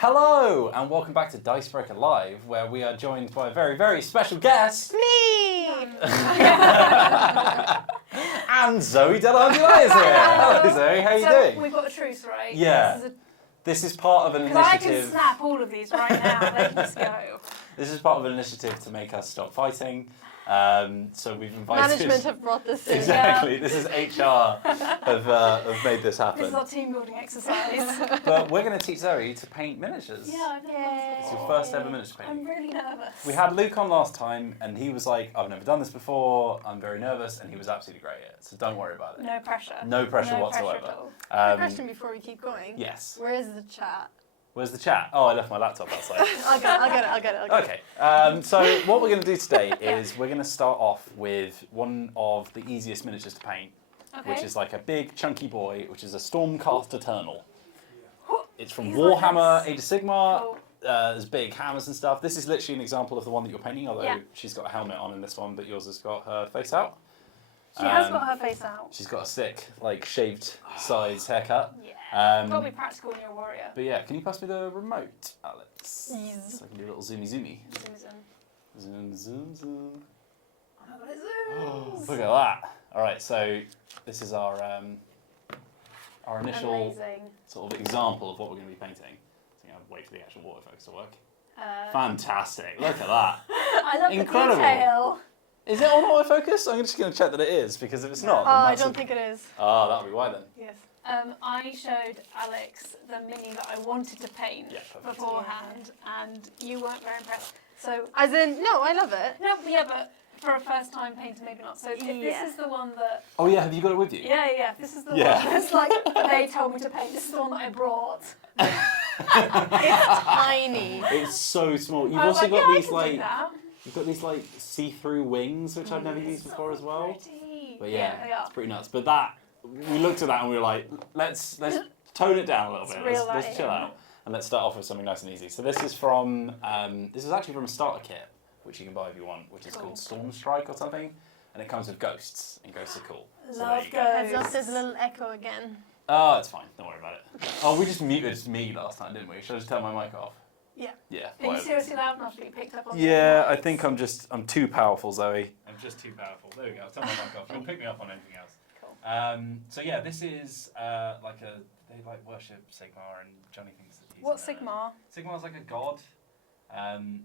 Hello, and welcome back to Icebreaker Live, where we are joined by a very, very special guest. Me! And Zoe Delahunty-Light is here. Hello, Zoe. How are you doing? We've got a truce, right? Yeah. This is part of an initiative. I can snap all of these right now. They can just go. This is part of an initiative to make us stop fighting. So we've invited... Management have brought this in. Exactly. Yeah. This is HR have made this happen. This is our team building exercise. But we're going to teach Zoe to paint miniatures. Yeah, I've never done this. It's your first ever miniature painting. I'm really nervous. We had Luke on last time, and he was like, I've never done this before, I'm very nervous, and he was absolutely great at it. So don't worry about it. No pressure. No pressure whatsoever. Pressure at all. Question before we keep going. Yes. Where is the chat? Where's the chat? Oh, I left my laptop outside. I'll get it. Okay. So what we're going to do today is we're going to start off with one of the easiest miniatures to paint, which is like a big chunky boy, which is a Stormcast Eternal. It's from Warhammer, Age of Sigmar. Cool. There's big hammers and stuff. This is literally an example of the one that you're painting, although she's got a helmet on in this one, but yours has got her face out. She has got her face out. She's got a sick, like, shaved size haircut. Yeah. Got to be practical when you're a warrior. But yeah, can you pass me the remote, Alex? Yes. So I can do a little zoomy zoomy. Zoom. Zoom, zoom. Oh my god, it zooms. Look at that. All right, so this is our initial sort of example of what we're going to be painting. So I'll wait for the actual waterfocus to work. Fantastic! Look at that. I love Incredible. the detail. Is it on autofocus? I'm just going to check that it is, because if it's not, then I that's don't think it is. Oh, that'll be why then. Yes. I showed Alex the mini that I wanted to paint beforehand, and you weren't very impressed. So, As in, no, I love it. no, yeah, but for a first-time painter, maybe not. So this is the one that. Oh yeah, have you got it with you? Yeah. This is the one Yeah. that's like they told me to paint. This is the one that I brought. It's tiny. It's so small. You've I was also like, got I these can do like that. you've got these like see-through wings, which I've never used before as well. Pretty. But yeah, it's pretty nuts. But that we looked at that and we were like, let's tone it down a little bit. Let's chill out and let's start off with something nice and easy. So this is from this is actually from a starter kit, which you can buy if you want, which is called Storm Strike or something, and it comes with ghosts, and ghosts are cool. So Love Heads up, there's a little echo again. Oh, it's fine. Don't worry about it. Oh, we just muted me last time, didn't we? Should I just turn my mic off? Yeah. Yeah. Are you whatever. seriously loud enough to be picked up on? Yeah, I think I'm too powerful, Zoe. I'm just too powerful. There we go. I'll turn my mic off. You'll pick me up on anything else. Cool. So yeah, this is they like worship Sigmar, and Johnny thinks that he's. What's Sigmar? Sigmar's like a god, and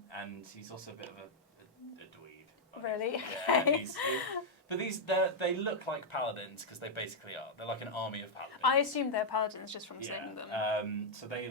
he's also a bit of a dweeb. Really? Yeah. But they look like paladins because they basically are. They're like an army of paladins. I assumed they're paladins just from seeing them. So they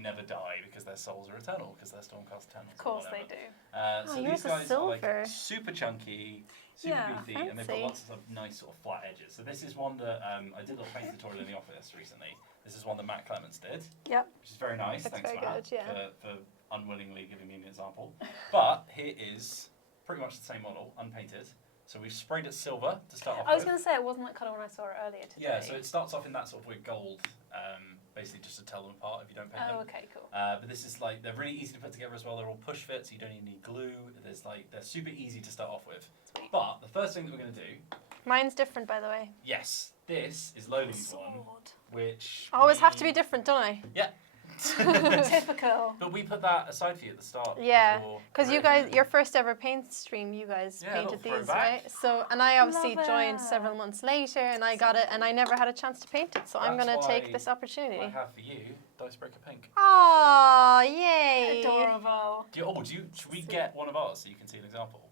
never die because their souls are eternal because they're Stormcast Eternals. Of course they do. So yours these is guys are like silver. super chunky, super beefy, and they've got fancy. lots of nice sort of flat edges. So this is one that I did a little paint tutorial in the office recently. This is one that Matt Clements did, Yep. which is very nice. That's Thanks, very Matt, good, yeah. for unwillingly giving me an example. But here is pretty much the same model, unpainted. So we've sprayed it silver to start off I was with. going to say it wasn't that colour when I saw it earlier today. Yeah, so it starts off in that sort of weird gold, basically just to tell them apart if you don't paint them. Oh, okay, cool. But this is like, they're really easy to put together as well. They're all push fit, so you don't even need glue. They're super easy to start off with. Sweet. But the first thing that we're going to do, Mine's different, by the way. yes, this is Loli's one, Sword. which I always have to be different, don't I? Yeah. Typical. But we put that aside for you at the start. Yeah, before because you really- guys, your first ever paint stream, you guys Yeah, a painted little these, throwback. right? So, and I obviously Love joined it. several months later, and I got it, and I never had a chance to paint it. So I'm That's gonna why take this I opportunity. have for you Icebreaker Pink. Oh, yay! Adorable. Should we get one of ours so you can see an example?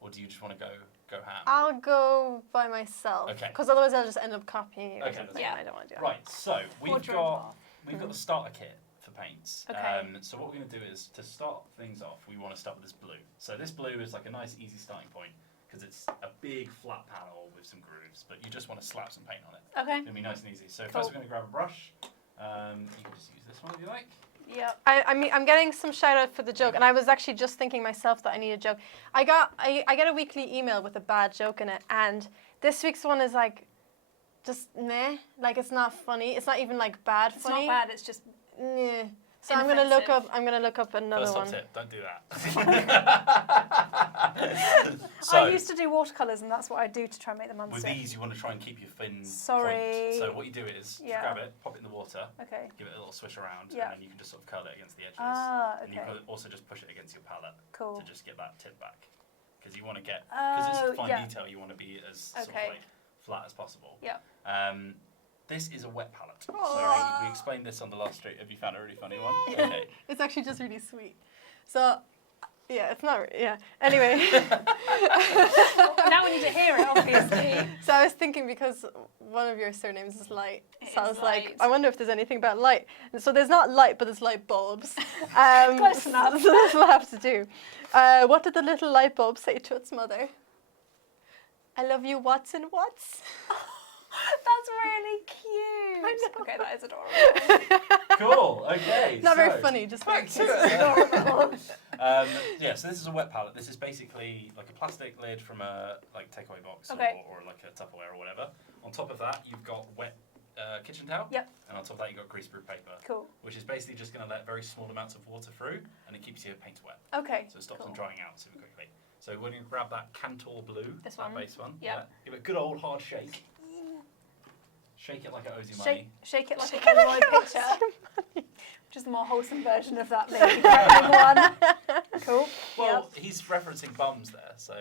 Or do you just want to go ham? I'll go by myself. Okay. Because otherwise I'll just end up copying you or Okay, something. that's Yeah, fine. I don't want to do that. Right, so we've Wardrobe got the starter kit for paints. Okay. So what we're going to do is, to start things off, we want to start with this blue. So this blue is like a nice easy starting point because it's a big flat panel with some grooves, but you just want to slap some paint on it. Okay. It's going to be nice and easy. So Cool. first we're going to grab a brush. You can just use this one if you like. Yep. I mean, I'm getting some shout out for the joke, and I was actually just thinking myself that I need a joke. I get a weekly email with a bad joke in it, and this week's one is like, just meh, like it's not funny. It's not even like bad It's funny. not bad, it's just Yeah. So I'm gonna look up. I'm gonna look up another First one. top tip, don't do that. So, I used to do watercolours, and that's what I do to try and make them with unstick. these, you want to try and keep your thin Sorry. point. So what you do is you grab it, pop it in the water, Okay. give it a little swish around, Yeah. and then you can just sort of curl it against the edges. Ah, And you okay. can also just push it against your palette Cool. to just get that tip back. Because you want to get, because Oh, it's fine yeah. detail, you want to be as sort of Okay. like flat as possible. Yeah. This is a wet palette. So Aw. we explained this on the last street. Have you found a really funny one? Okay. It's actually just really sweet. So, yeah, it's not. Yeah. Anyway. Now we need to hear it, obviously. So I was thinking because one of your surnames is Light, so I It was is like, Light. I wonder if there's anything about light. And so there's not light, but there's light bulbs. Close enough. So that's what I have to do. What did the little light bulb say to its mother? I love you, Watson Watts. That's really cute. I know. Okay, that is adorable. Cool. Okay. Not very so, funny, just back very to cute. it. Yeah. So this is a wet palette. This is basically like a plastic lid from a like takeaway box Okay. or like a Tupperware or whatever. On top of that, you've got wet kitchen towel. Yep. And on top of that, you've got greaseproof paper. Cool. Which is basically just going to let very small amounts of water through, and it keeps your paint wet. Okay. So it stops cool. them drying out super quickly. So when you grab that Cantor blue, This that one? base one, Yep. give it a good old hard shake. Shake it like it owes you Shake, money. shake it like Shake a it like Polaroid it was picture, which is the more wholesome version of that lady grabbing one. Cool. Well, he's referencing bums there, so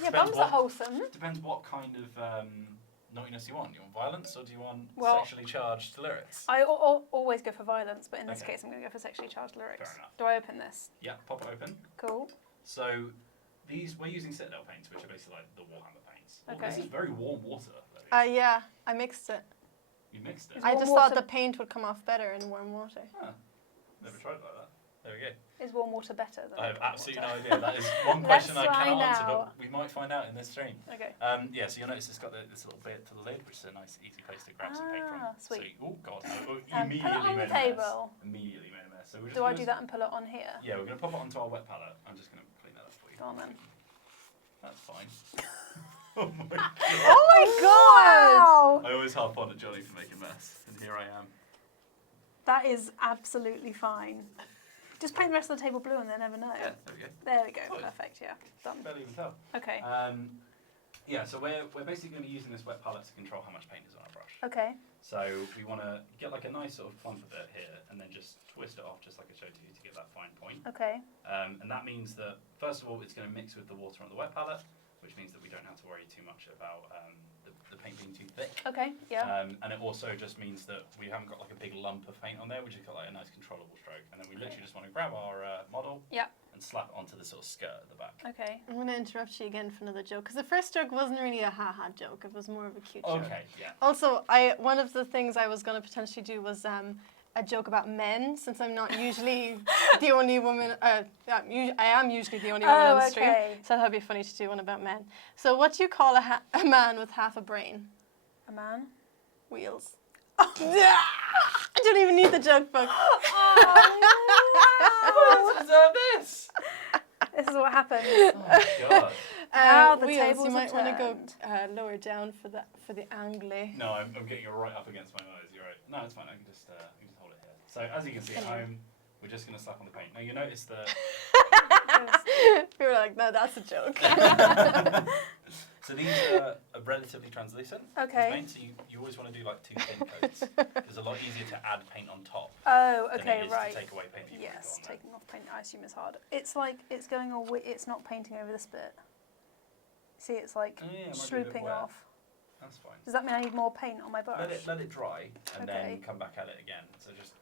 Yeah, depends bums what- are wholesome. depends what kind of naughtiness you want. You want violence or do you want Well, sexually charged lyrics? I always go for violence, but in this Okay. case, I'm going to go for sexually charged lyrics. Fair enough. Do I open this? Yeah, pop it open. Cool. So these we're using Citadel paints, which are basically like the Warhammer paints. Oh, this Okay. is very warm water. That is. Yeah, I mixed it. You mixed it. Is I warm just water- thought the paint would come off better in warm water. Huh. Never tried it like that. There we go. Is warm water better than I have cold absolutely water? no idea. That is one Let's question I cannot find answer, out. but we might find out in this stream. Okay. Yeah, so you'll notice it's got this little bit to the lid, which is a nice, easy place to grab some paint from. Sweet. So, oh god, no, Put it immediately on the made a mess. table. Immediately made a mess. So we're just Do I gonna do that and pull it on here? Yeah, we're going to pop it onto our wet palette. I'm just going to clean that up for you. Go on then. That's fine. Oh my god. Oh my god! I always harp on at Johnny for making a mess, and here I am. That is absolutely fine. Just paint the rest of the table blue and they'll never know. Yeah, there we go. There we go. Fine. Perfect. Yeah. Done. Barely even tell. Okay. Yeah, so we're basically going to be using this wet palette to control how much paint is on our brush. Okay. So we want to get like a nice sort of plump of it here, and then just twist it off just like I showed you to get that fine point. Okay. And that means that, first of all, it's going to mix with the water on the wet palette, which means that we don't have to worry too much about the paint being too thick. Okay. Yeah. And it also just means that we haven't got like a big lump of paint on there, we just got like a nice controllable stroke. And then we literally just want to grab our model and slap it onto the sort of skirt at the back. Okay. I'm going to interrupt you again for another joke, because the first joke wasn't really a ha-ha joke, it was more of a cute joke. Okay, yeah. Also, one of the things I was going to potentially do was a joke about men, since I'm not usually the only woman. I am usually the only woman on the stream, so that'd be funny to do one about men. So, what do you call a man with half a brain? A man. Wheels. I don't even need the joke book. Oh, I deserve this! this is what happens. Oh god. How the Wheels, tables you have might want to go turned. lower down for the angle. No, I'm getting it right up against my nose, you're right. No, it's fine, I can just hold it here. So, as you can see at home, we're just going to slap on the paint. Now, you notice that... We were like, no, that's a joke. So these are relatively translucent. Okay. Paint, so you always want to do like 2 thin coats. It's a lot easier to add paint on top Oh, than okay, it is right. to take away paint. That you've already Yes, got on taking off paint, I assume is hard. It's like it's going all. It's not painting over this bit. See, it's like Oh, yeah, it might be a bit swooping wet. off. There. That's fine. Does that mean I need more paint on my brush? Let it dry and Okay. then come back at it again. So just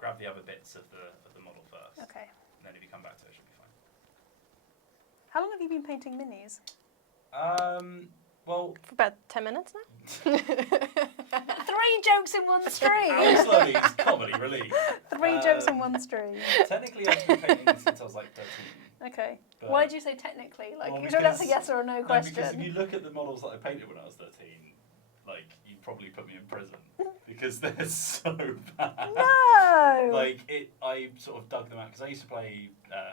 grab the other bits of the model first. Okay. And then if you come back to it, it should be fine. How long have you been painting minis? Well, For about 10 minutes now? 3 jokes in one stream. Alice Lovey's comedy relief. 3 jokes in one stream. Technically, I've been painting this since I was like 13. Okay. But- Why did you say technically? Like, Well, you don't that's a because- yes or a no No, because if question. you look at the models that I painted when I was 13, like, you'd probably put me in prison because they're so bad. No. Like, I sort of dug them out because I used to play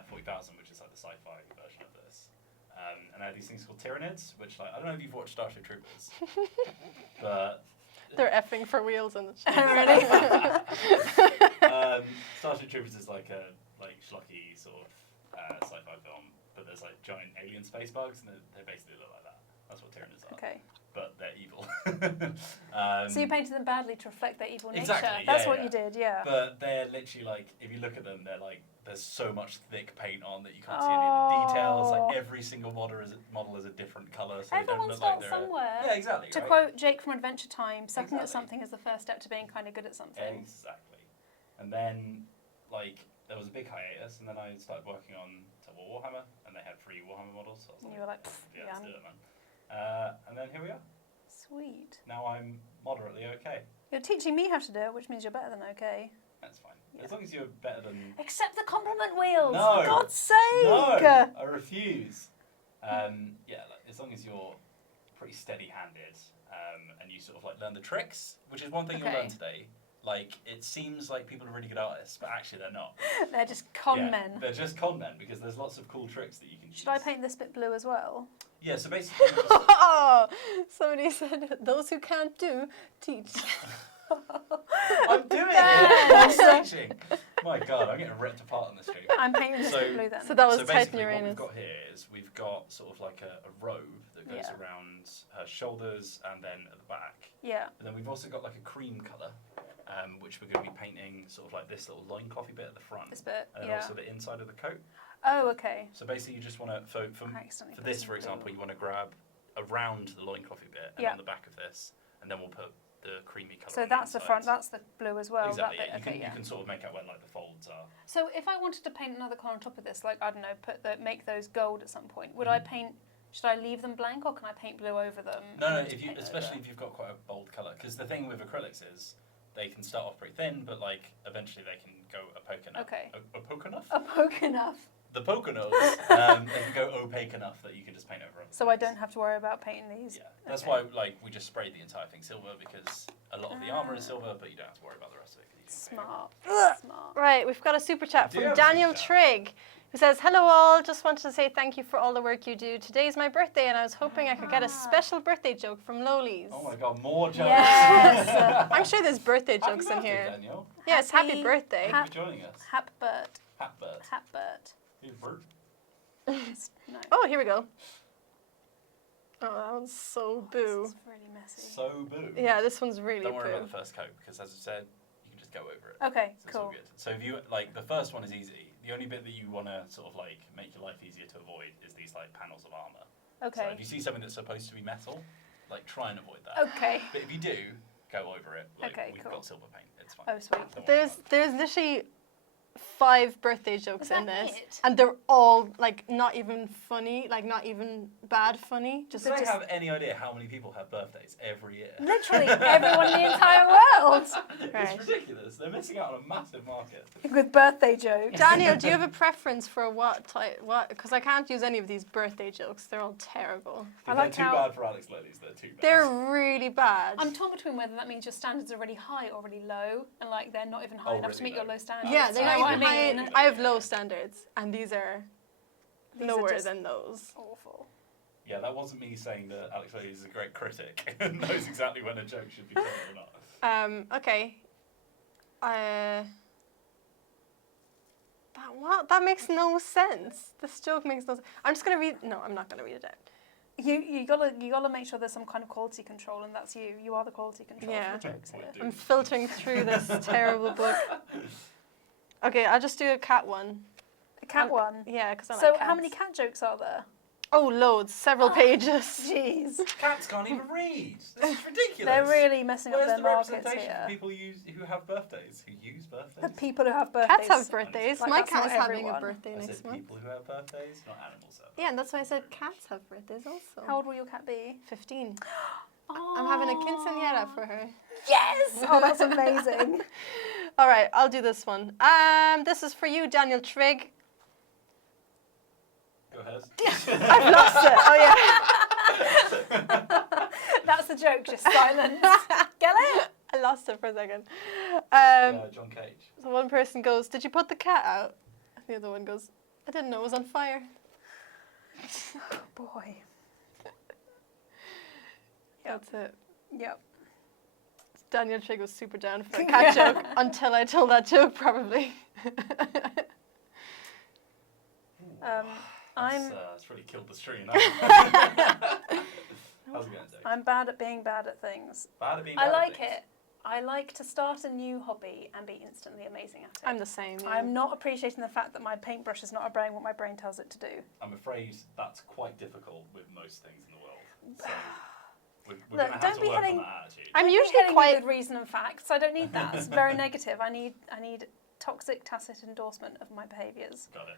40,000, which is like the sci-fi version of this. And I had these things called Tyranids, which, like, I don't know if you've watched Starship Troopers, but They're effing for Wheels in the chat. Really? Starship Troopers is like a schlocky sort of sci-fi film, but there's like giant alien space bugs, and they basically look like that. That's what Tyranids are. Okay. But they're evil. So you painted them badly to reflect their evil nature. Exactly, That's yeah, what yeah. you did, yeah. But they're literally like, if you look at them, they're like, there's so much thick paint on that you can't see any of the details. Like every single model is a different colour, so Everyone they don't look like starts they're. somewhere. Yeah, exactly. To right? quote Jake from Adventure Time, sucking at Exactly. something is the first step to being kind of good at something. Exactly. And then, like, there was a big hiatus, and then I started working on Total War Warhammer, and they had 3 Warhammer models. So I was And you were like, yeah, yeah. let's do it, man. And then here we are. Sweet. Now I'm moderately okay. You're teaching me how to do it, which means you're better than okay. That's fine. As long as you're better than. Accept the compliment, Wheels! No. For God's sake! No, I refuse. Yeah, like, as long as you're pretty steady-handed and you sort of like learn the tricks, which is one thing you'll learn today. Like, it seems like people are really good artists, but actually they're not. They're just con men. They're just con men because there's lots of cool tricks that you can use. Should I paint this bit blue as well? Yeah, so basically. Oh, somebody said, those who can't do, teach. I'm doing it! I'm staging! My God, I'm getting ripped apart on the street. I'm painting this bit blue then. So that was so Titan basically what Uranus. we've got here is we've got sort of like a robe that goes around her shoulders and then at the back. Yeah. And then we've also got like a cream colour, which we're going to be painting sort of like this little loinclothy bit at the front. This bit, and then also the inside of the coat. Oh, okay. So basically you just want to, for this for example, you want to grab around the loinclothy bit and on the back of this, and then we'll put the creamy colour. So that's the front, that's the blue as well. Exactly. That bit. You can sort of make out where like the folds are. So if I wanted to paint another colour on top of this, like I don't know, make those gold at some point, would I paint? Should I leave them blank or can I paint blue over them? No, especially if you've got quite a bold colour, because the thing with acrylics is they can start off pretty thin, but like eventually they can go opaque enough. Okay. Opaque enough? Opaque enough. The Poconos, they can go opaque enough that you can just paint over them. So I don't have to worry about painting these. Yeah, that's why like we just sprayed the entire thing silver because a lot of the armour is silver, but you don't have to worry about the rest of it. Smart. Smart. Right, we've got a super chat Do you from have a Daniel super chat? Trigg, who says, "Hello all, just wanted to say thank you for all the work you do. Today's my birthday and I was hoping I could get a special birthday joke from Lolies." Oh my God, more jokes! Yes! I'm sure there's birthday Happy jokes in birthday, here. Daniel. Yes, happy birthday. Thank you for joining us. Hap Bert. Hat bird. Hap Bert. Who's bird? No. Oh, here we go. Oh, that one's so boo. This is really messy. So boo. Yeah, this one's really Don't worry boo. about the first coat because, as I said, you can just go over it. Okay, So it's all cool. good. So if you like, the first one is easy. The only bit that you want to sort of like make your life easier to avoid is these like panels of armor. So Okay. if you see something that's supposed to be metal, like try and avoid that. Okay. But if you do, go over it. Like, Okay, we've cool. got silver paint. It's fine. Oh, sweet. Don't worry There's literally 5 birthday jokes Is that in this, it? and they're all like not even funny, like not even bad funny. Just Do they have any idea how many people have birthdays every year? Literally everyone in the entire world Right. It's ridiculous. They're missing out on a massive market. with birthday jokes. Daniel, do you have a preference for what type? What? Because I can't use any of these birthday jokes. They're all terrible. I If like they're too how- bad for Alex Lolies, they're too bad. They're really bad. I'm torn between whether that means your standards are really high or really low, and like they're not even high Oh, enough to really meet your low. low standards. Yeah, Do they're you know not what even I mean? high. I have low standards, and these are These are lower just than those. Awful. Yeah, that wasn't me saying that Alex Lolies is a great critic and knows exactly when a joke should be told or not. Okay. That makes no sense. This joke makes no sense. I'm just gonna read. No, I'm not gonna read it out. You gotta make sure there's some kind of quality control, and that's you. You are the quality control Yeah. for the jokes here. I'm filtering through this terrible book. Okay, I'll just do a cat one. A cat one. Yeah, because I like So cats. how many cat jokes are there? Oh, loads. Several pages. Jeez. Cats can't even read. This is ridiculous. They're really messing Where's up the their markets representation here. for people who have birthdays? Who use birthdays? The people who have birthdays. Cats have birthdays. Like, My that's cat not is having everyone. a birthday I next said month. people who have birthdays, not animals. Have Yeah, and that's why I said cats have birthdays also. How old will your cat be? 15. I'm having a quinceañera for her. Yes! Oh, that's amazing. All right, I'll do this one. This is for you, Daniel Trigg. Go ahead. I've lost it. Oh yeah. That's the joke, just silence. Get it? I lost it for a second. John Cage. So one person goes, "Did you put the cat out?" And the other one goes, "I didn't know it was on fire." Oh, boy. That's it. Yep. Daniel Trigg was super down for a cat joke until I told that joke, probably. It's really killed the stream. How's it going, Zoe? I'm bad at being bad at things. Bad at being bad I like at things. it. I like to start a new hobby and be instantly amazing at it. I'm the same. Yeah. I'm not appreciating the fact that my paintbrush is not obeying what my brain tells it to do. I'm afraid that's quite difficult with most things in the world. So we're Look, going to have don't to be work on heading- that attitude. I'm Don't be usually hitting me quite. with reason and facts. I don't need that. It's very negative. I need toxic tacit endorsement of my behaviours. Got it.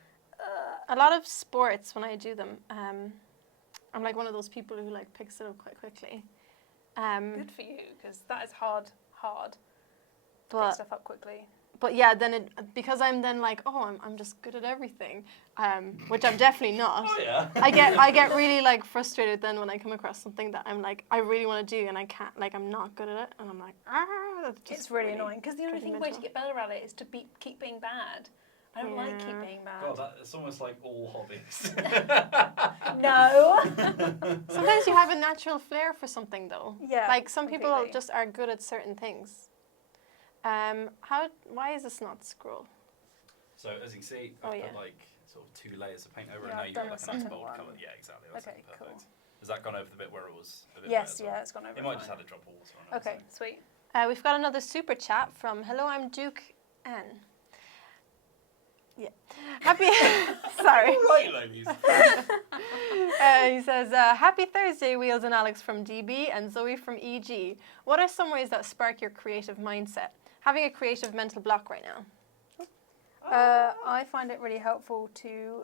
A lot of sports when I do them. I'm like one of those people who like picks it up quite quickly. Good for you, because that is hard. Pick But stuff up quickly. yeah, then because I'm then like, oh, I'm just good at everything, which I'm definitely not. Oh yeah. I get really like frustrated then when I come across something that I'm like I really want to do and I can't, like I'm not good at it, and I'm like, that's just It's really annoying, because the only drives me way to mental. get better at it is to keep being bad. I don't like keep being bad. God, it's almost like all hobbies. No. Sometimes you have a natural flair for something though. Yeah. Like some people completely. just are good at certain things. Why is this not scroll? So as you can see, Oh, I've yeah. put like sort of 2 layers of paint over, Yeah, and now I've you done get like the a nice second bold one. colour. Yeah, exactly. That's Okay, perfect. cool. Has that gone over the bit where it was a bit Yes, wet as well? yeah, it's gone over. It might fine. just had a drop of water on it. Okay, sweet. We've got another super chat from Hello, I'm Duke N. Yeah. Happy. Sorry. All right, ladies. He says, happy Thursday, Wheels and Alex from DB and Zoe from EG. What are some ways that spark your creative mindset? Having a creative mental block right now. I find it really helpful to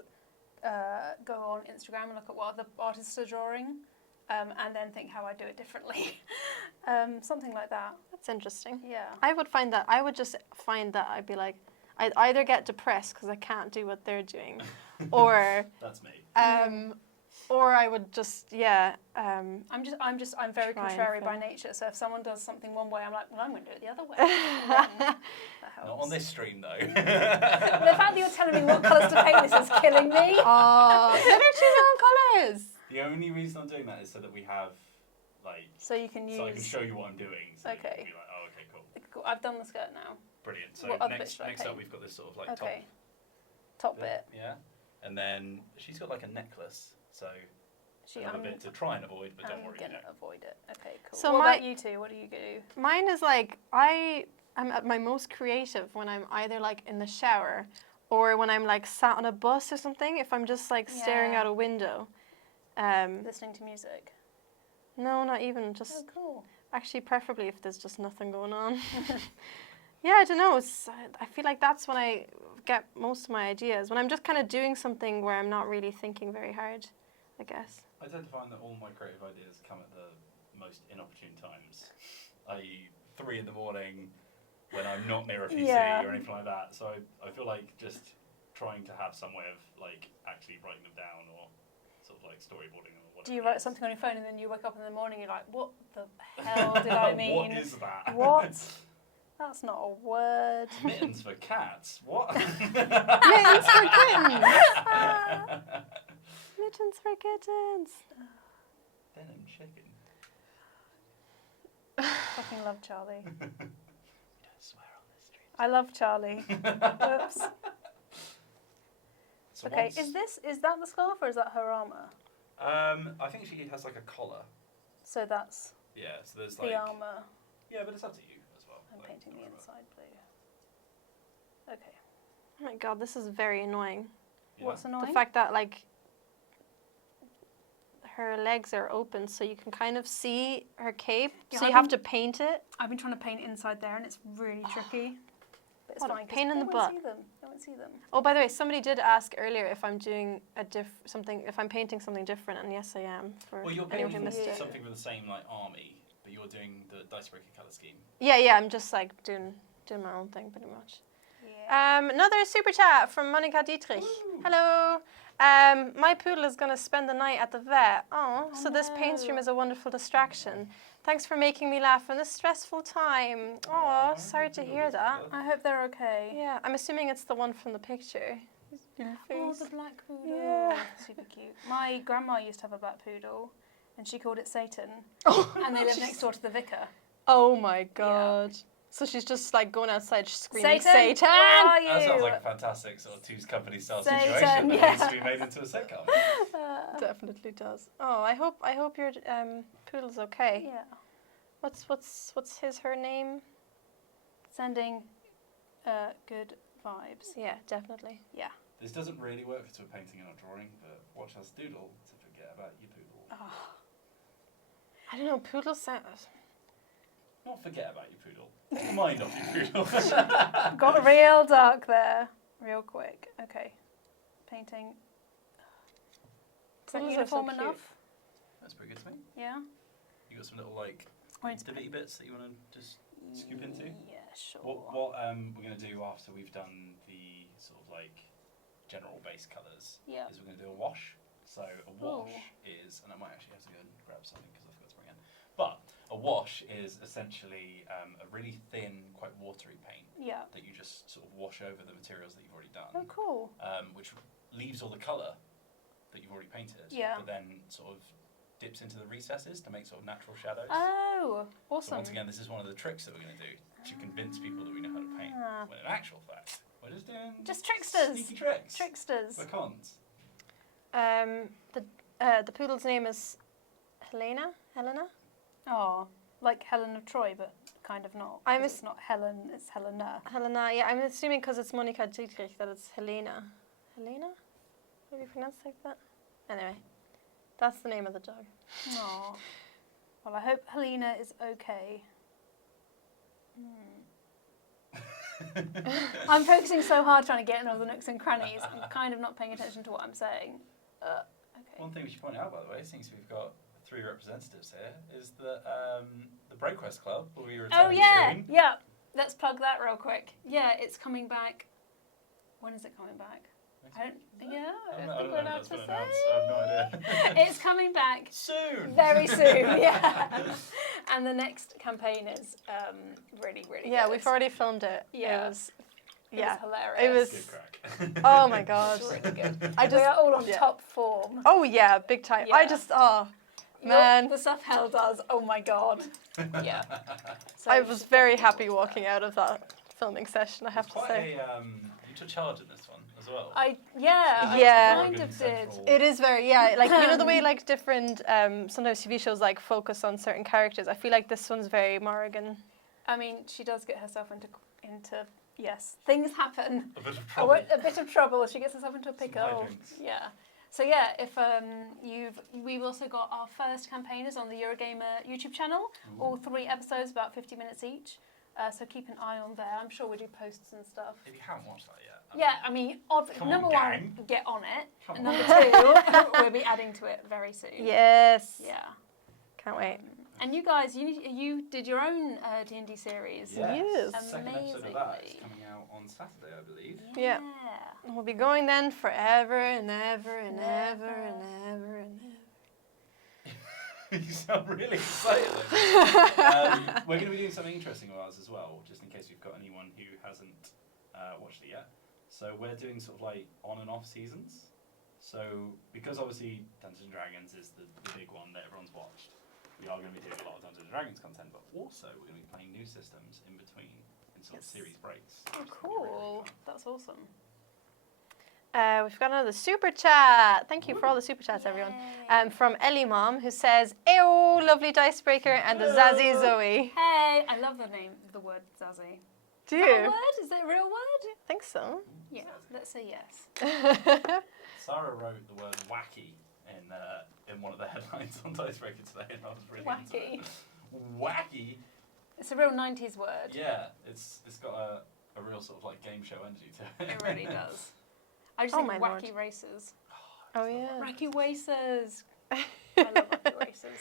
go on Instagram and look at what other artists are drawing, and then think how I do it differently. Something like that. That's interesting. Yeah. I would just find that I'd be like, I'd either get depressed because I can't do what they're doing, or That's me. or I would just I'm very Try and contrary by film. nature. So if someone does something one way, I'm like, well, I'm going to do it the other way. That helps. Not on this stream though. The fact that you're telling me what colours to paint this is killing me. oh, let her choose her own colours. The only reason I'm doing that is so that we have like, So you can use. so I can show you what I'm doing. So you Okay. can be like, oh, okay, cool, Cool. I've done the skirt now. brilliant. So What other next bits should I up paint? we've got this sort of like Okay. Top bit. Yeah, and then she's got like a necklace. So another I'm bit to try and avoid, but don't worry. gonna avoid it. Okay, cool. So what my- about you two? What do you do? Mine is like I'm at my most creative when I'm either like in the shower or when I'm like sat on a bus or something. If I'm just like staring Yeah. out a window. Listening to music. No, not even. Just Oh, cool. actually, preferably if there's just nothing going on. Yeah, I don't know. I feel like that's when I get most of my ideas. When I'm just kind of doing something where I'm not really thinking very hard, I guess. I tend to find that all my creative ideas come at the most inopportune times, i.e. 3 in the morning when I'm not near a PC Yeah. or anything like that. So I feel like just trying to have some way of like actually writing them down or sort of like storyboarding them or whatever. Do you it write is. something on your phone and then you wake up in the morning and you're like, what the hell did I mean? What is that? What? That's not a word. Mittens for cats? What? Mittens for kittens! Mittens for kittens! Denim chicken. Fucking love Charlie. We don't swear on this stream. I love Charlie. Oops. So Okay, once- is that the scarf or is that her armour? I think she has like a collar. So that's Yeah, so there's the like. armour. Yeah, but it's up to you as well. I'm like, painting the whatever. inside blue. Okay. Oh my god, this is very annoying. Yeah. What's annoying? The fact that like her legs are open so you can kind of see her cape, Yeah, so I you have mean- to paint it. I've been trying to paint inside there and it's really tricky. But it's What a fine. 'cause pain in they the won't butt. See them. They won't see them. Oh, by the way, somebody did ask earlier if I'm doing if I'm painting something different, and yes, I am. For Well, you're anyone who painting missed it. something from the same like army, but you're doing the Icebreaker colour scheme. Yeah, I'm just like doing my own thing pretty much. Yeah. Another super chat from Monica Dietrich. Hello. My poodle is going to spend the night at the vet. Oh, so this paint stream is a wonderful distraction. Thanks for making me laugh in this stressful time. Oh, sorry to hear that. I hope they're okay. Yeah, I'm assuming it's the one from the picture. Oh, the black poodle. Yeah. Super cute. My grandma used to have a black poodle, and she called it Satan. Oh, And they lived next door to the vicar. oh my god. So she's just like going outside screaming, Satan, Satan! where are you? That sounds like a fantastic sort of Two's Company style Satan, situation that yeah. needs to be made into a sitcom. Definitely does. Oh, I hope your poodle's okay. Yeah. What's her name? Sending good vibes. Yeah, definitely. Yeah. This doesn't really work to a painting and a drawing, but watch us doodle to forget about your poodle. Oh. I don't know, poodle sound. Not forget about your poodle. Take your mind off your poodle. Got real dark there, real quick. Okay. Painting. Is that Poodles are so uniform cute. enough? That's pretty good to me. Yeah. You got some little like divoty bits that you want to just scoop into? Yeah, sure. What we're going to do after we've done the sort of like general base colours Yeah. is we're going to do a wash. So a wash Ooh. is, and I might actually have to go and grab something because I forgot to bring in. But a wash is essentially a really thin, quite watery paint Yeah. that you just sort of wash over the materials that you've already done, Oh, cool. which leaves all the colour that you've already painted, Yeah. but then sort of dips into the recesses to make sort of natural shadows. Oh, So awesome. once again, this is one of the tricks that we're going to do to convince people that we know how to paint. Ah. When in actual fact, we're just doing Just tricksters. sneaky tricks. Tricksters. For cons. The poodle's name is Helena. Oh, like Helen of Troy, but kind of not. It's not Helen, it's Helena. Helena. Yeah, I'm assuming because it's Monica Dietrich that it's Helena. Helena? Would you pronounce it like that? Anyway, that's the name of the dog. Oh. Well, I hope Helena is okay. I'm focusing so hard trying to get in all the nooks and crannies. I'm kind of not paying attention to what I'm saying. Okay. One thing we should point out, by the way, since we've got 3 representatives here, is that the BroQuest Club will be returning Oh yeah, soon. yeah. Let's plug that real quick. Yeah, it's coming back. When is it coming back? I don't think we're allowed to say. I have no idea. It's coming back Soon. very soon. Yeah. And the next campaign is really, really. Yeah, good. we've already filmed it. Yeah. It was hilarious. It was. Good crack. Oh my god. It's really good. I We are all on yeah. top form. Oh yeah, big time. Yeah. I just man. The stuff Hell does. Oh my god. Yeah. So I we was should very definitely happy watch walking out of that filming session. I have to Quite say. you took charge in this one as well. I Yeah. kind of did. It is very like you know the way like different sometimes TV shows like focus on certain characters. I feel like this one's very Morrigan. I mean, she does get herself into yes, things happen. A bit of trouble. A bit of trouble. She gets herself into a Some pickle. hijinks. Yeah. So yeah, if we've also got our first campaigners on the Eurogamer YouTube channel. Ooh. All 3 episodes, about 50 minutes each. So keep an eye on there. I'm sure we do posts and stuff. If you haven't watched that yet. Yeah, I mean, Come number on, one, gang. get on it. Come And on. number 2, we'll be adding to it very soon. Yes. Yeah. Can't wait. And you guys, you did your own D&D series. Yes. Second episode of that is Amazingly. coming out on Saturday, I believe. Yeah. We'll be going then forever and ever and ever and ever and You sound really excited. We're going to be doing something interesting with ours as well, just in case we've got anyone who hasn't watched it yet. So we're doing sort of like on and off seasons. So because obviously Dungeons and Dragons is the big one that everyone's watched, we are going to be doing a lot of Dungeons and Dragons content, but also we're going to be playing new systems in between in sort of series breaks. Oh, which is gonna be really, really cool. fun. That's awesome. We've got another super chat. Thank you for all the super chats, everyone. From Ellie Mom, who says, "Ew, lovely Dicebreaker and the Zazzy Zoe." Hey, I love the word Zazzy. Do Is that a you? word? Is it a real word? I think so. Yeah, let's say yes. Sarah wrote the word wacky in one of the headlines on Icebreaker today, and I was really into Wacky. it. Wacky? It's a real 90s word. Yeah, it's got a real sort of like game show energy to it. It really does. I just Oh think my wacky lord. races. Oh yeah. Wacky races. I love wacky races.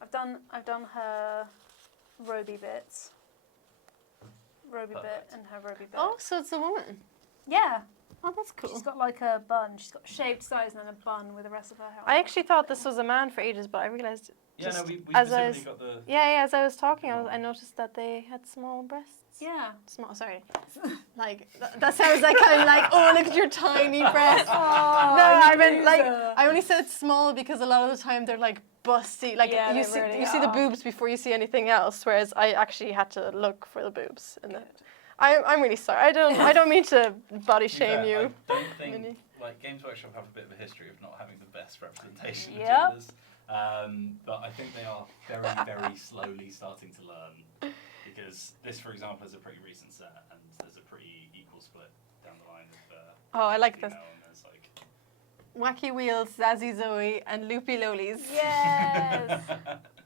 I've done her Roby bits. Roby bit Perfect. and her Roby bit. Oh, so it's a woman. Yeah. Oh, that's cool. She's got like a bun. She's got shaved sides and then a bun with the rest of her hair. I actually thought this was a man for ages, but I realized Yeah, just no, we as I specifically got the. yeah, as I was talking, I noticed that they had small breasts. Yeah. Small, sorry. Like, that sounds like I'm like, oh, look at your tiny breasts. Oh, No, I meant like, I only said small because a lot of the time they're like busty. Like, Yeah, you they see, really you see the are. boobs before you see anything else, whereas I actually had to look for the boobs. And I'm really sorry. I don't mean to body To be fair, shame you. I don't think Minnie. like Games Workshop have a bit of a history of not having the best representation Yep. of genders. But I think they are very, very slowly starting to learn. Because this, for example, is a pretty recent set, and there's a pretty equal split down the line of. Oh, I like this. female, and there's like. Wacky Wheels, Zazzy Zoe, and Loopy Lolies. Yes.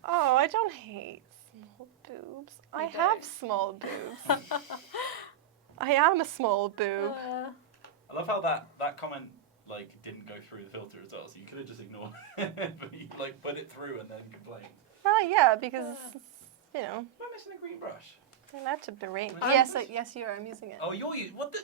Oh, I don't hate small boobs. I You have don't. small boobs. I am a small boob. I love how that comment like didn't go through the filter as well, so you could have just ignored it, but you like put it through and then complained. Well, yeah, because, you know, Am I missing a green brush? you're allowed to berate me. Um, Yes, you are. I'm using it. Oh, you're using. What the?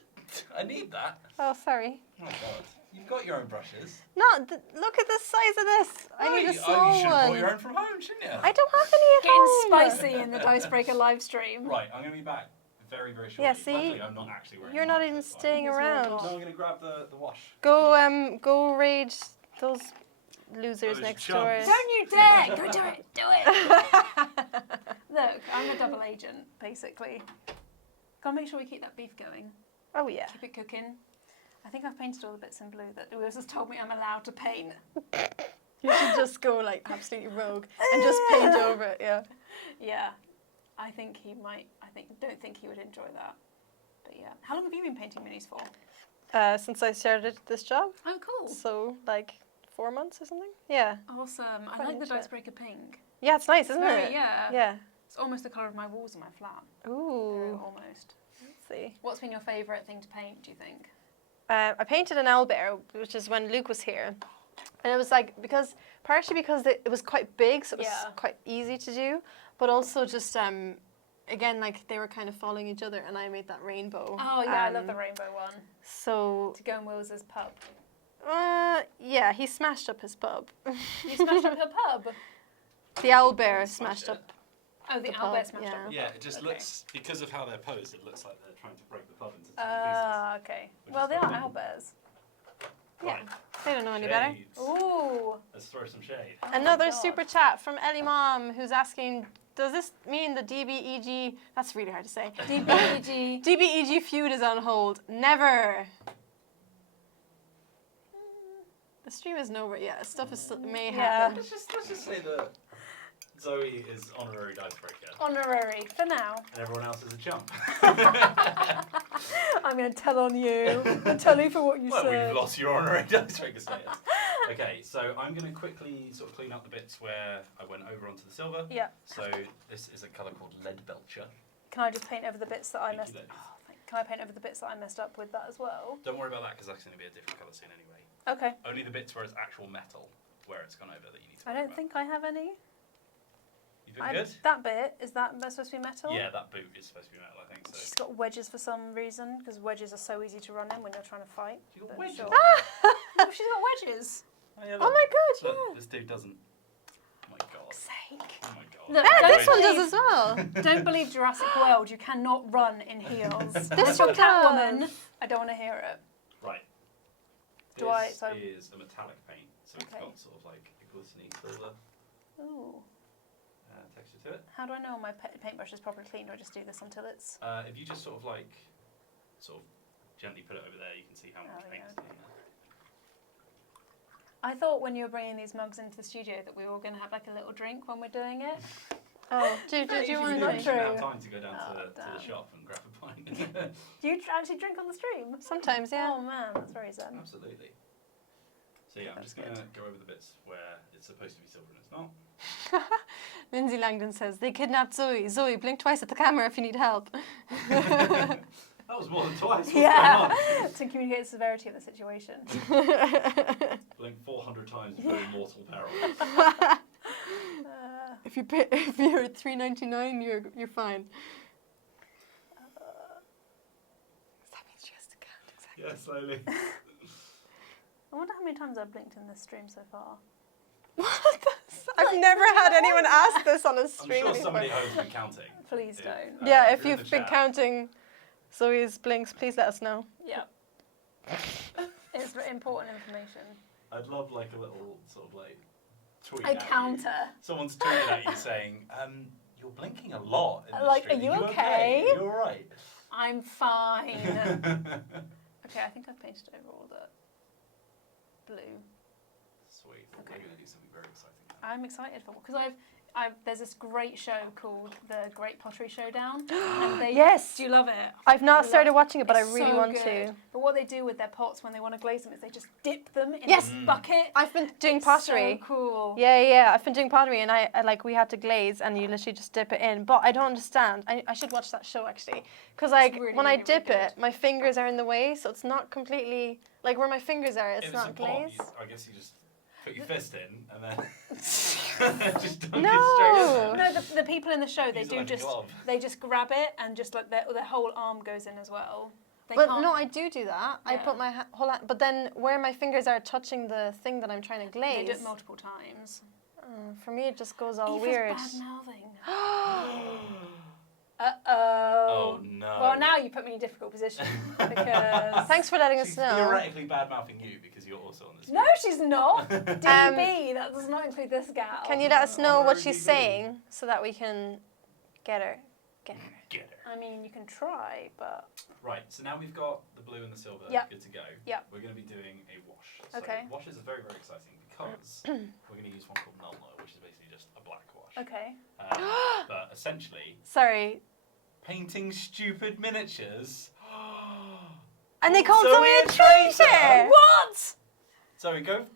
I need that. Oh, sorry. Oh my god. You've got your own brushes. No, look at the size of this. I need a you small should have brought one. your own from home, shouldn't you? I don't have any at Getting home. spicy in the Icebreaker live stream. Right, I'm going to be back very, very shortly. Yeah, see? Luckily, I'm not actually wearing You're mine, not so even it's fine. staying Yes, we're around. No, not. I'm going to grab the wash. Go raid those losers Those next chumps. door. Don't you dare! Go do it! Do it! Look, I'm a double agent, basically. Gotta make sure we keep that beef going. Oh yeah. Keep it cooking. I think I've painted all the bits in blue that Lewis has told me I'm allowed to paint. You should just go like absolutely rogue and just paint over it. Yeah. Yeah. I think he might. Don't think he would enjoy that. But yeah. How long have you been painting minis for? Since I started this job, Oh, cool. so like 4 months or something. Yeah. Awesome. I Quite like the into it. Icebreaker pink. Yeah, it's nice, It's isn't very, it? yeah. Yeah. It's almost the colour of my walls in my flat. Ooh. Almost. Let's see. What's been your favourite thing to paint, do you think? I painted an owlbear, which is when Luke was here, and it was like partially because it was quite big, so it was Yeah. quite easy to do, but also just again like they were kind of following each other, and I made that rainbow. Oh yeah, I love the rainbow one. So To go in Wills's pub. yeah, he smashed up his pub. You smashed up her pub? The owlbear Smashed smashed it. up. Oh, the The owlbear pub, smashed yeah. up her Yeah, pub. it just Okay. looks, because of how they're posed, it looks like they're trying to break the pub into tiny pieces. Okay. Which Well, is they are quite owlbears. Yeah, Right. they don't know any better. Shades. Ooh. Let's throw some shade. Oh my Another God. super chat from Ellie Mom, who's asking, does this mean the DBEG, that's really hard to say, DBEG. DBEG feud is on hold? Never. The stream isn't over yet. Stuff is may Yeah. happen. Let's just say that Zoe is honorary Dicebreaker, Honorary for now. and everyone else is a chump. I'm going to tell on you. I'll tell you for what you Well, said. you've lost your honorary Dicebreaker status. Okay, so I'm going to quickly sort of clean up the bits where I went over onto the silver. Yeah. So this is a colour called Lead Belcher. Can I just paint over the bits that I Thank messed you, up? ladies. Can I paint over the bits that I messed up with that as well? Don't worry about that because that's going to be a different colour scene anyway. Okay. Only the bits where it's actual metal, where it's gone over, that you need to I worry don't about. think I have any. You feel good? That bit, is that supposed to be metal? Yeah, that boot is supposed to be metal, I think so. She's got wedges for some reason, because wedges are so easy to run in when you're trying to fight. She got But wedges? sure. No, she's got wedges. Oh, yeah, Oh look. my god, Look, yeah. this dude doesn't. Oh my god. Sake. Oh my god. Look, Ah, don't this one believe- does as well. Don't believe Jurassic World. You cannot run in heels. This Unless you're one Catwoman, does. I don't want to hear it. Right. Do I- This so- is a metallic paint, so it's Okay. got sort of like a glistening silver Ooh. texture to it. How do I know my paintbrush is properly clean, or I just do this until it's... If you just sort of gently put it over there, you can see how much Oh, paint yeah. is in there. I thought when you were bringing these mugs into the studio that we were all going to have like a little drink when we're doing it. Oh, do you Usually want we to not don't drink? true. have time to go down Oh, to the damn. shop and grab a pint. Do you actually drink on the stream? Sometimes, yeah. Oh man, that's very zen. Absolutely. So yeah, I'm That's just going to good. go over the bits where it's supposed to be silver and it's not. Lindsay Langdon says, they kidnapped Zoe. Zoe, blink twice at the camera if you need help. That was more than twice. What's Yeah, going on? to communicate the severity of the situation. Blink 400 times for mortal peril. If you're at $3.99, you're fine. That means she has to count exactly. Yeah, slowly. I wonder how many times I've blinked in this stream so far. I've never had anyone ask this on a I'm stream sure before. somebody at home's been counting. Please don't. Yeah, if you're in you've the been chat. counting Zoe's blinks, please let us know. Yeah. It's important information. I'd love like a little sort of like tweet A at you. counter. Someone's tweeted at you saying, "You're blinking a lot in this Like, stream. are you Are you okay? Are you alright?" I'm fine. Okay, I think I've painted over all the blue. Sweet. Okay. We're going to do something very exciting now. I'm excited for because there's this great show called the Great Pottery Showdown. And they, Yes. do you love it? I've not I started love- watching it, but I It's really so want good. to. But what they do with their pots when they want to glaze them is they just dip them in Yes. a bucket. I've been doing It's pottery. So cool. Yeah. I've been doing pottery, and I like we had to glaze, and you literally just dip it in. But I don't understand. I should watch that show actually, because like really, when I really, dip really it, my fingers are in the way, so it's not completely like where my fingers are. It's If not a pot, glazed. I guess you just put your fist in and then just dunk it straight in No. there. No, the people in the show they Use it do like a just glove. they just grab it and just like their whole arm goes in as well. They But can't- no, I do that. I Yeah. put my whole hand, but then where my fingers are touching the thing that I'm trying to they glaze. do it multiple times. For me, it just goes all Eva's weird. bad mouthing. Uh-oh. Oh no. Well, now you put me in a difficult position because Thanks for letting She's us know. theoretically bad mouthing you because you're also on this. no, she's not. DB, that does not include this gal. Can you let us know what Honorary she's DB. saying so that we can get her? Get her. I mean, you can try, but Right, so now we've got the blue and the silver Yep. good to go. Yep. We're going to be doing a wash. Okay. So washes are very, very exciting because we're going to use one called null, which is basically just a black wash. okay. But essentially, Sorry. painting stupid miniatures. And they called Zoe Zoe a a traitor. traitor! What? Zoe, go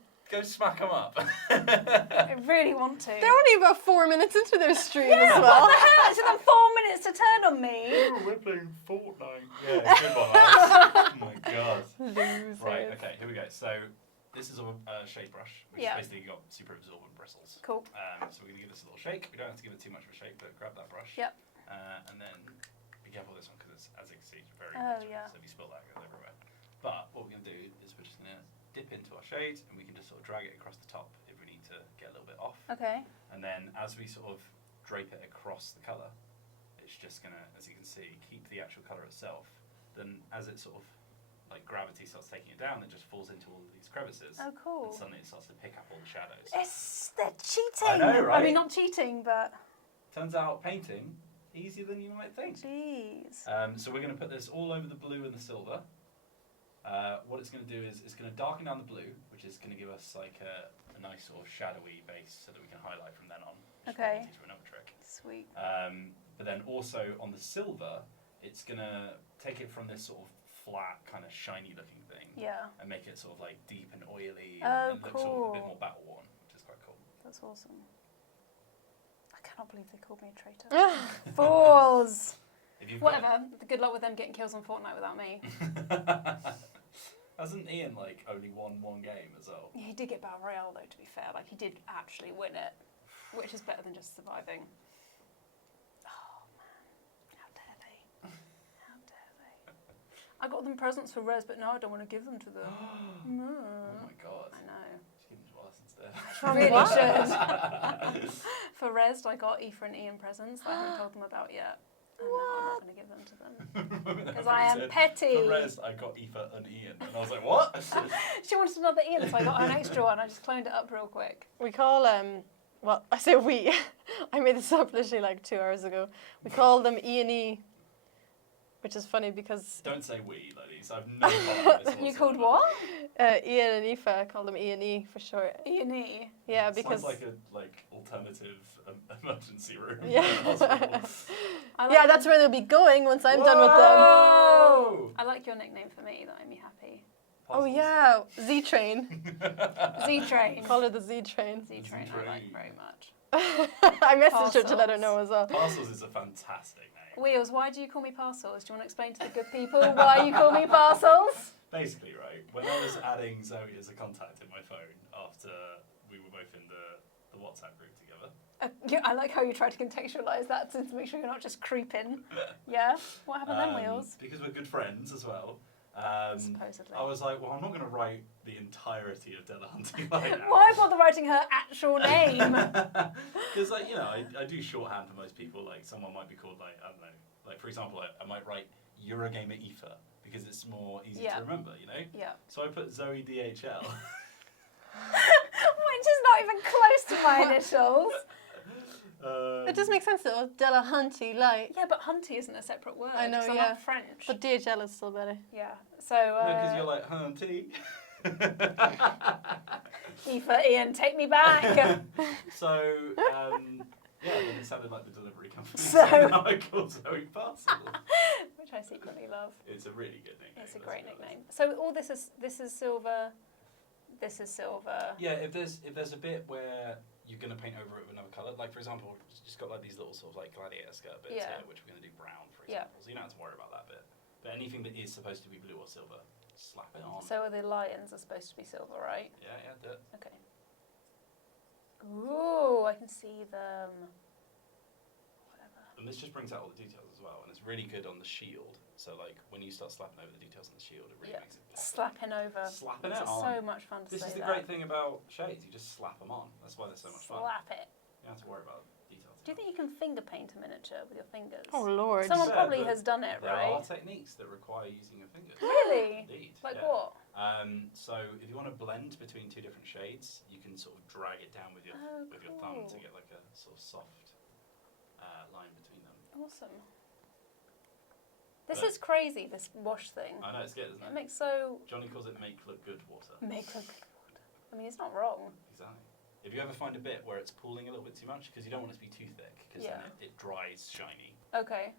smack them up. I really want to. They're only about 4 minutes into their stream yeah, as well. what the hell? It took them 4 minutes to turn on me. Oh, we're playing Fortnite. Yeah, good one, lads. Oh my god. Losers. Right, okay, here we go. So this is a shade brush, which Yeah. has basically got super absorbent bristles. Cool. So we're going to give this a little shake. We don't have to give it too much of a shake, but grab that brush. Yep. And then be careful with this one because it's, as you can see, it's very Oh, watery. yeah. So if you spill that, it goes everywhere. But what we're going to do is we're just going to dip into our shade and we can just sort of drag it across the top if we need to get a little bit off. Okay. And then as we sort of drape it across the colour, it's just going to, as you can see, keep the actual colour itself. Then as it sort of, like gravity starts taking it down, it just falls into all of these crevices. Oh, cool. And suddenly it starts to pick up all the shadows. They're cheating. I know, right? I mean, not cheating, but Turns out painting, easier than you might think. jeez. So we're going to put this all over the blue and the silver. What it's going to do is it's going to darken down the blue, which is going to give us like a nice sort of shadowy base so that we can highlight from then on. Which Okay. we'll teach you another trick. Sweet. But then also on the silver, it's going to take it from this sort of flat, kind of shiny looking thing Yeah, and make it sort of like deep and oily Oh, and look sort of a bit cool. more battle worn, which is quite cool. that's awesome. I cannot believe they called me a traitor. Fools. If you've got- Whatever. Good luck with them getting kills on Fortnite without me. Hasn't Ian like only won one game as well? Yeah, he did get Battle Royale though, to be fair. Like, he did actually win it, which is better than just surviving. Oh, man. How dare they? How dare they? I got them presents for Res, but now I don't want to give them to them. No. Oh my god. I know. Just give them to us instead. I really should. For Res, I got Aoife and Ian presents that I haven't told them about yet. And now I'm not going to give them to them. Because I am petty. For Res, I got Aoife and Ian. And I was like, what? She wanted another Ian, so I got her an extra one. I just cloned it up real quick. We call well, I say we. I made this up literally like 2 hours ago. We call them E&E, which is funny because Don't say we, ladies. I've no part in this You whatsoever. called what? Ian and Aoife, I call them E&E for short. E&E. Yeah, Sounds because like a alternative emergency room. Yeah. in a hospital. I like yeah, that's where they'll be going once I'm done with them. Whoa! I like your nickname for me. That made me happy. Oh Puzzles. yeah, Z-Train. Z-Train. Call her the Z-Train. Z-Train I like very much. I messaged her to let her Parcels. know as well. Parcels is a fantastic name. Wheels, why do you call me Parcels? Do you want to explain to the good people why you call me Parcels? Basically, right, when I was adding Zoe as a contact in my phone after we were both in the WhatsApp group together. Yeah, I like how you try to contextualise that to make sure you're not just creeping. Yeah? What happened then, Wheels? Because we're good friends as well. Supposedly. I was like, well, I'm not going to write the entirety of Delahunty-Light now. Why bother writing her actual name? Because, like, you know, I do shorthand for most people. Like, someone might be called, like, I don't know. Like, for example, I might write Eurogamer Aoife because it's more easy to remember, you know? Yeah. So I put Zoe DHL. Which is not even close to my initials. It does make sense though. Delahunty-Light. Yeah, but Hunty isn't a separate word. I know, 'cause I'm yeah. not French. But DHL is still better. Yeah. So. Because you're like, Hunty. Aoife, Ian, take me back. So, yeah, then it sounded like the delivery company. So- now I call Zoe Parcel. Which I secretly love. It's a really good nickname. It's a great nickname. So all this is silver. This is silver. Yeah, if there's a bit where you're going to paint over it with another colour, like for example, just got like these little sort of like gladiator skirt bits here, which we're going to do brown, for example. So you don't have to worry about that bit. But anything that is supposed to be blue or silver, slap it on. So the lions are supposed to be silver, right? Yeah, do it. Okay. Ooh, I can see them. Whatever. And this just brings out all the details as well, and it's really good on the shield. So like when you start slapping over the details on the shield, it really makes it pop. Slapping over. Slapping This it is on. so much fun to This say is the that. great thing about shades. You just slap them on. That's why they're so much fun. Slap it. You don't have to worry about details. Do you think you can finger paint a miniature with your fingers? Oh Lord. Someone Yeah, probably but has done it, There right? are techniques that require using your fingers. Really? Indeed. Like yeah. what? So if you want to blend between two different shades, you can sort of drag it down with your thumb to cool. get like a sort of soft line between them. Awesome. This But- is crazy, this wash thing. I know it's good, isn't It it? makes so... Johnny calls it make look good water. Make look good. I mean, it's not wrong. Exactly. If you ever find a bit where it's pooling a little bit too much, because you don't want it to be too thick, because then it dries shiny. Okay.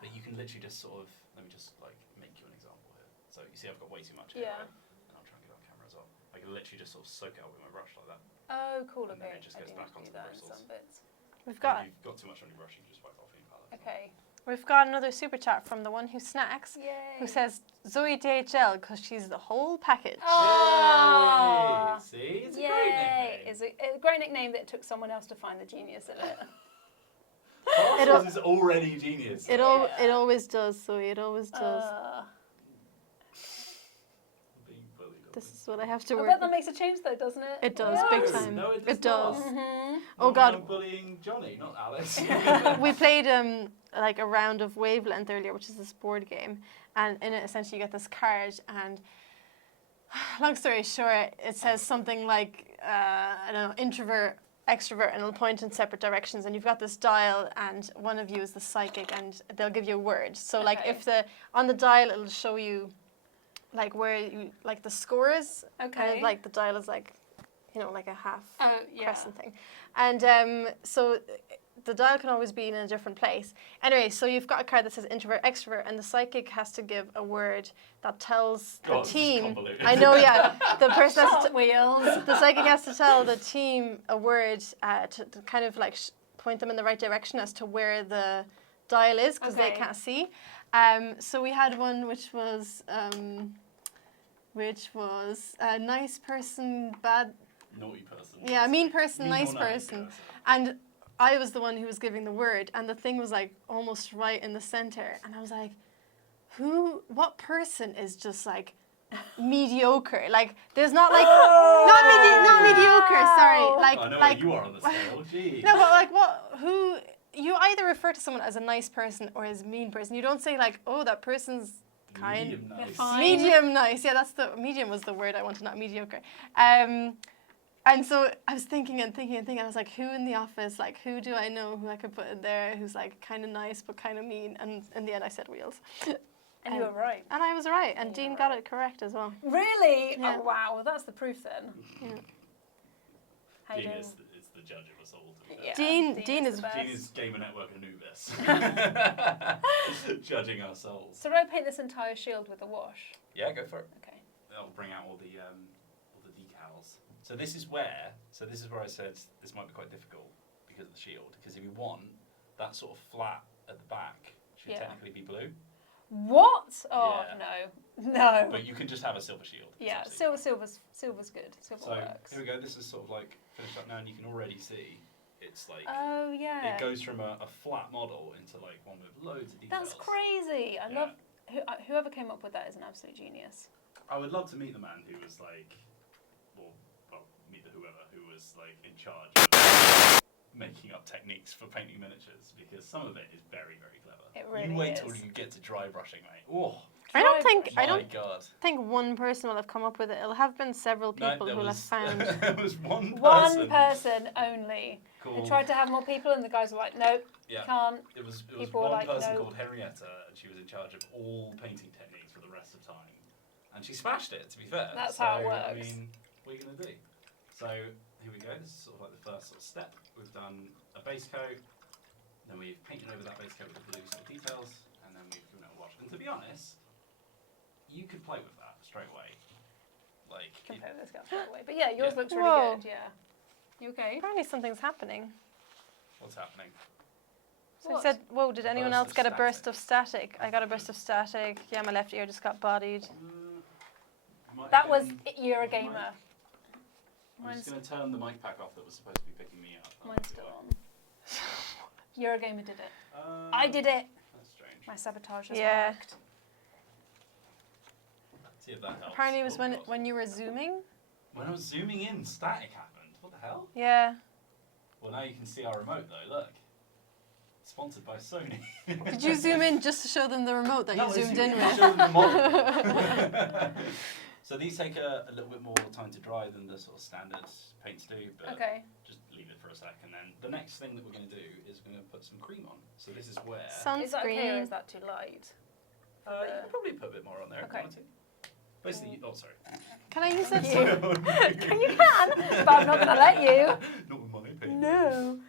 But you can literally just sort of, let me just like make you an example here. So you see I've got way too much here, Yeah. right? And I'll try and get it on camera as well. I can literally just sort of soak it out with my brush like that. Oh, cool, And then okay. it just I goes do back need to onto do the that in bristles. some bits. We've If got you've got too much on your brush, you can just wipe it off in your palette. Okay. we've got another super chat from the one who snacks, Yay. who says Zoe DHL because she's the whole package. Oh. Yay! See? It's a Yay. great nickname. It's a great nickname that took someone else to find the genius in it. Parcels is already genius. It always does, Zoe. It always does. Being bullied all This the is what I have to I work bet that with. makes a change though, doesn't it? It does, No, big time. no, it it does does. not. Mm-hmm. Oh I'm God, bullying Johnny, not Alex. we played like a round of Wavelength earlier, which is this board game, and in it essentially you get this card, and long story short, it says something like I don't know, introvert, extrovert, and it'll point in separate directions, and you've got this dial, and one of you is the psychic, and they'll give you a word. So like Okay. if on the dial it'll show you like where you like the score is, Okay. and like the dial is like, you know, like a half Oh, yeah. crescent thing. And so the dial can always be in a different place. Anyway, so you've got a card that says introvert, extrovert, and the psychic has to give a word that tells God, the this is team. convoluted. I know, yeah. The person has to, Wheels. the psychic has to tell the team a word to kind of like point them in the right direction as to where the dial is, because they Okay. can't see. So we had one which was nice person, bad. Naughty person. Yeah, mean person, Mean nice or naughty person. And I was the one who was giving the word, and the thing was like almost right in the center, and I was like, what person is just like mediocre? Like there's not like not mediocre. Sorry, like I know like where you are on the scale. Gee. no, but like who? You either refer to someone as a nice person or as a mean person. You don't say like, oh, that person's kind. Medium nice. fine. Medium nice. Yeah, medium was the word I wanted, not mediocre. And so I was thinking. I was like, who in the office, like, who do I know who I could put in there who's like kind of nice but kind of mean? And in the end, I said Wheels. And you were right. And I was right. And You Dean were got right. it correct as well. Really? Yeah. Oh, wow. Well, that's the proof then. Yeah. Dean doing? is the judge of us all. to be fair. Yeah, Dean is- the best. Dean is Gamer Network Anubis. Judging our souls. So do I paint this entire shield with a wash? Yeah, go for it. Okay. That'll bring out all the decals. So this is where I said this might be quite difficult because of the shield. Because if you want, that sort of flat at the back should Yeah. technically be blue. What? Oh, Yeah. no. But you can just have a silver shield. It's Yeah, absolutely silver's good. Silver So works. here we go. This is sort of like finished up now, and you can already see it's like Oh, yeah. it goes from a flat model into like one with loads of details. That's crazy. I Yeah. love. whoever came up with that is an absolute genius. I would love to meet the man who was like, well, meet the whoever who was like in charge of making up techniques for painting miniatures, because some of it is very, very clever. It really You wait is. till you get to dry brushing, mate. Oh, I don't my God. think one person will have come up with it. It'll have been several people who will have found. There was one person. One person only. Called, They tried to have more people, and the guys were like, "Nope, yeah, can't." It was People one were like, person no. called Henrietta, and she was in charge of all painting techniques for the rest of time. And she smashed it, to be fair. That's so, how it works. I mean, what are you going to do? So, here we go. This is sort of like the first sort of step. We've done a base coat, then we've painted over that base coat with the blue sort of details, and then we've given it a wash. And to be honest, you could play with that straight away. Like, Compare this guy straight away. But yeah, yours Yeah. looks really Whoa. good. Yeah. You okay? Apparently something's happening. what's happening? So I What? said, whoa, did anyone burst else of get a static. burst of static? I got a burst of static. Yeah, my left ear just got bodied. Might That have was been- Eurogamer. I'm just going to turn the mic pack off that was supposed to be picking me up. Mine's still on. Eurogamer did it. Uh, I did it. That's strange. My sabotage has Yeah. worked. See if that helps. Apparently it was Oh, God. when you were zooming. When I was zooming in, static happened. What the hell? Yeah. Well, now you can see our remote though. Look, sponsored by Sony. Did you zoom in just to show them the remote that No, you I zoomed zoomed in to with? show them the model. So these take a little bit more time to dry than the sort of standard paints do, but Okay. just leave it for a sec, and then the next thing that we're going to do is we're going to put some cream on. So this is where Is that okay or Sunscreen. is that too light? you can probably put a bit more on there if you Okay. want to. Basically, oh sorry. Can I use that You. too? You can, but I'm not going to let you. Not with my paint. No.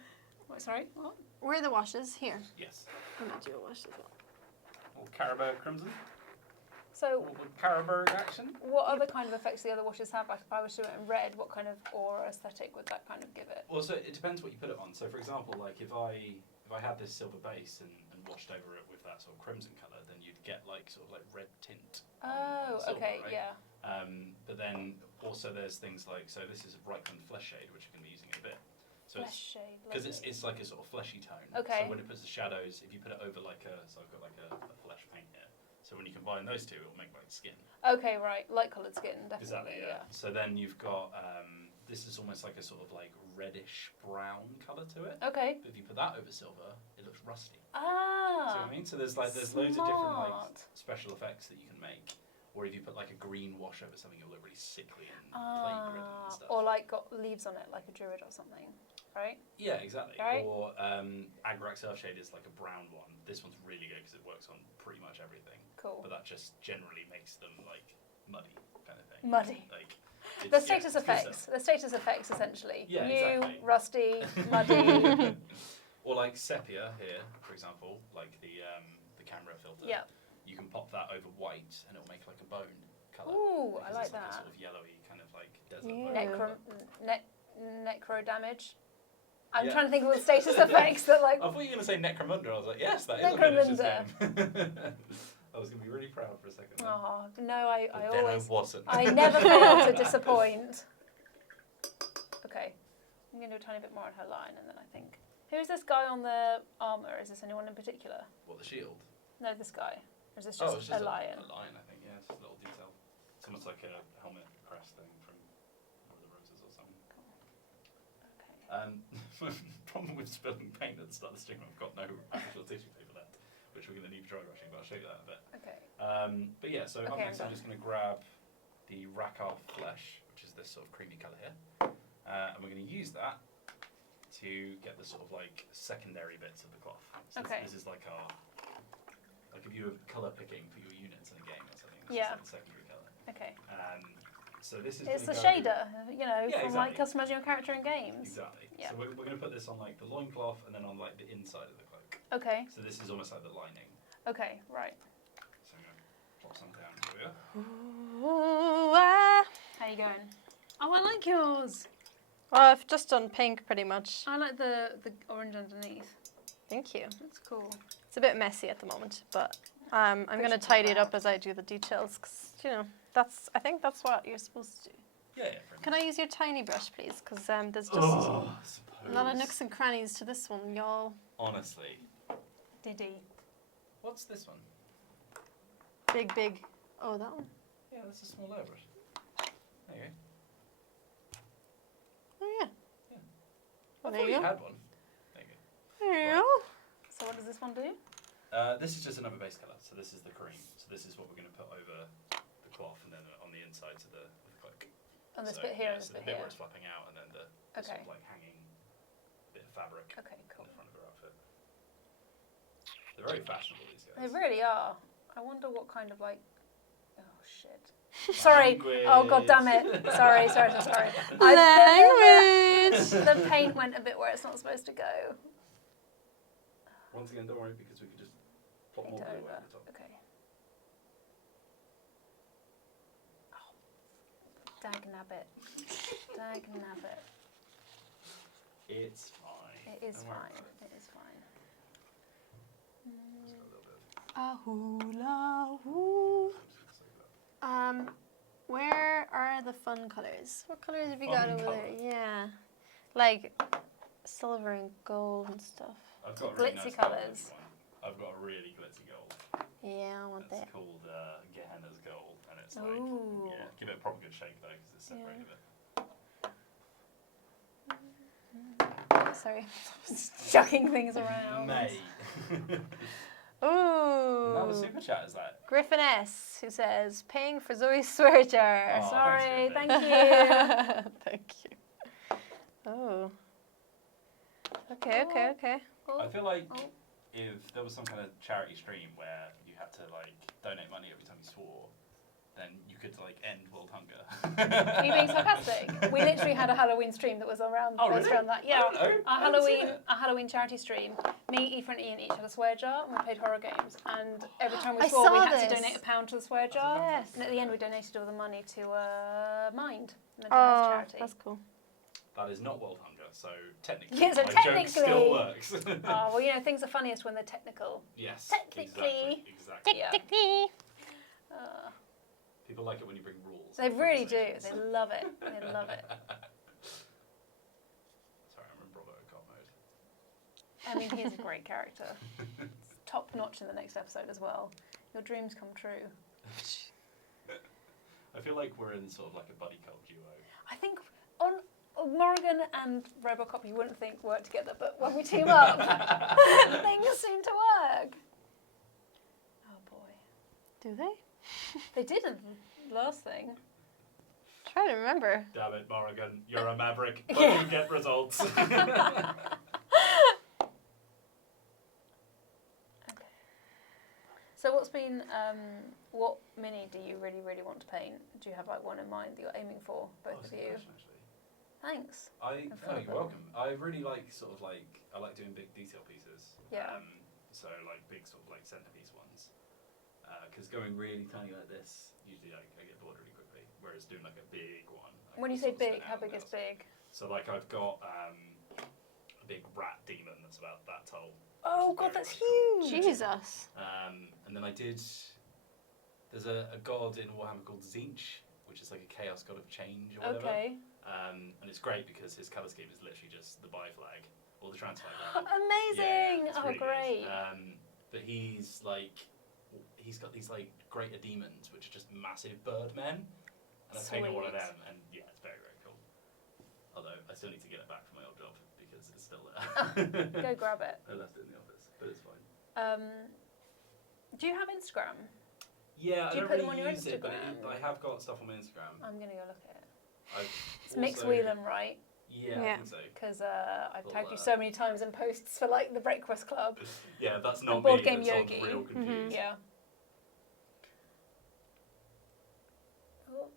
Wait, sorry. What? Where are the washes? Here. Yes. I'm going to do a wash as well. Old Carabao Crimson. So, Old Carabao action. what other kind of effects do the other washes have? Like, if I was to do it in red, what kind of aura aesthetic would that kind of give it? Well, so it depends what you put it on. So, for example, like if I had this silver base and washed over it with that sort of crimson colour, then you'd get like sort of like red tint. on Oh, silver, okay, right? yeah. But then also there's things like, so this is a Reichland flesh shade, which you're going to be using in a bit. So Flesh shade. because lovely. it's like a sort of fleshy tone. Okay. So when it puts the shadows, if you put it over like so I've got like a flesh paint here. So when you combine those two, it'll make like skin. Okay, right. Light coloured skin, definitely. Exactly, yeah. So then you've got, this is almost like a sort of like reddish brown colour to it. Okay. But if you put that over silver, it looks rusty. See Ah. what I mean? So there's loads of different like smart. special effects that you can make. Or if you put like a green wash over something, it'll look really sickly and plague ridden and stuff. Or like got leaves on it, like a druid or something, right? Yeah, exactly. Right. Or Agrax Earthshade is like a brown one. This one's really good because it works on pretty much everything. Cool. But that just generally makes them like muddy kind of thing. Muddy. Like The it's- status it's good effects. stuff. The status effects, essentially. Yeah, New, exactly. rusty, muddy. Or like sepia here, for example, like the camera filter. Yeah. You can pop that over white and it'll make like a bone colour. Ooh, I because like it's like that. a sort of yellowy kind of like desert Yeah. bone. Necro damage. I'm Yeah. trying to think of all the status effects that like. I thought you were going to say Necromunda. I was like, yes, that is a miniatures game. I was going to be really proud for a second. there. Oh no, I But then always. I wasn't. I never fail to disappoint. Okay, I'm going to do a tiny bit more on her line, and then I think. Who's this guy on the armour? Is this anyone in particular? What, the shield? No, this guy. Or is this Oh, just it's just a lion? A lion, I think, yeah. It's just a little detail. It's almost like a helmet crest thing from War of the Roses or something. Okay. Problem with spilling paint at the start of the stream, I've got no actual tissue paper left, which we're going to need for dry brushing, but I'll show you that in a bit. Okay. But yeah, so up Okay, next I'm I'm just going to grab the Rakar Flesh, which is this sort of creamy colour here, and we're going to use that to get the sort of like secondary bits of the cloth. So Okay. this is like our, like if you were colour picking for your units in a game or something, this Yeah. is like the secondary colour. Okay. So this is It's the gonna go- shader, you know, Yeah, from like exactly. customizing your character in games. Exactly. Yeah. So we're going to put this on like the loincloth and then on like the inside of the cloak. Okay. So this is almost like the lining. Okay. Right. So I'm going to pop some down here. Ooh, ah. How you going? Oh, I like yours. Well, I've just done pink pretty much. I like the orange underneath. Thank you. That's cool. It's a bit messy at the moment, but I'm going to tidy it up as I do the details, because, you know, I think that's what you're supposed to do. Yeah, yeah. Can I use your tiny brush, please? Because there's just Oh, a lot of nooks and crannies to this one, y'all. Honestly. Diddy. What's this one? Big. Oh, that one. Yeah, that's a small airbrush. There you go. Oh yeah. Yeah. Well, I there thought you you go. had one. There you go. There you Right. go. So what does this one do? This is just another base colour. So this is the cream. So this is what we're going to put over the cloth and then on the insides of the cloak. On this So, bit here yeah, and this so bit the bit here. where it's flapping out and then the sort Okay. of like hanging bit of fabric Okay, cool. in the front of her outfit. They're very fashionable, these guys. They really are. I wonder what kind of like. Oh shit. Sorry. Oh god damn it. Sorry. Language. The paint went a bit where it's not supposed to go. Once again, don't worry because we could just pop Paint more it glue over. over the top. Okay. Oh. Dag nabbit. It's fine. It is Don't worry fine. about it. It is fine. Just got a little bit. Ahula hoo. Where are the fun colors? What colors have you got Fun over there? colours? Yeah, like silver and gold and stuff. I've got a Glitzy really nice colours. one. I've got a really glitzy gold. Yeah, I want It's that. called Gehenna's Gold, and it's like, Ooh. yeah, give it a proper good shake though, because it's separated a bit. Sorry. Chucking things around. Mate. Ooh. Another super chat is that. Griffin S, who says, paying for Zoe's swear jar. Oh, Sorry, thanks, thank Griffin. you. Thank you. Oh. Okay. I feel like Oh. if there was some kind of charity stream where you had to like donate money every time you swore, then you could like end world hunger. Are you being sarcastic? We literally had a Halloween stream that was around based really? around that. Yeah, I don't know. I haven't seen it. a Halloween charity stream. Me, Aoife, and Ian each had a swear jar, and we played horror games. And every time we I swore, we saw had to this. donate £1 to the swear jar. Yes. And at the end, we donated all the money to Mind mental health Oh, charity. that's cool. That is not world hunger, so technically Yeah, so my joke technically- still works. Oh well, you know things are funniest when they're technical. Yes. Technically. Exactly. Yeah. Technically. People like it when you bring rules. They into really do. conversations. They love it. They love it. Sorry, I'm in Bravo cop mode. I mean, he's a great character. Top notch in the next episode as well. Your dreams come true. I feel like we're in sort of like a buddy cop duo. I think on Morrigan and Robocop you wouldn't think work together, but when we team up, things seem to work. Oh boy. Do they? They did in the last thing. Try to remember. Damn it, Morrigan, you're a maverick, but Yeah. you get results. So what's been, what mini do you really, really want to paint? Do you have like one in mind that you're aiming for, both Oh, of that's a good you? question, actually. Thanks. Oh, feel you're welcome. I really like sort of like, I like doing big detail pieces. Yeah. So like big sort of like centerpiece ones. Because going really tiny like this, usually I get bored really quickly. Whereas doing like a big one. I When can you say sort of spin big, out how and big is else. big? So like I've got a big rat demon that's about that tall. Oh Which is god, very, that's very cool. huge! Jesus. And then I did. There's a god in Warhammer called Tzeentch, which is like a chaos god of change or whatever. Okay. And it's great because his colour scheme is literally just the bi flag or the trans flag. rather. Amazing! Yeah, it's Oh, really great. Good. But he's got these like greater demons, which are just massive bird men. And I've taken one of Sweet. them, and yeah, it's very, very cool. Although I still need to get it back from my old job because it's still there. Go grab it. I left it in the office, but it's fine. Do you have Instagram? Yeah, Do I you don't put them really on your use it, but Instagram? I have got stuff on my Instagram. I'm gonna go look at it. I've It's Mixed also- Whelan, right? Yeah, I Yeah. think so. Because I've Well, tagged you so many times in posts for like the Breakfast Club. Yeah, that's not Board me. Game That sounds Yogi. real confused. Yeah. Oh,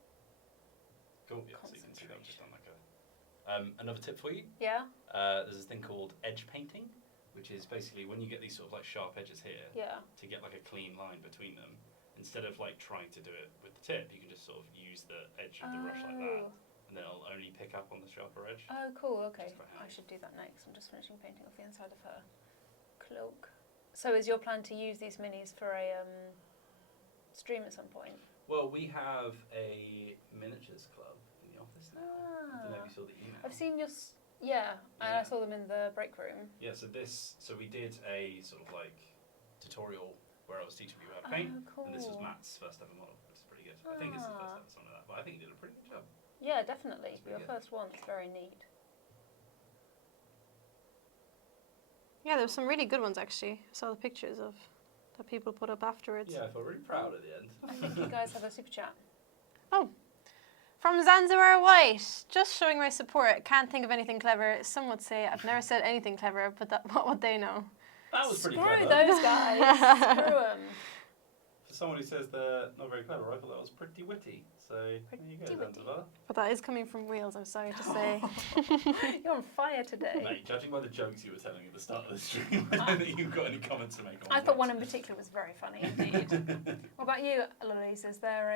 Cool. Yeah, so you can see that I've just done like a. Another tip for you. yeah, There's this thing called edge painting, which is basically when you get these sort of like sharp edges here, yeah. to get like a clean line between them. Instead of like trying to do it with the tip, you can just sort of use the edge of the brush like that, and then it'll only pick up on the sharper edge. Oh, cool. Okay, Just quite I handy. should do that next. I'm just finishing painting off the inside of her cloak. So, is your plan to use these minis for a stream at some point? Well, we have a miniatures club in the office now. I don't know if you saw the email. I've seen your. Yeah, and Yeah. I saw them in the break room. Yeah, so we did a sort of like tutorial where I was teaching people how to paint, cool. and this was Matt's first ever model, which is pretty good. I think it's the first ever one of that, but I think he did a pretty good job. Yeah, definitely. That's pretty Your good. first one's very neat. Yeah, there were some really good ones actually. I saw the pictures of that people put up afterwards. Yeah, I felt really proud at the end. I think you guys have a super chat. Oh, from Zanzibar White, just showing my support. Can't think of anything clever. Some would say I've never said anything clever, but what would they know? That was pretty Screw clever. those guys. Screw them. For someone who says they're not very clever, I thought that was pretty witty. So there you go, Pretty witty. Zanzibar. But that is coming from Wheels, I'm sorry to say. You're on fire today. Mate, judging by the jokes you were telling at the start of the stream, I don't think you've got any comments to make on I that. thought one in particular was very funny indeed. What about you, Lolies? Is there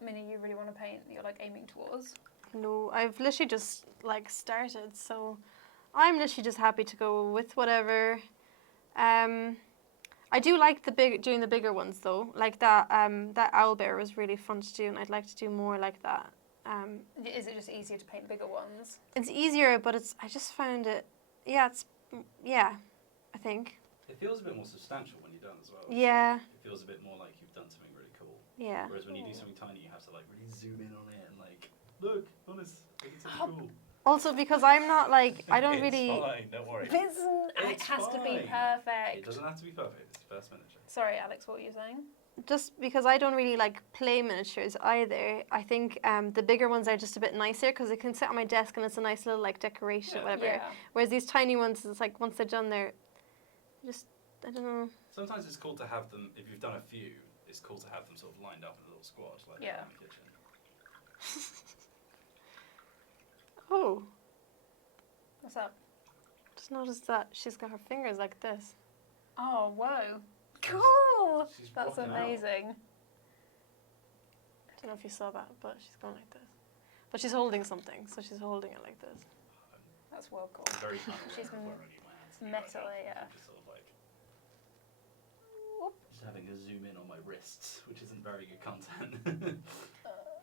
a mini you really want to paint that you're like aiming towards? No, I've literally just like started, so I'm literally just happy to go with whatever. I do like doing the bigger ones though. Like that that owlbear was really fun to do, and I'd like to do more like that. Is it just easier to paint bigger ones? It's easier, but I just found it. Yeah, I think. It feels a bit more substantial when you're done as well. Yeah. It feels a bit more like you've done something really cool. Yeah. Whereas when you do something tiny, you have to like really zoom in on it and like, look, honest, look at something cool. Also, because I'm not like I don't It's really. fine, don't worry. Vincent, it It's has to be fine. perfect. It doesn't have to be perfect. It's the first miniature. Sorry, Alex, what were you saying? Just because I don't really like play miniatures either. I think the bigger ones are just a bit nicer because it can sit on my desk and it's a nice little like decoration, Yeah. whatever. Yeah. Whereas these tiny ones, it's like once they're done, they're just I don't know. Sometimes it's cool to have them, if you've done a few, it's cool to have them sort of lined up in a little squad, like Yeah. in the kitchen. Oh, What's up? just noticed that she's got her fingers like this. Oh, whoa. Cool! She's That's rocking out. amazing. I don't know if you saw that, but she's going like this. But she's holding something, so she's holding it like this. That's well cool. I'm very unaware She's of been where I need my hands to be metal, right now. yeah. I'm just sort of like, Whoop. just having a zoom in on my wrists, which isn't very good content.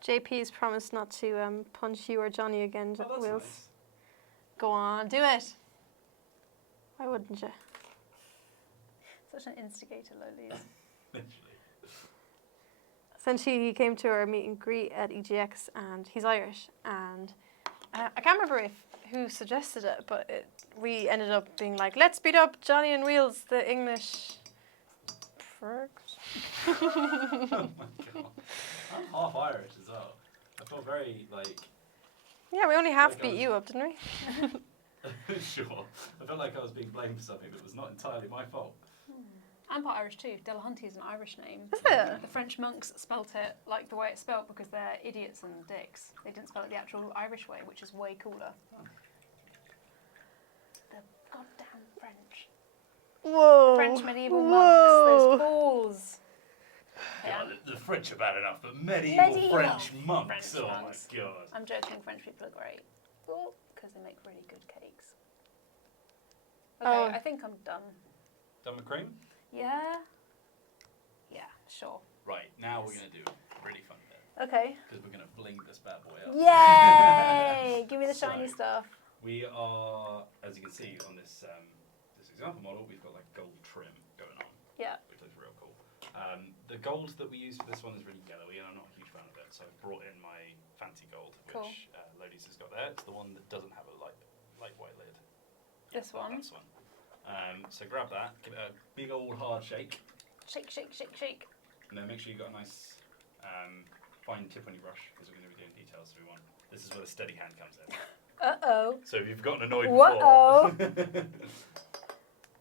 JP's promised not to punch you or Johnny again, Oh, that's Wills. nice. Go on, do it. Why wouldn't you? Such an instigator, Lolies. Literally. Essentially, he came to our meet and greet at EGX, and he's Irish. And I can't remember who suggested it, but we ended up being like, let's beat up Johnny and Wheels, the English pricks. Oh my god. I'm half Irish as well. I feel very like Yeah, we only half Like I beat was- you up, didn't we? sure. I felt like I was being blamed for something that was not entirely my fault. I'm part Irish too. Delahunty is an Irish name. Is it? The French monks spelt it like the way it's spelt because they're idiots and dicks. They didn't spell it the actual Irish way, which is way cooler. Oh. The goddamn French. Whoa. French medieval monks, those fools. Okay, God, I'm, the French are bad enough, but medieval Medieval French monks, French oh monks. my god. I'm joking, French people are great. Because they make really good cakes. Okay, Oh. I think I'm done. Done with cream? Yeah? Yeah, sure. Right, now we're going to do a really fun bit. Okay. Because we're going to bling this bad boy up. Yay! Give me the shiny So- stuff. We are, as you can see on this this example model, we've got like gold trim going on, Yeah. which looks real cool. The gold that we use for this one is really yellowy, and I'm not a huge fan of it, so I've brought in my fancy gold, Cool. which Lodies has got there. It's the one that doesn't have a light white lid. This one? This one. So grab that, give it a big old hard shake, Shake, shake, shake, shake. and then make sure you've got a nice fine tip on your brush, because we're going to be doing details to one. This is where the steady hand comes in. Uh-oh. So if you've gotten annoyed Whoa. before...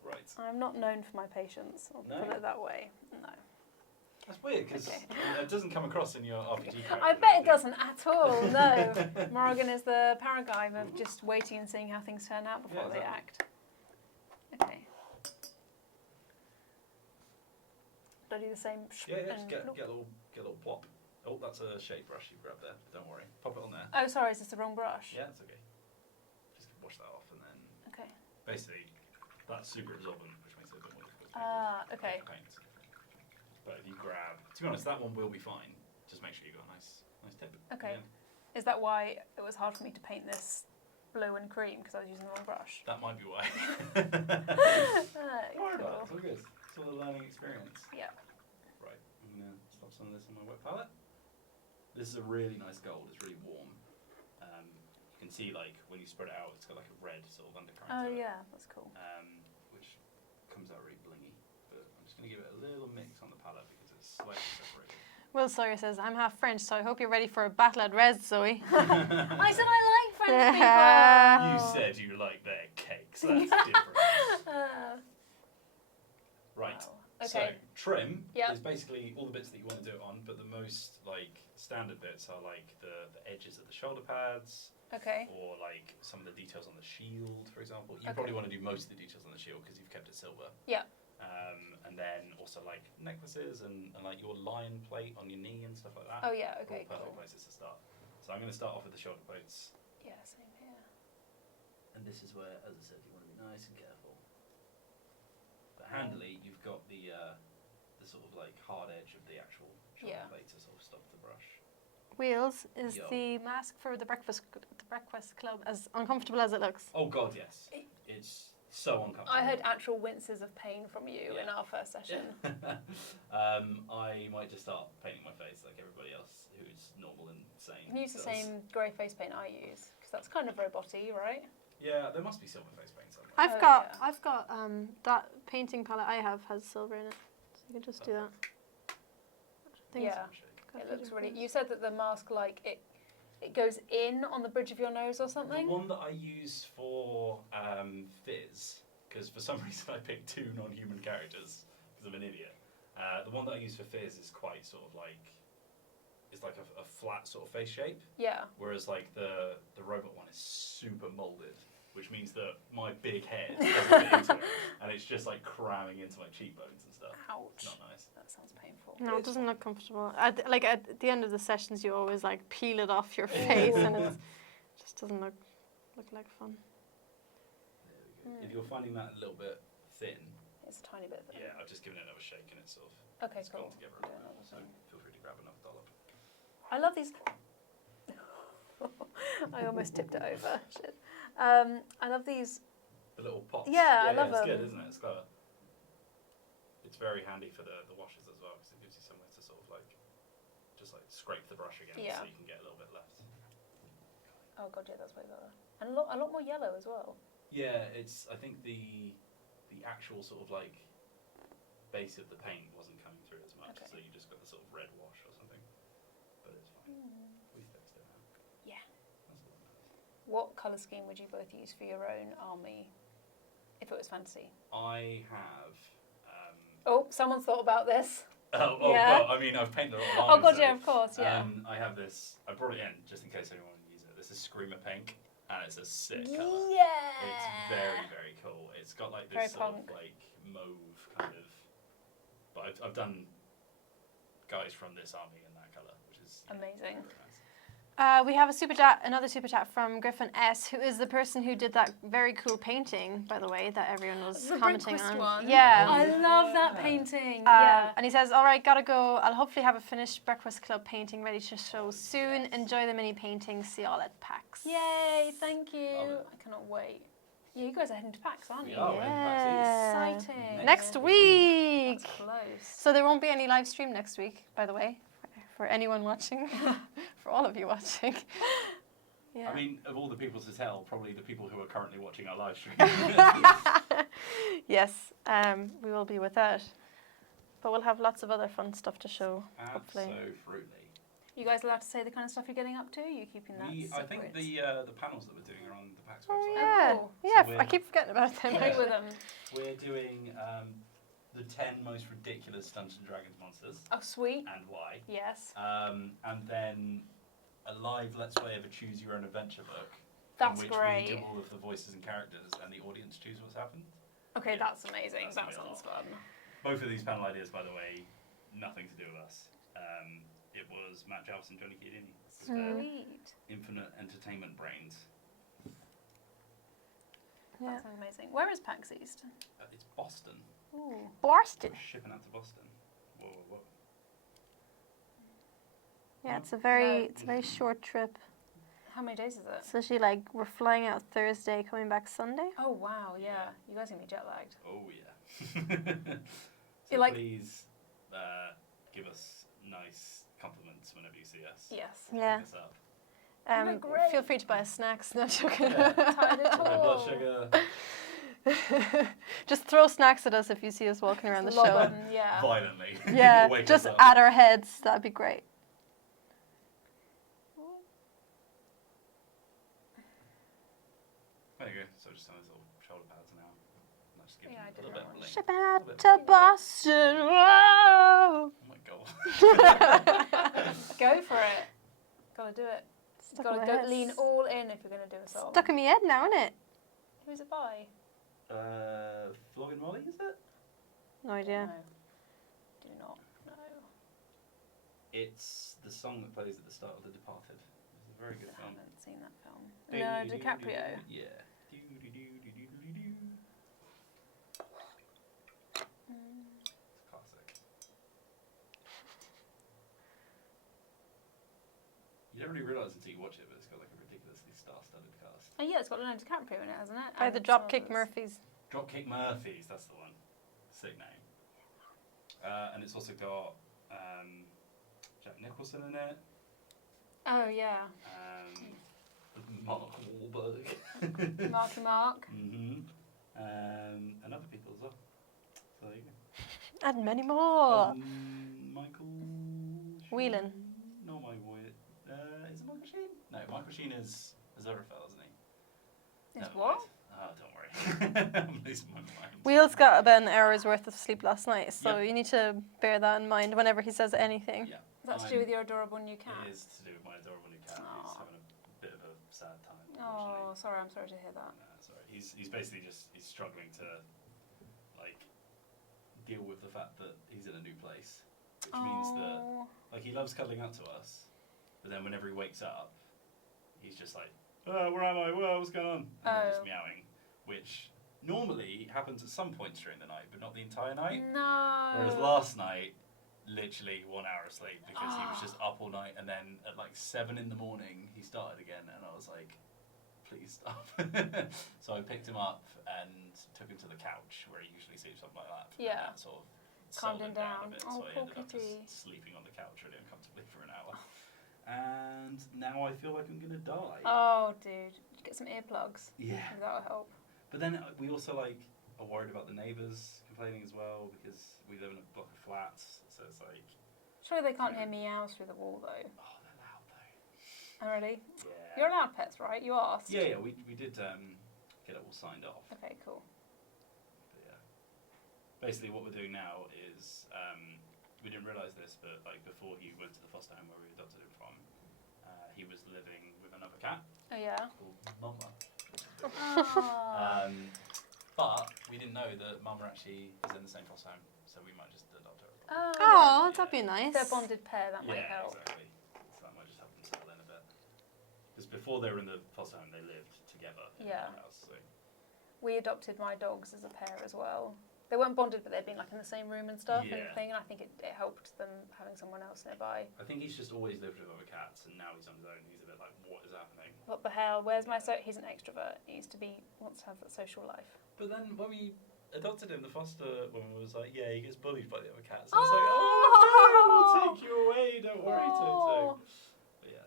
Right. I'm not known for my patience. I'll No? put it that way. No. That's weird, because Okay. it doesn't come across in your RPG character. I bet it doesn't at all, no. Morrigan is the paradigm of just waiting and seeing how things turn out before Yeah, they exactly. act. Okay. Do I do the same? Yeah, just and get flop? a little plop. Oh, that's a shape brush you grabbed there. Don't worry. Pop it on there. Oh, sorry, is this the wrong brush? Yeah, it's okay. Just wash that off, and then Okay. basically that's super absorbent, which makes it a bit more difficult to Okay. paint. But if you grab, to be honest, that one will be fine. Just make sure you got a nice tip. Okay. Yeah. Is that why it was hard for me to paint this blue and cream because I was using the wrong brush? That might be why. Ah, Don't worry about it. cool. It's all good. It's all a learning experience. Yeah. pop some of this on my wet palette. This is a really nice gold. It's really warm. You can see like when you spread it out, it's got like a red sort of undercurrent. Oh to it, yeah, that's cool. which comes out really blingy. But I'm just going to give it a little mix on the palette because it's slightly separated. Will Sawyer says, I'm half French, so I hope you're ready for a battle at Res, Zoe. I said I like French people. You said you like their cakes. That's different. Right. Wow. So Okay. trim Yep. is basically all the bits that you want to do it on, but the most like standard bits are like the edges of the shoulder pads, Okay. or like some of the details on the shield, for example. You Okay. probably want to do most of the details on the shield because you've kept it silver. Yeah. And then also like necklaces and like your lion plate on your knee and stuff like that. Oh yeah. Okay. All perfect Cool. places to start. So I'm going to start off with the shoulder plates. Yeah. Same here. And this is where, as I said, you want to be nice and careful. But handily, you've got the sort of like hard edge of the actual shoulder Yeah. plate to sort of stop the brush. Wheels, is Yo. the mask for the Breakfast Club as uncomfortable as it looks? Oh God, yes. It's so uncomfortable. I heard actual winces of pain from you in Yeah. our first session. I might just start painting my face like everybody else who's normal and sane. You can use the does. same grey face paint I use because that's kind of robot-y, right? Yeah, there must be silver face paint somewhere. I've Oh, got yeah. that painting palette I have has silver in it, so you can just do that. I think Yeah. it's got a It few looks really. different You said that the mask like it goes in on the bridge of your nose or something. The one that I use for Fizz, because for some reason I picked two non-human characters because I'm an idiot. The one that I use for Fizz is quite sort of like, it's like a flat sort of face shape, Yeah. whereas like the robot one is super molded, which means that my big head doesn't fit into it, and it's just like cramming into my cheekbones and stuff. It's Ouch. not nice. That sounds painful. No, it doesn't look comfortable. At the end of the sessions, you always like peel it off your face, and it just doesn't look like fun. There we go. If you're finding that a little bit thin, It's a tiny bit. Though. yeah, I've just given it another shake and it's sort of Okay. it's Cool. gone together a Do little another bit. So thing. feel free to grab another dollop. I love these. I almost tipped it over. Shit. I love these. The little pots. Yeah, I love it's them. good, isn't it? It's clever. It's very handy for the washes as well because it gives you somewhere to sort of like just like scrape the brush against Yeah. so you can get a little bit left. Oh god, yeah, that's way better. And a lot more yellow as well. Yeah, I think the actual sort of like base of the paint wasn't coming through as much, Okay. so you just got the sort of red wash or something. But it's fine. We fixed it now. Yeah. That's all that matters. What colour scheme would you both use for your own army, if it was fantasy? I have. Oh, someone's thought about this. Oh, Yeah. well, I mean, I've painted a lot of Oh armies, god, so, yeah, of course, yeah. I have this. I brought it in just in case anyone would use it. This is Screamer Pink, and it's a sick colour. Yeah. It's very, very cool. It's got like Very this sort punk. of like mauve kind of. But I've done guys from this army in that colour, which is Amazing. very nice. We have another super chat from Griffin S, who is the person who did that very cool painting, by the way, that everyone was The commenting Brickquist on. one. Yeah. I love that painting. Uh, Yeah. And he says, all right, gotta go. I'll hopefully have a finished Breakfast Club painting ready to show soon. Enjoy the mini paintings. See y'all at PAX. Yay, thank you. Love it. I cannot wait. Yeah, you guys are heading to PAX, aren't We you? are. we're in PAX East. Exciting. Next week. That's close. So there won't be any live stream next week, by the way, for anyone watching, for all of you watching. Yeah. I mean, of all the people to tell, probably the people who are currently watching our live stream. Yes, we will be without. But we'll have lots of other fun stuff to show, hopefully. Absolutely. You guys allowed to say the kind of stuff you're getting up to? Are you keeping that I think secret? the panels that we're doing are on the PAX website. Oh, yeah. cool. Yeah, So I keep forgetting about them. Keep it with them. We're doing the 10 most ridiculous Dungeons and Dragons monsters Oh, sweet. and why. Yes. And then a live Let's Play of a Choose Your Own Adventure book. That's in which great. we give all of the voices and characters and the audience choose what's happened. Okay, Yeah. that's amazing. That's That gonna be a sounds fun. Both of these panel ideas, by the way, nothing to do with us. It was Matt Jarvis and Johnny Chiodini with their Sweet. infinite entertainment brains. Yeah. That sounds amazing. Where is PAX East? It's Boston. Ooh. Boston. We're shipping out to Boston. Whoa, whoa, whoa. Yeah, it's a very short trip. How many days is it? It's actually like we're flying out Thursday, coming back Sunday. Oh wow, yeah. You guys are gonna be jet lagged. Oh yeah. So You're like- please give us nice compliments whenever you see us. Yes. Yeah. Pick us up. look great. Feel free to buy us snacks. No, I'm joking. Yeah. Tired at No all. blood sugar. Just throw snacks at us if you see us walking around the Lob show. 'em, yeah. Violently. Yeah, Wake just us up. at our heads. That'd be great. There you go. So just on his little shoulder pads now. That just gives Yeah, him I a did little that bit one. of Ship little out bit to of- Boston. Whoa. Oh my god. Go for it. Gotta do it. Stuck Gotta in my go head. lean all in if you're gonna do a song. Stuck in my head now, isn't it? Who's it by? Flogging Molly, is it? No idea. No. Do not know. It's the song that plays at the start of The Departed. It's a very good I film. haven't seen that film. Leonardo DiCaprio. Yeah. It's classic. You don't really realise until you watch it, but it's got like a ridiculously star-studded cast. Oh yeah, it's got Leonardo DiCaprio in it, hasn't it? By the And Dropkick some others. Murphys. Dropkick Murphys, that's the one. Sick name. And it's also got Jack Nicholson in it. Oh yeah. Mark Wahlberg. Marky Mark. And other people as well. So there you go. And many more. Michael Whelan. No, is it Michael Sheen? No, Michael Sheen is Aziraphale, isn't he? Is Never what? mind. Oh, don't worry. I'm losing my mind. Wheels got about an hour's worth of sleep last night, so Yep. you need to bear that in mind whenever he says anything. Yeah. Is that to do with your adorable new cat? It is to do with my adorable new cat. He's Aw. having a bit of a sad time. Oh, unfortunately. sorry, I'm sorry to hear that. No, sorry. He's basically he's struggling to like deal with the fact that he's in a new place, which means that Oh. like he loves cuddling up to us, but then whenever he wakes up, he's just like, oh, where am I? Whoa, what's going on? And then just Oh. meowing, which normally happens at some points during the night, but not the entire night. No. Whereas last night, literally 1 hour of sleep because he was Ah. just up all night, and then at like 7 in the morning he started again, and I was like, please stop. So I picked him up and took him to the couch where he usually sleeps, something like that. Yeah. And that sort of Calmed settled him down. a bit, Oh, so I poor ended up kitty. just sleeping on the couch really uncomfortably for an hour. And now I feel like I'm gonna die. Oh, dude. Get some earplugs. Yeah. That'll help. But then we also like are worried about the neighbours complaining as well because we live in a block of flats, so it's like, Surely they can't hear meows through the wall, though. oh, they're loud though. Oh, really? Yeah. You're allowed pets, right? You asked? Yeah, we did get it all signed off. Okay, cool. But yeah. Basically, what we're doing now is we didn't realise this, but like before he went to the foster home where we adopted him from, he was living with another cat Oh, yeah? called Mama. Oh. But we didn't know that Mama actually is in the same foster home, so we might just adopt her. Oh, yeah. that'd be nice. They're a bonded pair, that might Yeah, help. exactly. So that might just help them settle in a bit. Because before they were in the foster home, they lived together in Yeah. the house. So. We adopted my dogs as a pair as well. They weren't bonded, but they'd been like in the same room and stuff and Yeah. thing, and I think it helped them having someone else nearby. I think he's just always lived with other cats, and now he's on his own. He's a bit like, what is happening? What the hell? Where's my he's an extrovert. He wants to have that social life. But then when we adopted him, the foster woman was like, yeah, he gets bullied by the other cats. I was like, Oh! oh, we'll take you away, don't worry, Oh. Toto. But yeah.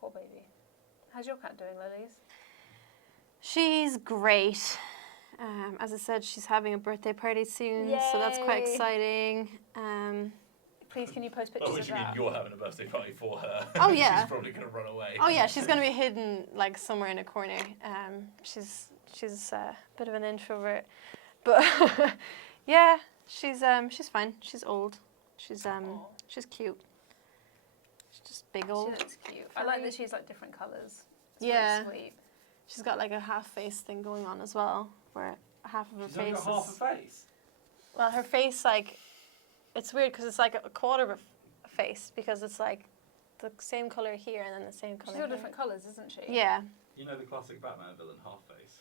Poor baby. How's your cat doing, Lilies? She's great. As I said, she's having a birthday party soon, so that's quite Yay. exciting. Please, can you post Oh, pictures what of do you mean that? you're having a birthday party for her? Oh, yeah. She's probably going to run away. Oh yeah, she's gonna be hidden like somewhere in a corner. She's a bit of an introvert, but yeah, she's fine. She's old. She's Aw. she's cute. She's just big She old. looks cute. I like that she's like different colours. It's Yeah. really sweet. She's got like a half face thing going on as well, where half of her She's face only got half is. a face. Well, her face like, it's weird because it's like a quarter of a face because it's like the same color here and then the same color. She's all here. different colours, isn't she? Yeah. You know the classic Batman villain, half face.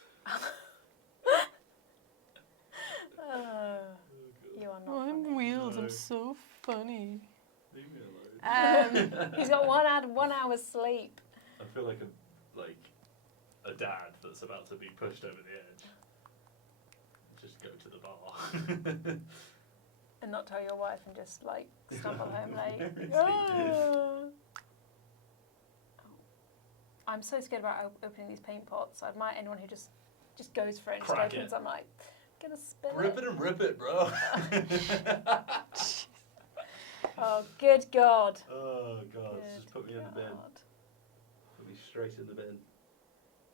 You are not funny. Wheels. No. So funny. Leave me alone. He's got 1 hour's sleep. I feel like a dad that's about to be pushed over the edge. Just go to the bar. And not tell your wife and just like stumble home late. Seriously. Oh. I'm so scared about opening these paint pots. I admire anyone who just goes for it and just Crack opens. it. I'm like, gonna spill Rip it and rip it, bro. Oh, good God. Oh God, just Good put me in the bin. God. Put me straight in the bin.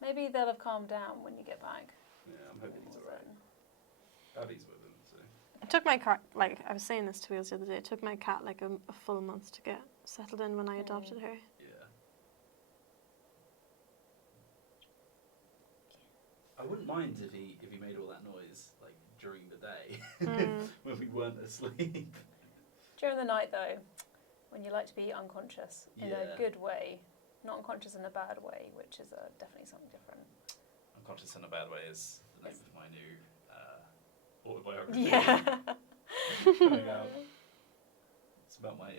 Maybe they'll have calmed down when you get back. Yeah, I'm hoping he's alright. Abby's with him, so. It took my cat, like, I was saying this to Wheels the other day, it took my cat like a full month to get settled in when I adopted her. Yeah. I wouldn't mind if he made all that noise like during the day when we weren't asleep. During the night, though, when you like to be unconscious in Yeah. a good way, not unconscious in a bad way, which is definitely something different. Unconscious in a Bad Way is the name of my new autobiography. Yeah. Coming out. It's about my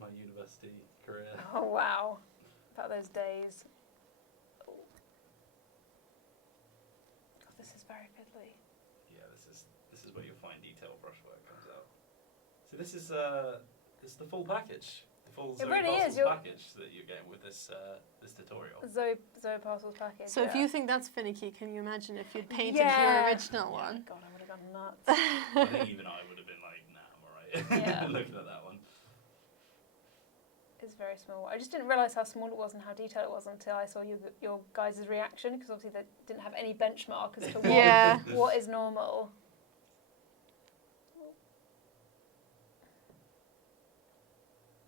my university career. Oh, wow. About those days. Oh. God, this is very fiddly. Yeah, this is where you'll find detailed brushwork comes out. So this is the full package. The full It Zoe really is, Parcels you're- package that you're getting with this this tutorial. Zoe Parcels package. So if yeah. you think that's finicky, can you imagine if you'd painted Yeah. your original Yeah. one? God, I would have gone nuts. I think even I would have been like, nah, I'm alright. Yeah. Looking at that one. It's very small. I just didn't realise how small it was and how detailed it was until I saw your guys' reaction, because obviously they didn't have any benchmark as to what, Yeah. what is normal.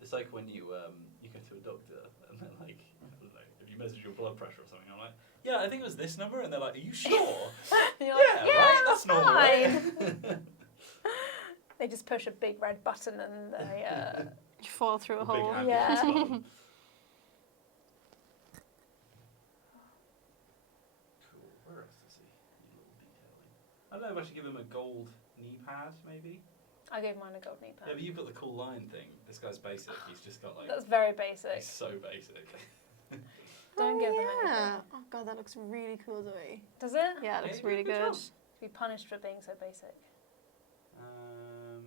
It's like when you go to a doctor and they're like, I don't know, if you measured your blood pressure or something, I'm like, yeah, I think it was this number, and they're like, are you sure? You're yeah, like, right, that's normal. Right? They just push a big red button and they. You fall through a Big hole. ambulance Yeah. button. Cool. Where else does he need a little detailing? I don't know if I should give him a gold knee pad, maybe. I gave mine a gold knee Yeah, pad. but you've got the cool line thing. This guy's basic. He's just got like. That's very basic. He's so basic. Don't give them yeah. anything. Oh god, that looks really cool, Zoe. Does it? Yeah, it looks Yeah, really good good. job. To be punished for being so basic. Um,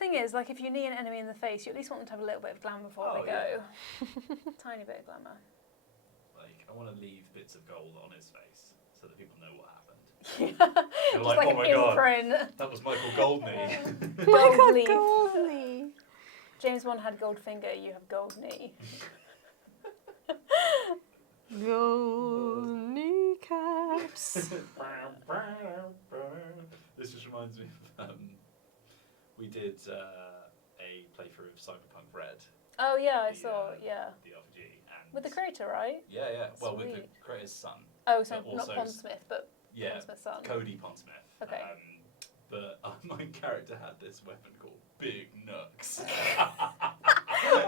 Thing is, like, if you knee an enemy in the face, you at least want them to have a little bit of glamour before Oh, they go. Tiny bit of glamour. like, I want to leave bits of gold on his face so that people know what happened. Just like, like oh an my God. imprint. That was Michael Goldney. Gold leaf. Goldly. James Bond had gold finger, you have gold knee. Gold kneecaps. This just reminds me of we did a playthrough of Cyberpunk Red. Oh yeah, I The, saw, yeah. The RPG. And With the creator, right? Yeah, yeah. Well, with the Sweet. creator's son. Oh, so But not also Pondsmith, but Yeah, Pondsmith's son. Cody Pondsmith. Okay. But my character had this weapon called Big Nux.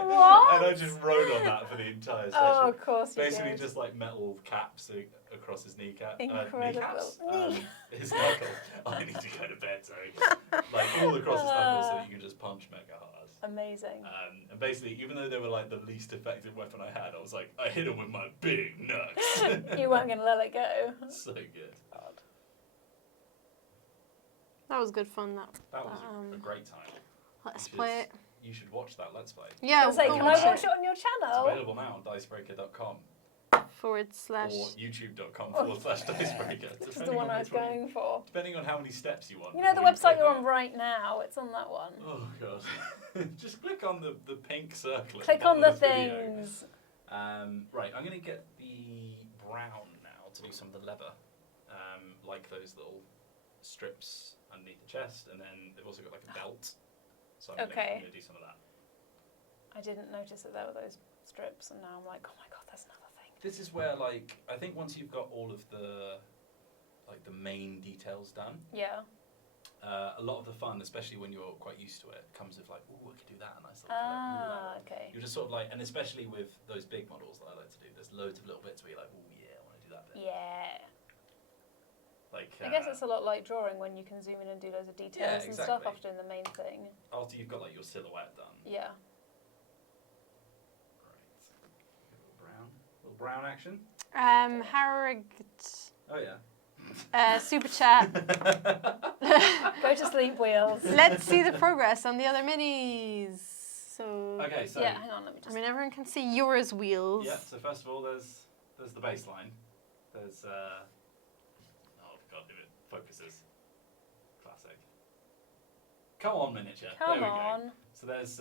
What? And I just rode on that for the entire session. Oh, of course you Basically, did. just like metal caps across his kneecap. Incredible. Kneecaps. His knuckles. I need to go to bed, sorry. Like all across his knuckles so that you can just punch mega hard. Amazing. And basically, even though they were like the least effective weapon I had, I was like, I hit him with my big nuts. You weren't going to let it go. So good. God. That was good fun. That That was a great time. let's You should- play it. You should watch that Let's Play. Yeah, I was like, go can I watch watch it on your It's channel? available now on Dicebreaker.com / or youtube.com/Dicebreaker. This is the one I was going for. Depending on how many steps you want. You know the before website click you're on on it. right now? It's on that one. Oh god. Just click on the pink circle. at Click bottom on of the this video. things. Right, I'm going to get the brown now to do some of the leather. Like those little strips underneath the chest, and then they've also got like a belt. So I'm Okay. going to do some of that. I didn't notice that there were those strips, and now I'm like, oh my god, there's another thing. This is where, like, I think once you've got all of the, like, the main details done, Yeah. a lot of the fun, especially when you're quite used to it, comes with like, ooh, I could do that, and I sort of Ah, okay. You're just sort of like, and especially with those big models that I like to do, there's loads of little bits where you're like, ooh, yeah, I want to do that bit. Yeah. Like, I guess it's a lot like drawing when you can zoom in and do loads of details and stuff exactly. after doing the main thing. after you've got like your silhouette done. Yeah. Right. A little brown action. Harrogate. Oh yeah. Super chat. Go to sleep, Wheels. Let's see the progress on the other minis. So. Okay, so Yeah, hang on, let me just. I mean, everyone can see yours, Wheels. yeah. So first of all, there's the baseline. There's oh god, if it focuses. Classic. Come on, miniature. Come there we on. go. So there's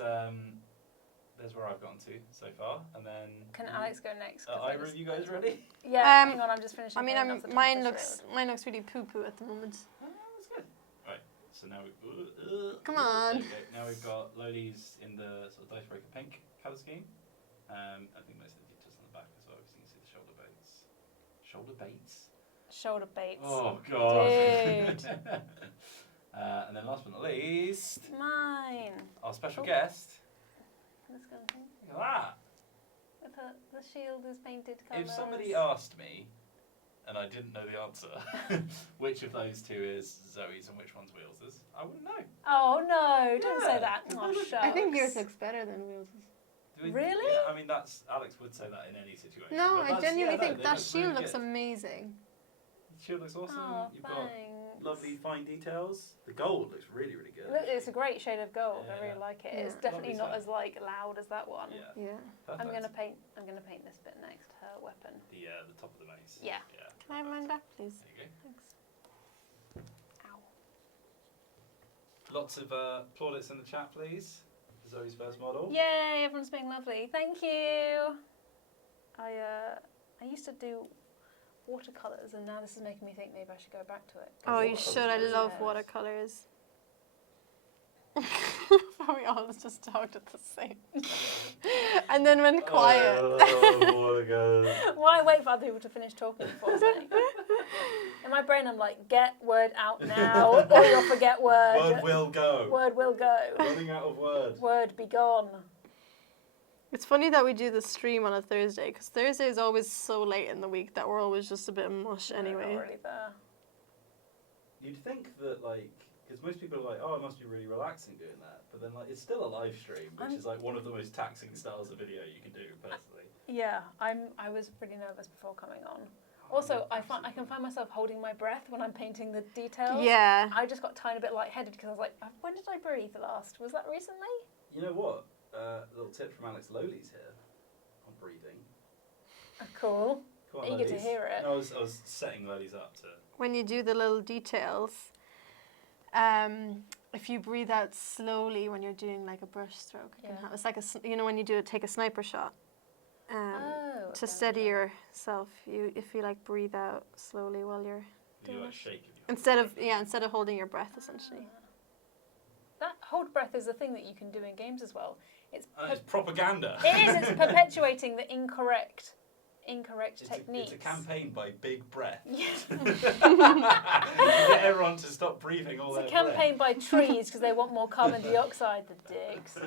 where I've gotten to so far, and then. Can Alex go next? 'Cause Are you guys ready? Yeah, hang on, I'm just finishing. I mean, putting up the top mine of the looks really poo-poo at the moment. Oh, that's good. Right. So now we. Come on. There we go. Now we've got Lolies in the sort of Icebreaker pink colour scheme. I think most of the details on the back as well, because you can see the shoulder baits. Shoulder baits? Shoulder baits. Oh god. Dude. And then last but not least, Mine. our special guest. This kind of thing. Look at that. With the shield is painted colours. If somebody asked me, and I didn't know the answer, which of those two is Zoe's and which one's Wheels's, I wouldn't know. Oh no! Don't say Yeah. that. Oh, shucks. I think yours looks better than Wheels's. Really? Yeah, I mean, Alex would say that in any situation. No, but I that's- genuinely yeah, no, think they that look shield really looks good. amazing. The shield looks awesome. Oh, You've got thanks. lovely fine details. The gold looks really, really good. Look, it's a great shade of gold. I Yeah. really like it. Yeah. It's definitely Lovely not stuff. as loud as that one. Yeah. Yeah. Perfect. I'm gonna paint this bit next. Her weapon. the top of the vase. Yeah. Yeah. Can I have mine back, please? There you Thanks. Ow. go. Lots of plaudits in the chat, please. Zoe's first model. Yay! Everyone's being lovely. Thank you. I used to do watercolors, and now this is making me think maybe I should go back to it. Oh, you watercolours should. I are love nice. watercolors. We all just talked at the same. And then went quiet. While I wait for other people to finish talking before saying. In my brain, I'm like, get word out now, or you'll forget word. Word will go. Word will go. Running out of words. Word be gone. It's funny that we do the stream on a Thursday, because Thursday is always so late in the week that we're always just a bit mush anyway. Not really there. You'd think that, like, because most people are like, oh, it must be really relaxing doing that. But then, like, it's still a live stream, which is, like, one of the most taxing styles of video you can do, personally. Yeah, I was pretty nervous before coming on. Also, I can find myself holding my breath when I'm painting the details. Yeah. I just got a tiny bit lightheaded because I was like, when did I breathe last? Was that recently? You know what? Little tip from Alex Lolies here on breathing. Cool. Come on, Eager to Lolies. hear it. No, I was setting Lolies up to... When you do the little details, if you breathe out slowly when you're doing like a brush stroke, it can Yeah. have, it's like when you take a sniper shot. Oh, To okay. steady yourself, if you like breathe out slowly while you're You doing like it. shake if you Instead of holding your breath essentially. That hold breath is a thing that you can do in games as well. It's It's propaganda. it is. It's perpetuating the incorrect techniques. It's a campaign by Big Breath. Yes. To get everyone to stop breathing all It's a their campaign by trees because they want more carbon dioxide. The dicks.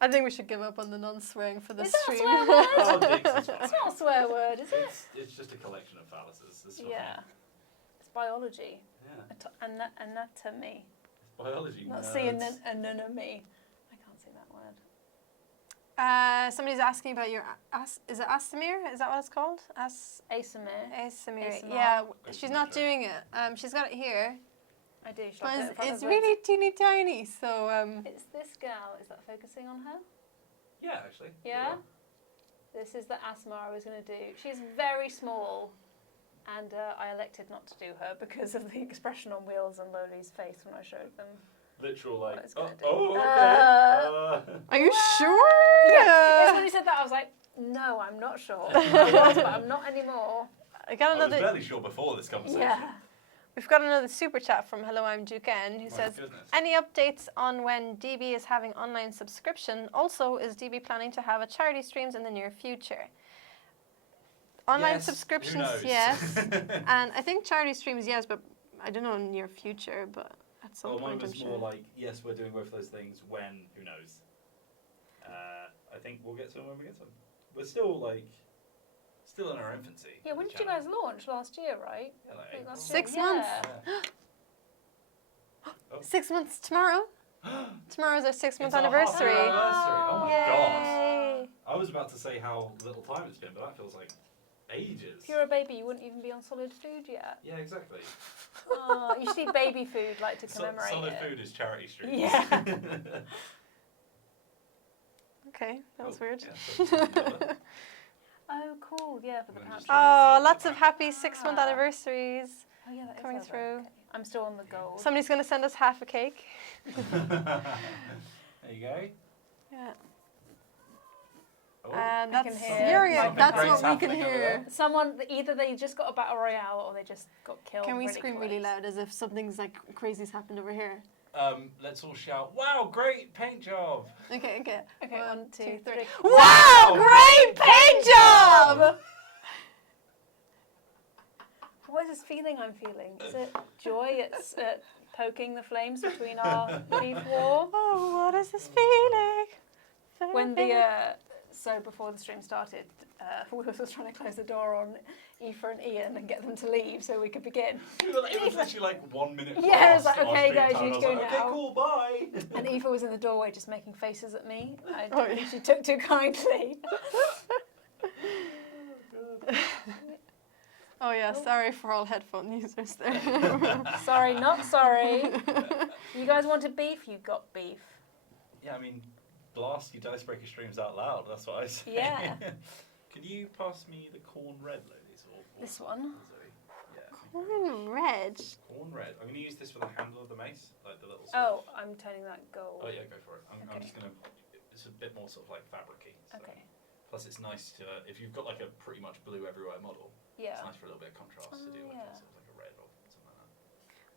I think we should give up on the non-swearing for this Is that a stream. swear word? Oh, dicks is It's fine. not a swear word, is it? It's just a collection of phalluses. It's fine. Yeah. It's biology. Yeah. Anatomy. It's biology. Not nerds. anemone. I can't say that word. Somebody's asking about your is it Astamir? Is that what it's called? Asymir. Astamir. Asymir. Yeah, she's Asymir, not sure. doing it. She's got it here, I do. Shall but I put it in front it's of really teeny tiny. So It's this gal. Is that focusing on her? Yeah, actually. Yeah? This is the asthma I was going to do. She's very small, and I elected not to do her because of the expression on Wheels and Lolies' face when I showed them. Literal, like, it's gonna do. okay. are you sure? Yeah. When he said that, I was like, no, I'm not sure. I was, but I'm not anymore. I got I was another. barely sure before this conversation. Yeah. We've got another super chat from Hello, I'm Duke N, who My says, goodness. any updates on when DB is having online subscription? Also, is DB planning to have a charity streams in the near future? Online Yes, who subscriptions, knows? yes. And I think charity streams, yes, but I don't know in near future, but at some Well, mine point I'm was sure. more like, yes, we're doing both those things. When? Who knows? I think we'll get to them when we get to them. We're still in our infancy. Yeah, when did you guys launch? Last year, right? Yeah, like I think April. last year. 6 months. Yeah. 6 months tomorrow? Tomorrow's our 6-month It's our anniversary. half-year anniversary. Oh my god. Yay! I was about to say how little time it's been, but that feels like ages. If you're a baby, you wouldn't even be on solid food yet. Yeah, exactly. Oh, you should eat baby food like to commemorate Solid it. food is charity streams. Yeah. Okay, that was weird. Yeah, Oh, cool. Yeah, for the And then pouch. just try Oh, lots of happy 6-month anniversaries Oh, yeah, that is coming lovely. through. Okay. I'm still on the gold. Somebody's going to send us half a cake. There you go. Yeah. Oh. And I can that's hear Uriel. something That's great's what we can happening over hear. Someone, either they just got a battle royale or they just got killed. Can we really scream quick. really loud as if something's like crazy's happened over here? Let's all shout, "Wow, great paint job!" Okay. Okay, 1, 2, 3. Wow, great paint job! What is this feeling I'm feeling? Is it joy? It's poking the flames between our beef war? Oh, what is this feeling? When so before the stream started, Wheels was trying to close the door on Aoife and Ian and get them to leave so we could begin. It was literally like 1 minute. Yeah, it was past like, our okay, stream guys, time, you and need I to was go like, now. Okay, cool, bye. And Aoife was in the doorway just making faces at me. I Oh, don't think she took too kindly. Oh yeah, sorry for all headphone users there. Sorry, not sorry. You guys wanted beef, you got beef. Yeah, I mean, blast your Icebreaker streams out loud. That's what I say. Yeah. Can you pass me the corn red, ladies? Or This one? Zoe? Yeah. Red. Corn red. I'm going to use this for the handle of the mace, like the little. Oh, I'm turning that gold. Oh yeah, go for it. I'm Okay. just going to. It's a bit more sort of like fabricy. So. Okay. Plus, it's nice to if you've got like a pretty much blue everywhere model. Yeah. It's nice for a little bit of contrast to do with yeah. sort of like a red or something like that.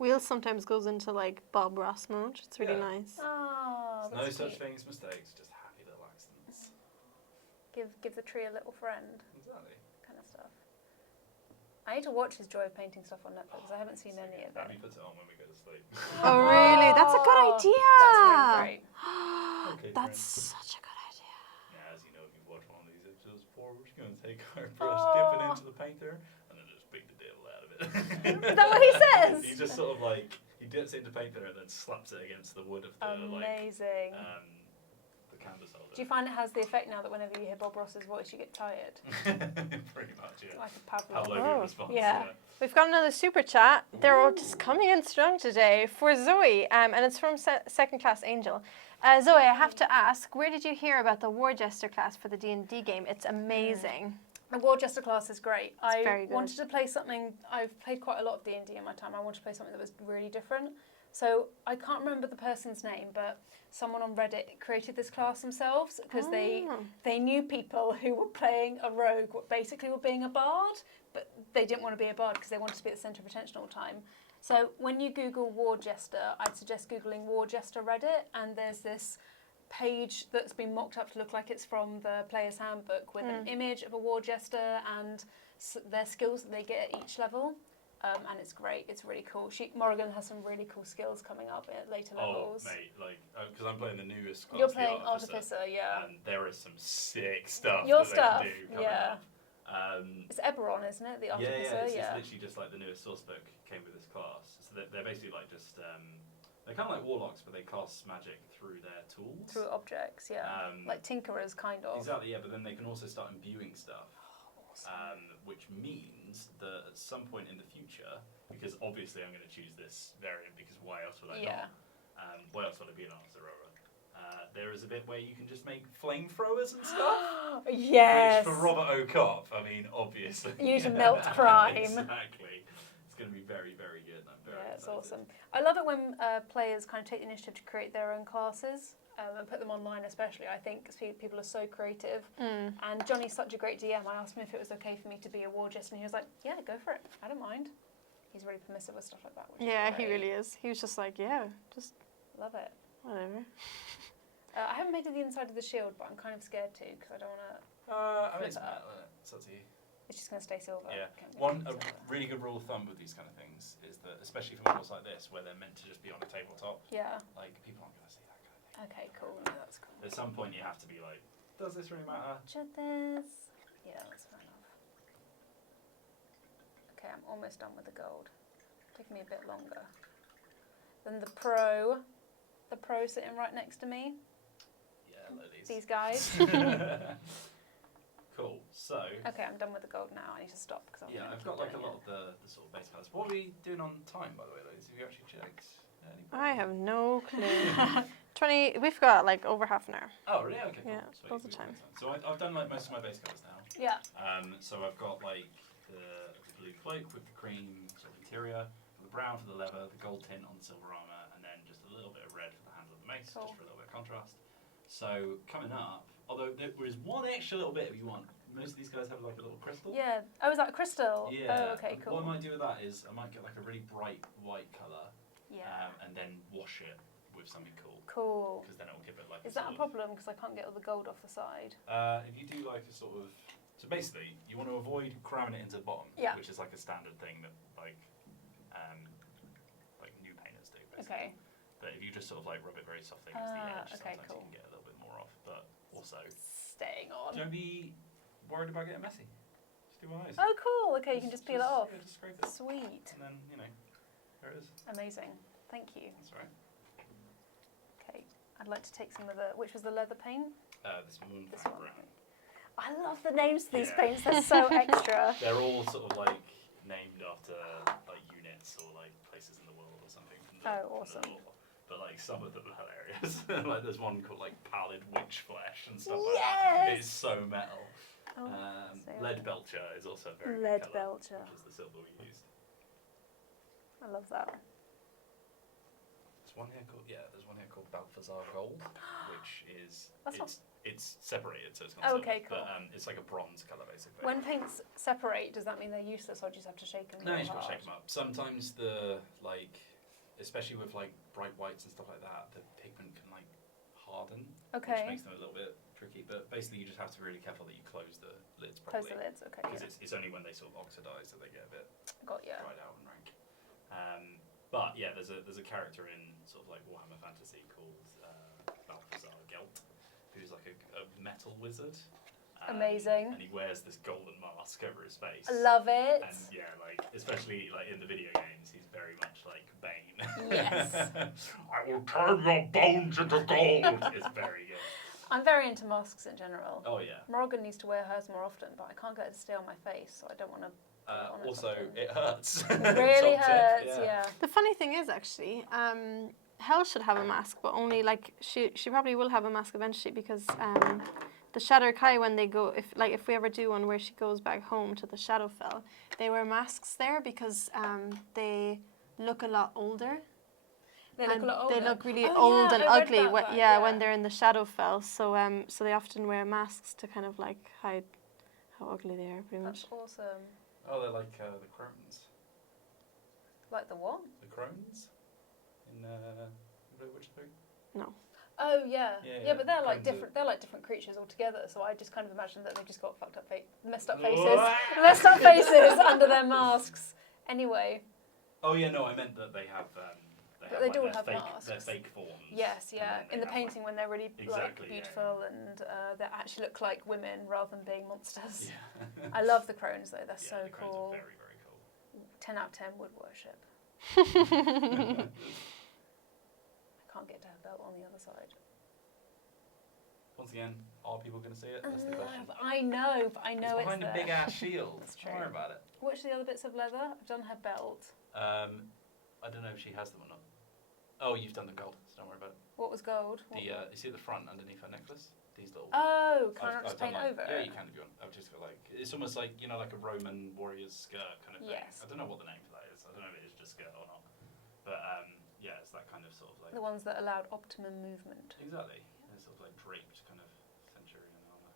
Wheels sometimes goes into like Bob Ross mode. It's really Yeah. nice. Oh, There's no that's such cute. thing as mistakes, just happy little accidents. Give the tree a little friend, Exactly. kind of stuff. I need to watch his Joy of Painting stuff on Netflix. I haven't seen any of Abby it. puts it on when we go to sleep. Oh really? That's a good Oh, idea. That's really great. Okay, That's friends. such a good idea. Yeah, as you know, if you've watched one of these episodes before, we're just going to take our brush, dip it into the painter, and then just beat the devil out of it. Is that what he says? He just sort of like, he dips it into painter and then slaps it against the wood of the Amazing. the canvas holder. Do you find it has the effect now that whenever you hear Bob Ross's voice, you get tired? Pretty much, yeah. Like a Pavlov. Pavlovian Oh. response. Yeah. We've got another super chat. They're all just coming in strong today for Zoe, and it's from Second Class Angel. Zoe, I have to ask, where did you hear about the War Jester class for the D&D game? It's amazing. The War Jester class is great. I very good. wanted to play something. I've played quite a lot of D&D in my time. I wanted to play something that was really different. So I can't remember the person's name, but someone on Reddit created this class themselves because they knew people who were playing a rogue, what basically were being a bard, but they didn't want to be a bard because they wanted to be at the centre of attention all the time. So when you Google War Jester, I'd suggest Googling War Jester Reddit, and there's this page that's been mocked up to look like it's from the Player's Handbook with an image of a War Jester and their skills that they get at each level. And it's great. It's really cool. Morrigan has some really cool skills coming up at later levels. Oh, mate, like, because I'm playing the newest class, You're the playing Artificer, Artificer, yeah. and there is some sick stuff Your that stuff, they can do coming yeah. up. It's Eberron, isn't it? The Artificer, It's literally just like the newest source book came with this class. So they're basically like just, they're kind of like warlocks, but they cast magic through their tools. Through objects, yeah. Like Tinkerers, kind of. Exactly, yeah, but then they can also start imbuing stuff. Which means that at some point in the future, because obviously I'm going to choose this variant because why else would I not? Why else would I be an Artificer? There is a bit where you can just make flamethrowers and stuff. Yes. Which for Robert O'Cobb, I mean, obviously. You need to melt crime. Exactly. It's going to be very, very good. I'm very Yeah, it's excited. awesome. I love it when players kind of take the initiative to create their own classes and put them online especially. I think 'cause people are so creative. And Johnny's such a great DM. I asked him if it was okay for me to be a war jester and he was like, yeah, go for it. I don't mind. He's really permissive with stuff like that. Which Yeah, is he great. really is. He was just like, yeah, just Love it. whatever. I haven't made it the inside of the shield, but I'm kind of scared to because I don't want to. I mean, it's Flip it up. metal, isn't it? It's up to you. It's just going to stay silver. Yeah. Can't be One a silver. really good rule of thumb with these kind of things is that, especially for models like this, where they're meant to just be on a tabletop, Yeah. like people aren't going to see that kind of thing. Okay, cool. No, that's cool. At some point, you have to be like, does this really matter? Picture this. Yeah, that's fair enough. Okay, I'm almost done with the gold. Taking me a bit longer. Then the pro sitting right next to me. Yeah, ladies. These guys. Cool. So. Okay, I'm done with the gold now. I need to stop because I'm. Yeah, I've got like a lot of the sort of base colours. What are we doing on time, by the way, ladies? Have you actually checked? I have no clue. 20. We've got like over half an hour. Oh, really? Okay. Cool. Yeah, loads of time. So I've done like most of my base colours now. Yeah. So I've got like the blue cloak with the cream sort of interior, the brown for the leather, the gold tint on the silver armour, and then just a little bit of red for the handle of the mace, Cool. just for a little bit of contrast. So coming up, although there is one extra little bit if you want. Most of these guys have like a little crystal. Yeah. Oh, is that a crystal? Yeah. Oh, okay, cool. What I might do with that is I might get like a really bright white colour, Yeah. and then wash it with something cool. Cool. Because then it will give it like. Is that a problem? Because I can't get all the gold off the side. If you do like a sort of, so basically you want to avoid cramming it into the bottom, Yeah. which is like a standard thing that like new painters do. Basically. Okay. But if you just sort of like rub it very softly against the edge, Okay, sometimes cool. you can get a little bit more off. But also, Staying on. don't be worried about getting messy. Just do one of those. Oh, cool. Okay, you can just peel it off. Yeah, just scrape it. Sweet. And then there it is. Amazing. Thank you. That's right. Okay. I'd like to take some of the. Which was the leather paint? This moonfire This one. brown. I love the names of these Yeah. paints. They're so extra. They're all sort of like named after like units or like places in the world or something. From the, Oh, from the awesome. lore. But like some of them are hilarious. Like there's one called like pallid witch flesh and stuff like that. It's so metal. Oh, Lead belcher is also a very Lead good colour, belcher. which is the silver we used. I love that. There's one here called Balthazar Gold, which is That's it's separated, so it's not Oh, silver, okay, cool. but it's like a bronze colour basically. When paints separate, does that mean they're useless, or do you just have to shake them? No, real you just got to hard? shake them up. Sometimes especially with like bright whites and stuff like that, the pigment can like harden, Okay. which makes them a little bit tricky. But basically, you just have to be really careful that you close the lids Close properly. the lids. Okay. Because Yeah. it's only when they sort of oxidise that they get a bit Got ya. dried out and rank. But yeah, there's a character in sort of like Warhammer Fantasy called Balthazar Gelt, who's like a metal wizard. Amazing. And he wears this golden mask over his face. I love it. And yeah, like especially like in the video games, he's very much like Bane. Yes. I will turn your bones into gold. It's very good. I'm very into masks in general. Oh yeah. Morrigan needs to wear hers more often, but I can't get it to stay on my face, so I don't want to. Also, it hurts. It really Top tip, hurts. Yeah. The funny thing is actually, Hel should have a mask, but only like she probably will have a mask eventually because the Shadow Kai, when they go, if we ever do one where she goes back home to the Shadowfell, they wear masks there because they look a lot older. They look a lot older. They look really Oh, old yeah, and I read ugly. about that, Yeah, when they're in the Shadowfell. So they often wear masks to kind of like hide how ugly they are, pretty That's much. awesome. Oh, they're like the crones. Like the what? The crones in Blue Witch Book. No. Oh yeah. Yeah, But they're like crones are- different. They're like different creatures altogether. So I just kind of imagine that they've just got messed up faces under their masks. Anyway. Oh yeah, no, I meant that they have. But they do their have fake, masks. Their fake forms. Yes, and yeah. then they In the have, painting, when they're really Exactly, yeah, beautiful and they actually look like women rather than being monsters. Yeah. I love the crones though. They're Yeah, so the crones cool. are very, very cool. 10 out of 10 would worship. I can't get to her belt on the other side. Once again, are people going to see it? That's the question. I know, but I know it's behind there. a big ass shield. That's Don't worry true. about it. Which are the other bits of leather? I've done her belt. I don't know if she has them or not. Oh, you've done the gold, so don't worry about it. What was gold? What- You see at the front underneath her necklace? These little. Oh, can I just done paint like, over Yeah, it? you can if you want. I've just got like it's almost like like a Roman warrior's skirt kind of thing. Yes. I don't know what the name for that is. I don't know if it is just skirt or not. But yeah, it's that kind of sort of like. The ones that allowed optimum movement. Exactly. It's sort of like draped kind of centurion armor.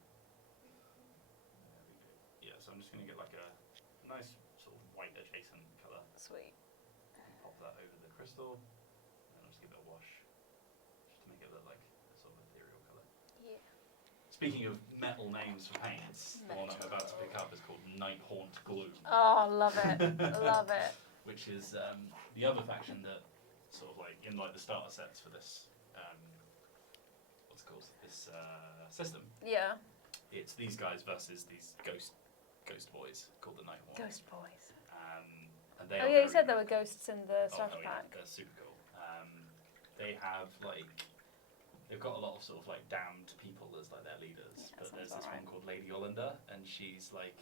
Yeah, so I'm just going to get like a nice sort of white adjacent colour. Sweet. Pop that over the crystal. And I'll just give it a wash. Just to make it look like a sort of ethereal colour. Yeah. Speaking of metal names for paints, the one I'm about to pick up is called Nighthaunt Glue. Oh, love it. Love it. Which is the other faction that sort of like in like the starter sets for this what's it called this system. Yeah. It's these guys versus these ghost boys called the Nighthaunt. Ghost boys. And they Oh are yeah, you very, said there very were cool. ghosts in the Oh, starter yeah, pack. they're super cool. They have like they've got a lot of sort of like damned people as like their leaders, Yeah, but there's sounds this about one called Lady Yolanda, and she's like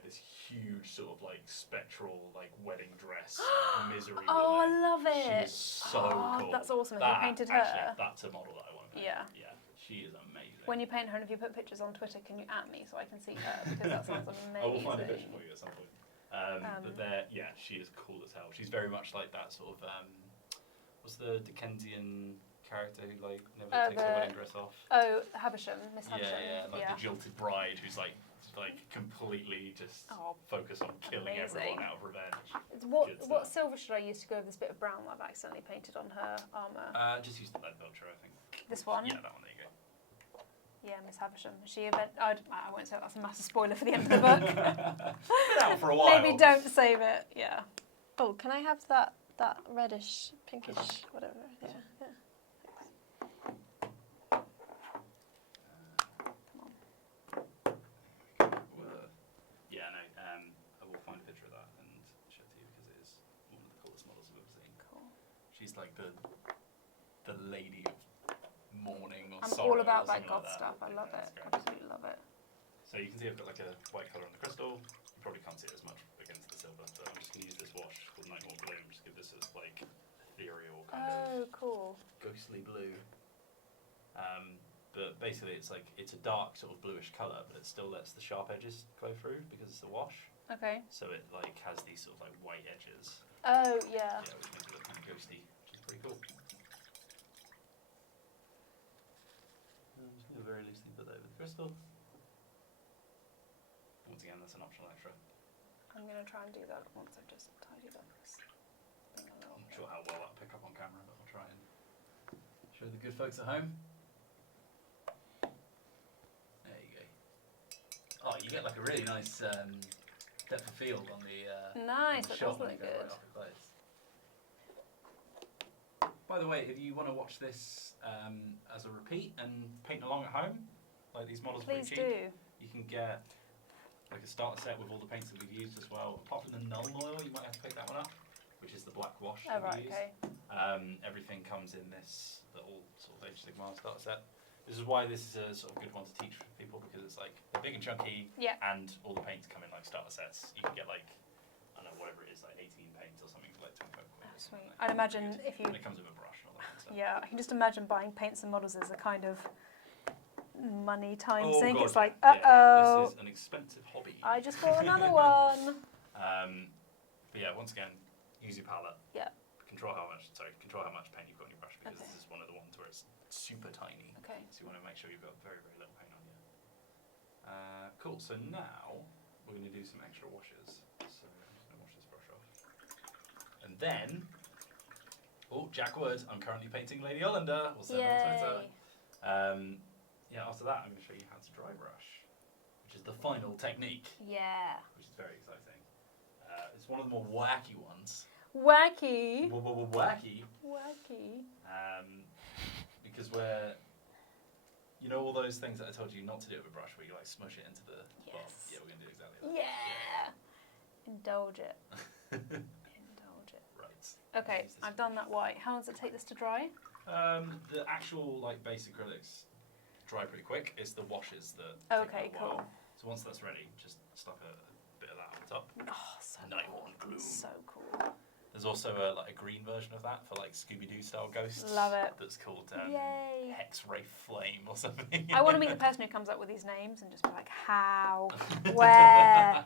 this huge sort of like spectral like wedding dress misery Oh, I woman. love it. She is so cool. That's awesome. Have you painted her? Actually, that's a model that I want to paint. Yeah. Yeah, she is amazing. When you paint her, and if you put pictures on Twitter, can you @me so I can see her? Because that sounds amazing. I will find a picture for you at some point. But she is cool as hell. She's very much like that sort of what's the Dickensian character who like never takes her wedding dress off? Oh, Havisham, Miss Havisham. Yeah, like the jilted bride who's like completely just focused on killing everyone out of revenge. What silver should I use to go over this bit of brown that I've accidentally painted on her armour? Just use the lead belcher, I think. This one? Yeah, that one. There you go. Yeah, Miss Havisham. I won't say that's a massive spoiler for the end of the book. Been out for a while. Maybe don't save it. Yeah. Oh, can I have that reddish, pinkish, whatever? Yeah. I will find a picture of that and show it to you because it is one of the coolest models I've ever seen. Cool. She's like the lady of mourning or I'm sorrow. all about or that something goth like stuff. I love it. Great. Absolutely love it. So you can see I've got like a white colour on the crystal. You probably can't see it as much against the silver, but I'm just going to use this wash called Nighthawk Bloom just give this like ethereal kind of Cool. ghostly blue. But basically it's a dark sort of bluish colour, but it still lets the sharp edges glow through because it's a wash. Okay. So it like has these sort of like white edges. Oh, yeah. Yeah, which makes it look kind of ghosty, which is pretty cool. I'm just going to very loosely put that over the crystal. Once again, that's an optional extra. I'm going to try and do that once I've just tidied up this thing a little I'm not bit. sure how well that'll pick up on camera, but we'll try and show the good folks at home. There you go. Oh, you get like a really nice depth of field on the Nice, that shot does when look you go right good. up close. By the way, if you want to watch this as a repeat and paint along at home, like these models are Please pretty cheap, do. you can get like a starter set with all the paints that we've used as well. Apart from the Null Oil, you might have to pick that one up, which is the black wash Oh, that right, we use. okay. Everything comes in this little sort of Age of Sigmar starter set. This is why this is a sort of good one to teach people because it's like they're big and chunky, and all the paints come in like starter sets. You can get like, I don't know, whatever it is, like 18 paints or something for like 25 quid. Oh, sweet. I'd imagine if you... And it comes with a brush and all that kind of stuff. Yeah, I can just imagine buying paints and models as a kind of money time sink. God, It's like, yeah. uh-oh. This is an expensive hobby. I just bought another one. But yeah, once again, use your palette. Yeah. Control how much paint you've got on your brush because this is one of the ones where it's super tiny. Okay. So you want to make sure you've got very, very little paint on you. Cool, so now we're going to do some extra washes. So I'm just going to wash this brush off. And then, Jack Wood, I'm currently painting Lady Yolanda. We'll send it on Twitter. After that I'm going to show you how to dry brush, which is the final technique. Yeah. Which is very exciting. It's one of the more wacky ones. Wacky. Wacky. Wacky. Because we're, you know, all those things that I told you not to do with a brush, where you like smush it into the bottom. Yeah, we're gonna do exactly that. Yeah. Indulge it. Indulge it. Right. Okay, I've done that white. How long does it take this to dry? The actual like base acrylics dry pretty quick. It's the washes that. Okay, take a while. cool. So once that's ready, just stuff a bit of that on top. Oh, so Nighthawk cool. Bloom. So cool. There's also a green version of that for like Scooby-Doo style ghosts. Love it. That's called Yay. Hex-Ray Flame or something. I want to meet the person who comes up with these names and just be like, how, where.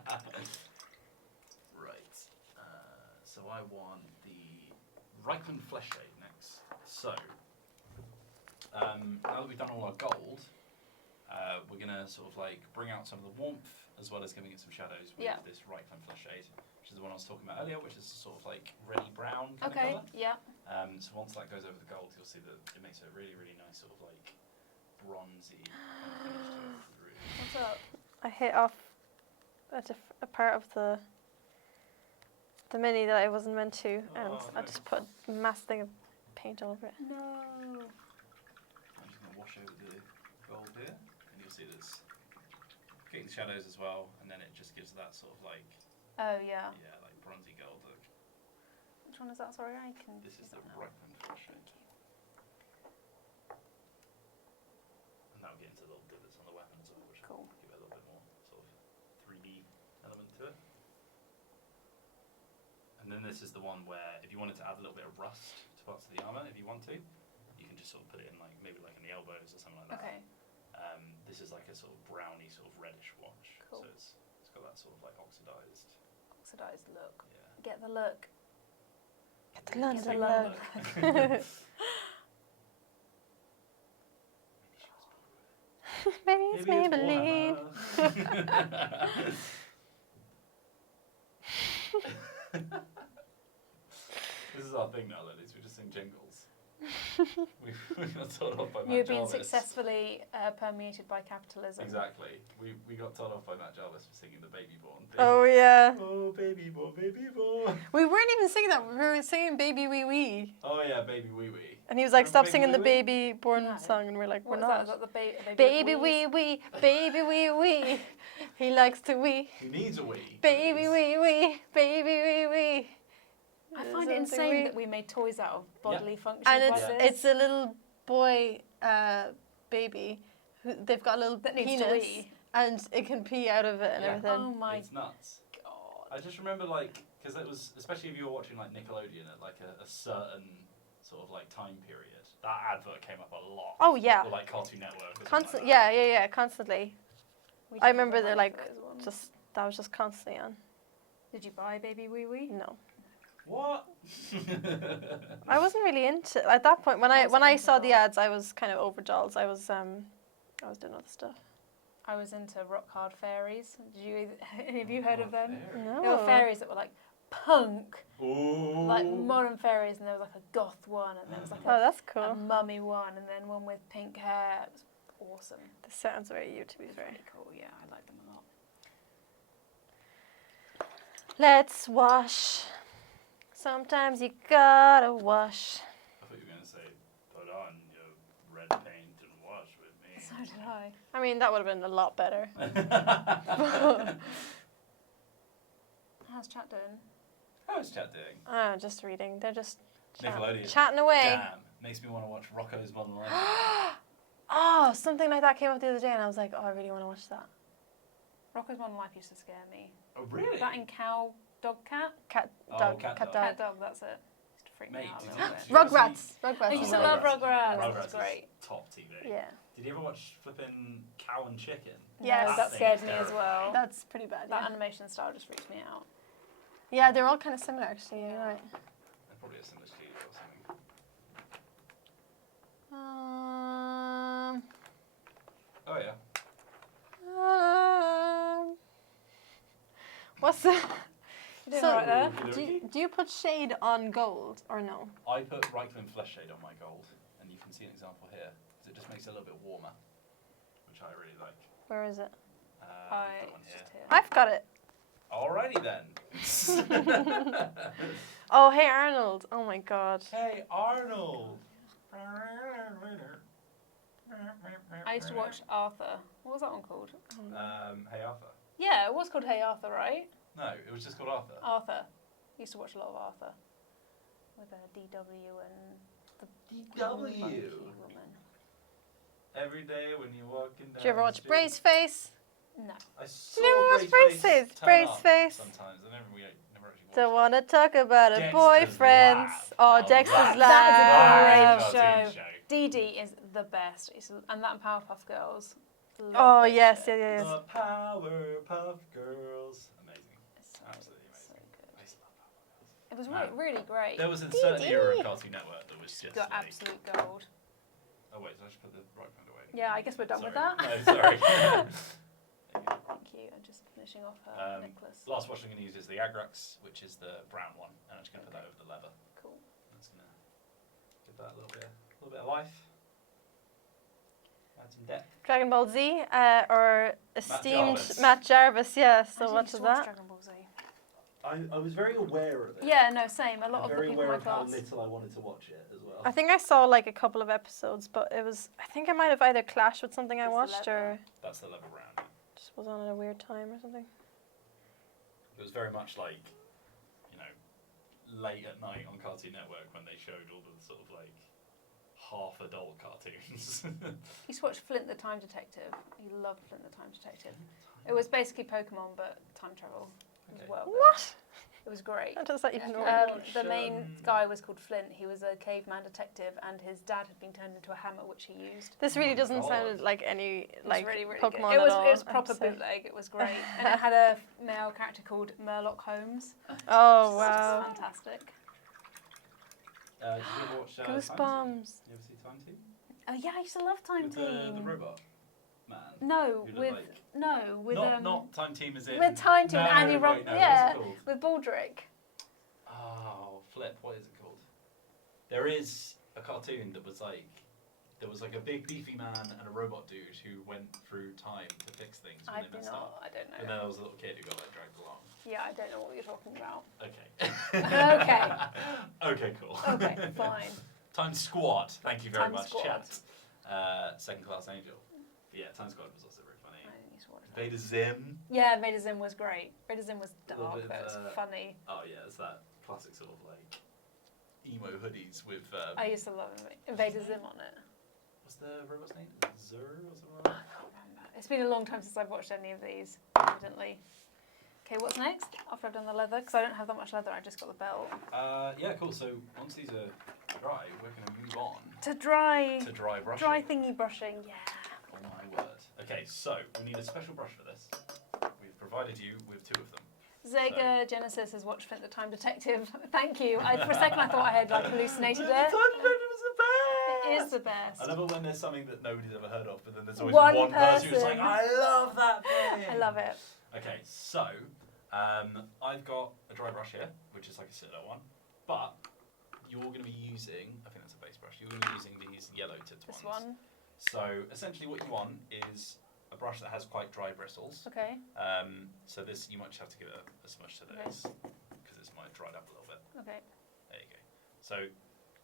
Right. So I want the Reichman Flesh Shade next. So now that we've done all our gold, we're gonna sort of like bring out some of the warmth as well as giving it some shadows with this Reichman Flesh Shade, which is the one I was talking about earlier, which is sort of like reddy brown kind of colour. Yeah. So once that goes over the gold, you'll see that it makes a really, really nice sort of like bronzy kind of finish to it. Really. What's up? I hit off a part of the mini that I wasn't meant to, and I just put a mass thing of paint all over it. No. I'm just going to wash over the gold here, and you'll see there's getting shadows as well, and then it just gives that sort of like, Oh, yeah. like bronzy gold look. Which one is that? Sorry, I can. This is the Reichman Flesh Shade. then this is the one where if you wanted to add a little bit of rust to parts of the armour, if you want to, you can just sort of put it in like maybe like in the elbows or something like that. Okay. This is like a sort of browny, sort of reddish wash. Cool. So it's got that sort of like oxidised. Oxidised look. Yeah. Get the look. Get the look. Get the look. Maybe it's Maybelline. This is our thing now, ladies. We just sing jingles. we got told off by Matt You've been Jarvis. successfully permeated by capitalism. Exactly. We got told off by Matt Jarvis for singing the Baby Born thing. Oh yeah. Oh, baby born, baby born. We weren't even singing that. We were singing Baby Wee Wee. Oh yeah, baby wee wee. And he was like, Remember stop singing the Baby Baby Born No. song, and we're like, we're What not. was that? Is that the Baby Wee Wee, Baby Wee Wee. He likes to wee. He needs a wee. Baby Wee Wee, Baby Wee Wee. I find it insane that we made toys out of bodily functions And like this. it's a little boy baby. They've got a little That needs penis, to wee. and it can pee out of it and Yeah. everything. Oh my It's nuts. god. I just remember like, because it was, especially if you were watching like Nickelodeon at like a certain sort of like time period, that advert came up a lot. Oh yeah, Or like Cartoon Network. Or something constant. like that. Yeah, constantly. We I did remember have they're a like for those ones. just that was just constantly on. Did you buy Baby Wee Wee? No, What? I wasn't really into at that point. When I wasn't into saw the dolls. ads, I was kind of over dolls. I was doing other stuff. I was into rock hard fairies. Did you? Have you heard of them? No. There were fairies that were like punk, Ooh. like modern fairies, and there was like a goth one, and there was like Oh, that's a cool. mummy one, and then one with pink hair. It was awesome. This sounds very you, to be It was fair. really cool. Yeah, I like them a lot. Let's wash. Sometimes you gotta wash. I thought you were going to say, put on your red paint and wash with me. So did I. I mean, that would have been a lot better. How's chat doing? How is chat doing? Oh, just reading. They're just Nickelodeon. chatting away. Damn. Makes me want to watch Rocco's Modern Life. Oh, something like that came up the other day, and I was like, oh, I really want to watch that. Rocco's Modern Life used to scare me. Oh, really? That and Cow, Dog, Cat? Cat Oh, dog. cat Cat dog. Cat, dog. Dog, that's it. Used to freak me Mate, out a did little you- bit. did you ever Rugrats. see- I Rugrats. used to is love great. Rugrats. Rugrats That's is great. top TV. Yeah. Did you ever watch flipping Cow and Chicken? Yes. No, That that scared thing me is as well. That's pretty bad. That Yeah. animation style just freaks me out. Yeah, they're all kind of similar, actually. You're Yeah. right. They're probably a similar studio or something. Oh yeah. What's the? You doing So- all right there? Do you put shade on gold or no? I put Reichland Flesh Shade on my gold, and you can see an example here, because it just makes it a little bit warmer, which I really like. Where is it? Put one here. Just here. I've got it. Alrighty then. Oh, hey Arnold. Oh my god. Hey Arnold. I used to watch Arthur. What was that one called? Hey Arthur. Yeah, it was called Hey Arthur, right? No, it was just called Arthur. Arthur. I used to watch a lot of Arthur. With DW and the DW. funky woman. Every day when you're walking down. Did you ever the watch street. Brace Face? No. I saw never watched Brace Brace Face? turn Brace up Face? Sometimes. I never actually watched Don't it. want to talk about a Dexter's boyfriend. Lab. Oh, Now Dexter's that's Lab. That's a Cartoon great show. Dee Dee is the best. And that and Powerpuff Girls. Love Oh, that yes, shit. yes, yes. The Powerpuff Girls. Amazing. It's so, Absolutely so amazing. good. I used to love Powerpuff Girls. It was Man. really great. There was a certain era Dee. of Cartoon Network that was just Got like, absolute gold. oh wait, so I should put the right hand away. Yeah, I guess we're done with Sorry. that. No, sorry. Thank you. I'm just finishing off her necklace. Last watch I'm going to use is the Agrax, which is the brown one, and I'm just going to put that over the leather. Cool. That's going to give that a little bit of life. Add some depth. Dragon Ball Z or esteemed Jarvis. Matt Jarvis, yeah. I So didn't what used is to watch that? Dragon Ball Z. I was very aware of it. Yeah, no, same. A lot I'm of the very people in aware my of how class. little I wanted to watch it as well. I think I saw like a couple of episodes, but it was. I think I might have either clashed with something I Just the watched leather. or That's the leather brown. just was on at a weird time or something. It was very much like, you know, late at night on Cartoon Network when they showed all the sort of like half-adult cartoons. You used to watch Flint the Time Detective. You loved Flint the Time Detective. It was basically Pokemon, but time travel as Okay. well. What? It was great. How does that even work? The main guy was called Flint. He was a caveman detective, and his dad had been turned into a hammer, which he used. This really doesn't God. sound like any like It was really, really Pokemon good. at all. It was proper I'm sorry. bootleg. It was great, and it had a male character called Murloc Holmes. Oh Which wow. was fantastic. Did you ever watch Time Team? Goosebumps. You ever see Time Team? Oh yeah, I used to love Time With Team. the robot man. No, Who with looked not Time Team as in. with Time Team, No, Andy wait, Rob, no, yeah, what's it called? with Baldrick. Oh, flip! What is it called? There is a cartoon that was like, there was like a big beefy man and a robot dude who went through time to fix things when I they do messed up. not. I don't And know. then there was a little kid who got like dragged along. Yeah, I don't know what you're talking about. Okay. Okay. Okay, cool. Okay, fine. Time Squad. Thank you very Time much, Squad. chat. Second Class Angel. But yeah, Time Squad was also very funny. I don't need to watch that. Vader Zim. Yeah, Vader Zim was great. Vader Zim was A little dark, bit but it was of, funny. Oh yeah, it's that classic sort of like emo hoodies with. I used to love Vader Zim on it. What's the robot's name? Zur or something like I that? can't remember. It's been a long time since I've watched any of these, evidently. Okay, what's next? After I've done the leather, because I don't have that much leather, I just got the belt. Yeah, cool. So once these are dry, we're going to move on To dry, to dry brushing. dry thingy brushing, yeah. Oh my word. Okay, so we need a special brush for this. We've provided you with two of them. Zega Genesis has watched Flint the Time Detective. Thank you. For a second I thought I had like hallucinated it. It is the best. I love it when there's something that nobody's ever heard of, but then there's always One one person who's person. like, I love that thing. I love it. Okay, so I've got a dry brush here, which is like a Citadel one, but you're going to be using, I think that's a base brush, you're going to be using these yellow tipped This ones. one. So essentially what you want is a brush that has quite dry bristles. Okay. So this, you might just have to give it a smush to this, because it's might dried up a little bit. Okay. There you go. So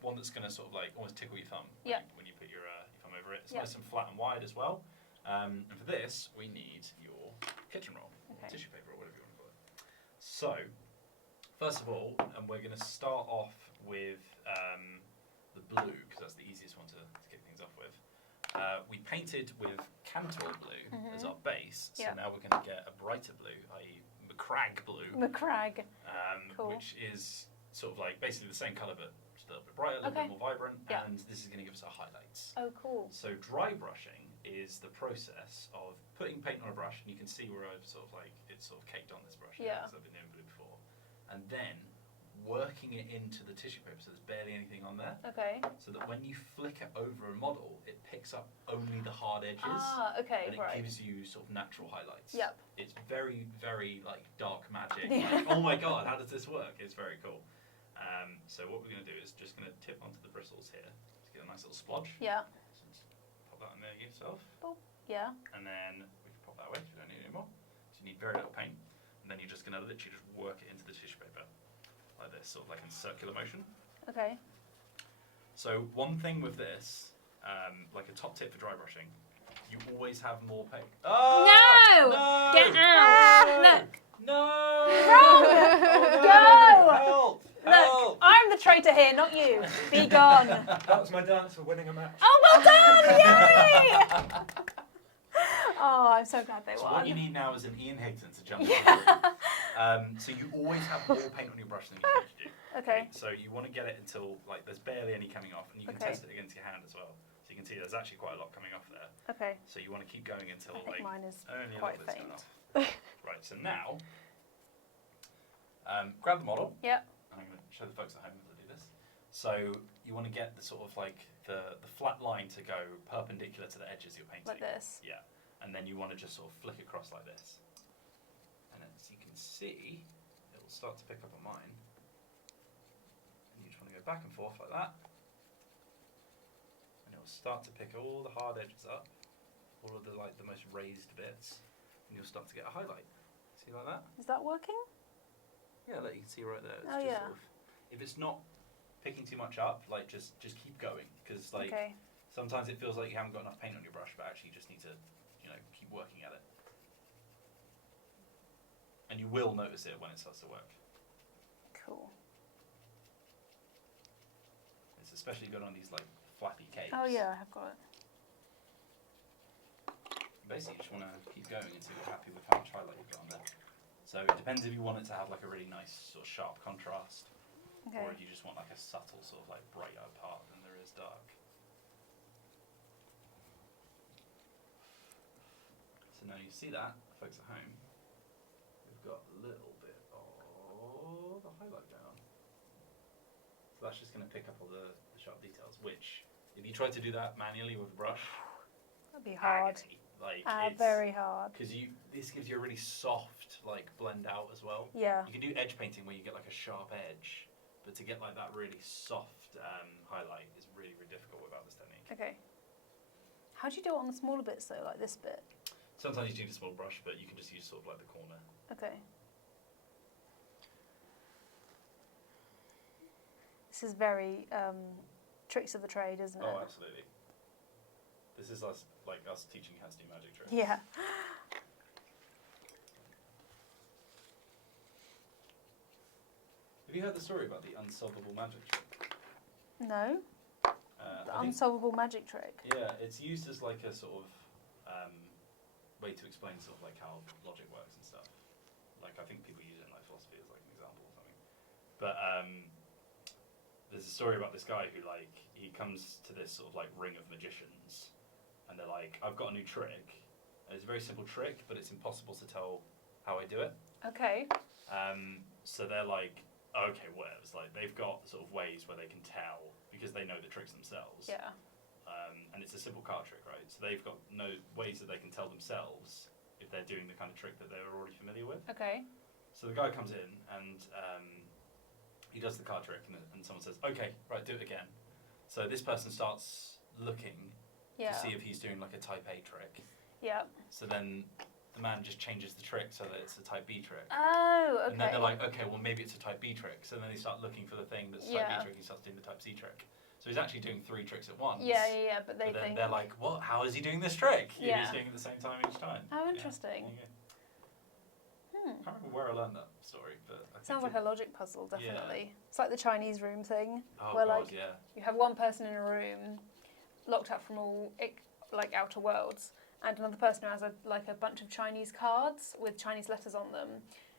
one that's going to sort of like almost tickle your thumb when you put your thumb over it. It's nice and flat and wide as well. And for this, we need your kitchen roll, or tissue paper, or whatever you want to call it. So, first of all, and we're going to start off with the blue, because that's the easiest one to kick things off with. We painted with Cantor blue as our base, so now we're going to get a brighter blue, i.e. McCrag blue. McCrag. Cool. Which is sort of like basically the same colour, but just a little bit brighter, a little bit more vibrant, and this is going to give us our highlights. Oh, cool. So dry brushing is the process of putting paint on a brush, and you can see where I've sort of like, it's sort of caked on this brush because I've been doing blue before, and then working it into the tissue paper so there's barely anything on there. Okay. So that when you flick it over a model, it picks up only the hard edges. Ah, okay, and it gives you sort of natural highlights. Yep. It's very, very like dark magic. Like, oh my god, how does this work? It's very cool. So what we're going to do is just going to tip onto the bristles here to get a nice little splodge. Yeah. So just pop that in there yourself. Yeah. And then we can pop that away because we don't need it anymore. So you need very little paint. And then you're just going to literally just work it into the tissue paper like this, sort of like in circular motion. Okay. So one thing with this, like a top tip for dry brushing, you always have more paint. Oh! No! No! Get out! Look! No! Run! Oh, no! Go! Help! Look, Help! I'm the traitor here, not you. Be gone. That was my dance for winning a match. Oh, well done! Yay! Oh, I'm so glad they So won. what you need now is an Ian Higton to jump in. So you always have more paint on your brush than you think you do. Okay. So you want to get it until like there's barely any coming off, and you can test it against your hand as well. So you can see there's actually quite a lot coming off there. Okay. So you want to keep going until I think like mine is only a quite little bit's faint. coming off. Right. So now, grab the model. Yep. I'm going to show the folks at home how to do this. So you want to get the sort of like the flat line to go perpendicular to the edges you're painting. Like this. Yeah. And then you want to just sort of flick across like this. And as you can see, it will start to pick up on mine. And you just want to go back and forth like that. And it will start to pick all the hard edges up, all of the like the most raised bits, and you'll start to get a highlight. See like that? Is that working? Yeah, like you can see right there. It's Oh, just yeah. sort of, if it's not picking too much up, like just keep going, because like sometimes it feels like you haven't got enough paint on your brush, but actually you just need to, keep working at it. And you will notice it when it starts to work. Cool. It's especially good on these like flappy cakes. Oh yeah, I have got it. Basically, you just want to keep going until you're happy with how much highlight you've got on there. So it depends if you want it to have like a really nice sort of sharp contrast, Okay. or if you just want like a subtle sort of like brighter part than there is dark. So now you see that, folks at home, we've got a little bit of the highlight going on. So that's just going to pick up all the sharp details, which if you try to do that manually with a brush, That'd be hard. agony. Like Very hard. because this gives you a really soft like blend out as well. Yeah. You can do edge painting where you get like a sharp edge, but to get like that really soft highlight is really, really difficult without this technique. Okay. How do you do it on the smaller bits though, like this bit? Sometimes you need a small brush, but you can just use sort of like the corner. Okay. This is very tricks of the trade, isn't it? Oh, absolutely. This is us teaching how to do magic tricks. Yeah. Have you heard the story about the unsolvable magic trick? No? The I think- unsolvable magic trick. Yeah, it's used as like a sort of way to explain sort of like how logic works and stuff. Like I think people use it in like philosophy as like an example or something. But there's a story about this guy who like he comes to this sort of like ring of magicians, and they're like, I've got a new trick. And it's a very simple trick, but it's impossible to tell how I do it. Okay. So they're like, okay, whatever. It's like they've got sort of ways where they can tell because they know the tricks themselves. Yeah. And it's a simple card trick, right? So they've got no ways that they can tell themselves if they're doing the kind of trick that they're already familiar with. Okay. So the guy comes in and he does the card trick, and someone says, okay, right, do it again. So this person starts looking Yeah. to see if he's doing like a type A trick. Yeah. So then the man just changes the trick so that it's a type B trick. Oh, okay. And then they're like, okay, well maybe it's a type B trick. So then they start looking for the thing that's type Yeah. B trick, he starts doing the type C trick. So he's actually doing 3 tricks at once. Yeah, but they But then think. they're like, what? How is he doing this trick? If Yeah. he's doing it at the same time each time. Oh, Yeah, interesting. there you go. I can't remember where I learned that story, but I Sounds think like a logic puzzle, definitely. It's like the Chinese room thing. Oh where, god, like, yeah. You have one person in a room, locked out from all like outer worlds, and another person who has a bunch of Chinese cards with Chinese letters on them,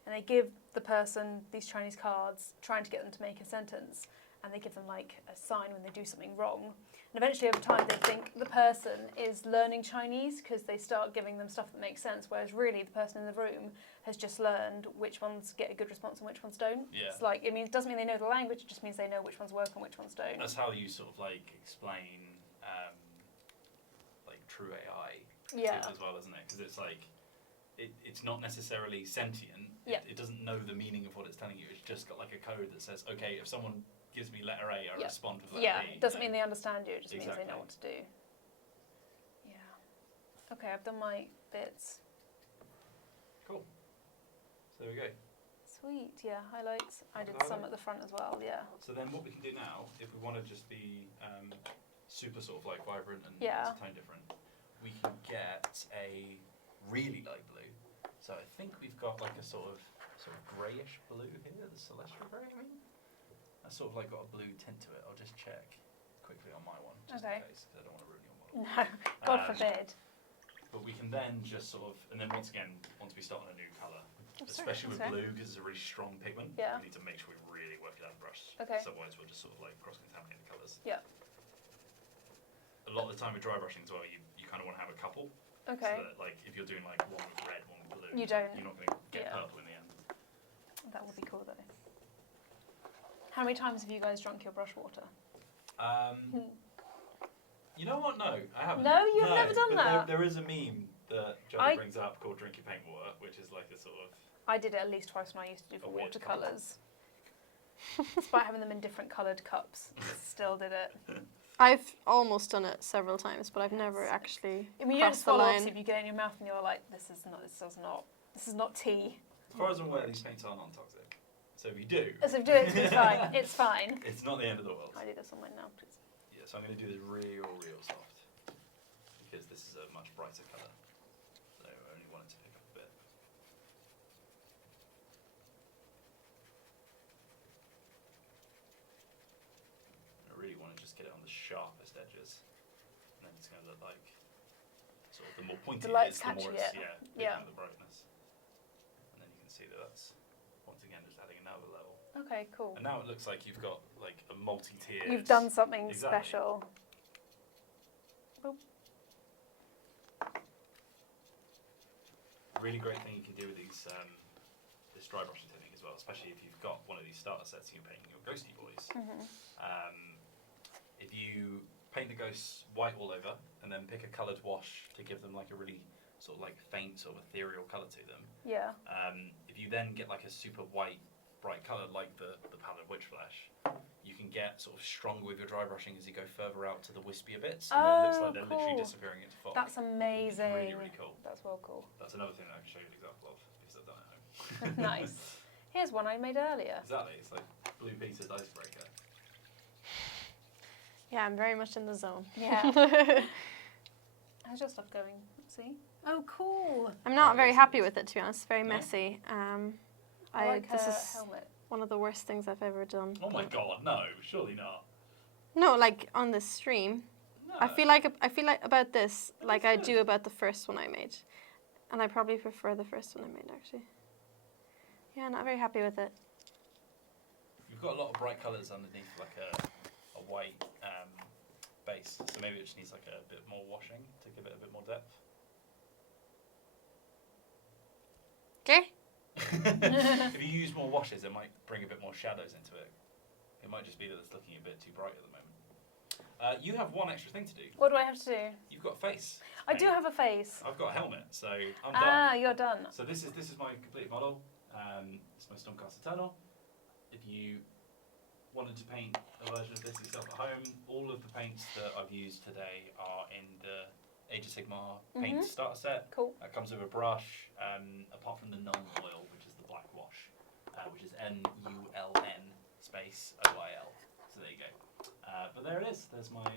and they give the person these Chinese cards, trying to get them to make a sentence, and they give them like a sign when they do something wrong. And eventually, over time, they think the person is learning Chinese because they start giving them stuff that makes sense, whereas really the person in the room has just learned which ones get a good response and which ones don't. Yeah. It's like, it doesn't mean they know the language, it just means they know which ones work and which ones don't. That's how you sort of like explain like true AI Yeah. too, as well, isn't it? Because it's like it's not necessarily sentient. Yeah. It doesn't know the meaning of what it's telling you. It's just got like a code that says, okay, if someone gives me letter A, I Yeah. respond with letter Yeah, B. it doesn't mean they understand you, it just means they Exactly. know what to do. Yeah. Okay, I've done my bits. Cool. So there we go. Sweet, yeah, highlights. I did Highlight. some at the front as well, yeah. So then what we can do now, if we want to just be super sort of like vibrant and Yeah. tone different, we can get a really light blue. So I think we've got like a sort of greyish blue here, the celestial grey, I mean. That's sort of like got a blue tint to it. I'll just check quickly on my one, just Okay. in case, because I don't want to ruin your model. No, God forbid. But we can then just sort of, and then once again, once we start on a new colour, Oh, sorry, especially with okay. blue, because it's a really strong pigment, Yeah. we need to make sure we really work it out the brush. Okay. 'Cause otherwise we'll just sort of like cross-contaminate the colours. Yeah. A lot of the time with dry brushing as well, you kind of want to have a couple. Okay, So that like if you're doing like one with red, one with blue, You don't. you're not going to get Yeah. purple in the end. that would be cool though. How many times have you guys drunk your brush water? You know what? No, I haven't. No, you've never done but that? There is a meme that Johnny brings up called "Drink Your Paint Water," which is like a sort of I did it at least twice when I used to do for A weird watercolours. Despite having them in different coloured cups, still did it. I've almost done it several times, but I've never actually I mean, you don't crossed the swallow line. obviously if you get it in your mouth and you're like, this is not tea. As far as I'm aware, these paints are non-toxic. So if you do, So do it, it's fine. It's fine. it's not the end of the world. I do this on my nail, please. Yeah, so I'm going to do this real soft because this is a much brighter colour. So I only want it to pick up a bit. I really want to just get it on the sharpest edges, and then it's going to look like sort of the more pointy The it light's is, the more catching it's it. picking Yeah. up the brightness. And then you can see see that that's once again just adding another level. Okay, cool. And now it looks like you've got like a multi-tiered. You've done something Exactly. special. Boop. Really great thing you can do with these this dry brushing technique as well, especially if you've got one of these starter sets and you're painting your ghosty boys. If you paint the ghosts white all over and then pick a coloured wash to give them like a really sort of like faint sort of ethereal colour to them. Yeah. If you then get like a super white bright colour like the Pallid Witch Flesh, you can get sort of stronger with your dry brushing as you go further out to the wispier bits, and it looks like they're literally cool. disappearing into fog. That's amazing. Really, really cool. That's well cool. That's another thing that I can show you an example of because I've done it at home. Nice. Here's one I made earlier. Exactly, it's like Blue Peter's Icebreaker. Yeah, I'm very much in the zone. Yeah. How's your stuff going? See? Oh, cool. I'm not very happy with it, to be honest. It's very messy. I like this her is helmet. one of the worst things I've ever done. Oh my god, no, surely not. No, like on this stream. No. I feel like about this like I do about the first one I made, and I probably prefer the first one I made actually. Yeah, not very happy with it. You've got a lot of bright colours underneath like a white base, so maybe it just needs like a bit more washing to give it a bit more depth. Okay. If you use more washes, it might bring a bit more shadows into it. It might just be that it's looking a bit too bright at the moment. You have one extra thing to do. What do I have to do? You've got a face. I do have a face. I've got a helmet, so I'm done. Ah, you're done. So this is my complete model. It's my Stormcast Eternal. If you wanted to paint a version of this yourself at home, all of the paints that I've used today are in the Age of Sigmar paint starter set. Cool. That comes with a brush, apart from the non-oil, which is the black wash, which is NULN space OIL. So there you go. But there it is. There's my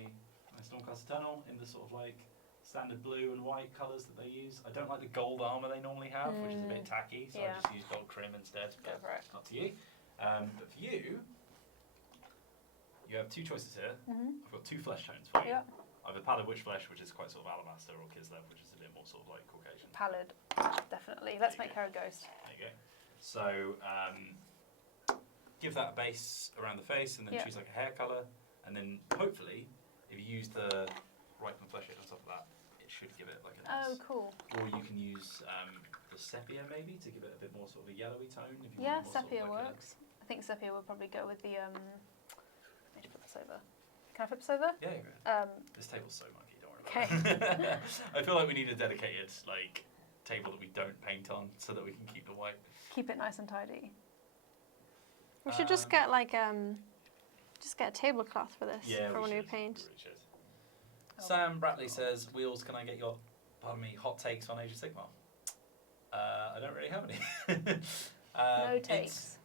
Stormcast Eternal in the sort of like standard blue and white colours that they use. I don't like the gold armour they normally have, which is a bit tacky, so I just use gold trim instead. Go But for it. up to you. But for you, you have two choices here. I've got two flesh tones for you. Yeah. I have a Pallid Witch Flesh, which is quite sort of alabaster, or Kislev, which is a bit more sort of like Caucasian. Pallid. Definitely. Let's make her a ghost. There you go. So give that a base around the face, and then choose like a hair colour, and then hopefully, if you use the ripened flesh shade on top of that, it should give it like a nice. Oh, cool. Or you can use the sepia maybe to give it a bit more sort of a yellowy tone. If you Yeah, want more sepia sort of like works. I think sepia would probably go with the. I need to flip this over. Can I flip this over? Yeah, you're good. This table's so mucky, don't worry Okay. about it. I feel like we need a dedicated like table that we don't paint on so that we can keep the white. Keep it nice and tidy. We should just get like just get a tablecloth for this for when we paint. We should. Sam Bratley says, Wheels, can I get your, pardon me, hot takes on Age of Sigmar? I don't really have any. No takes.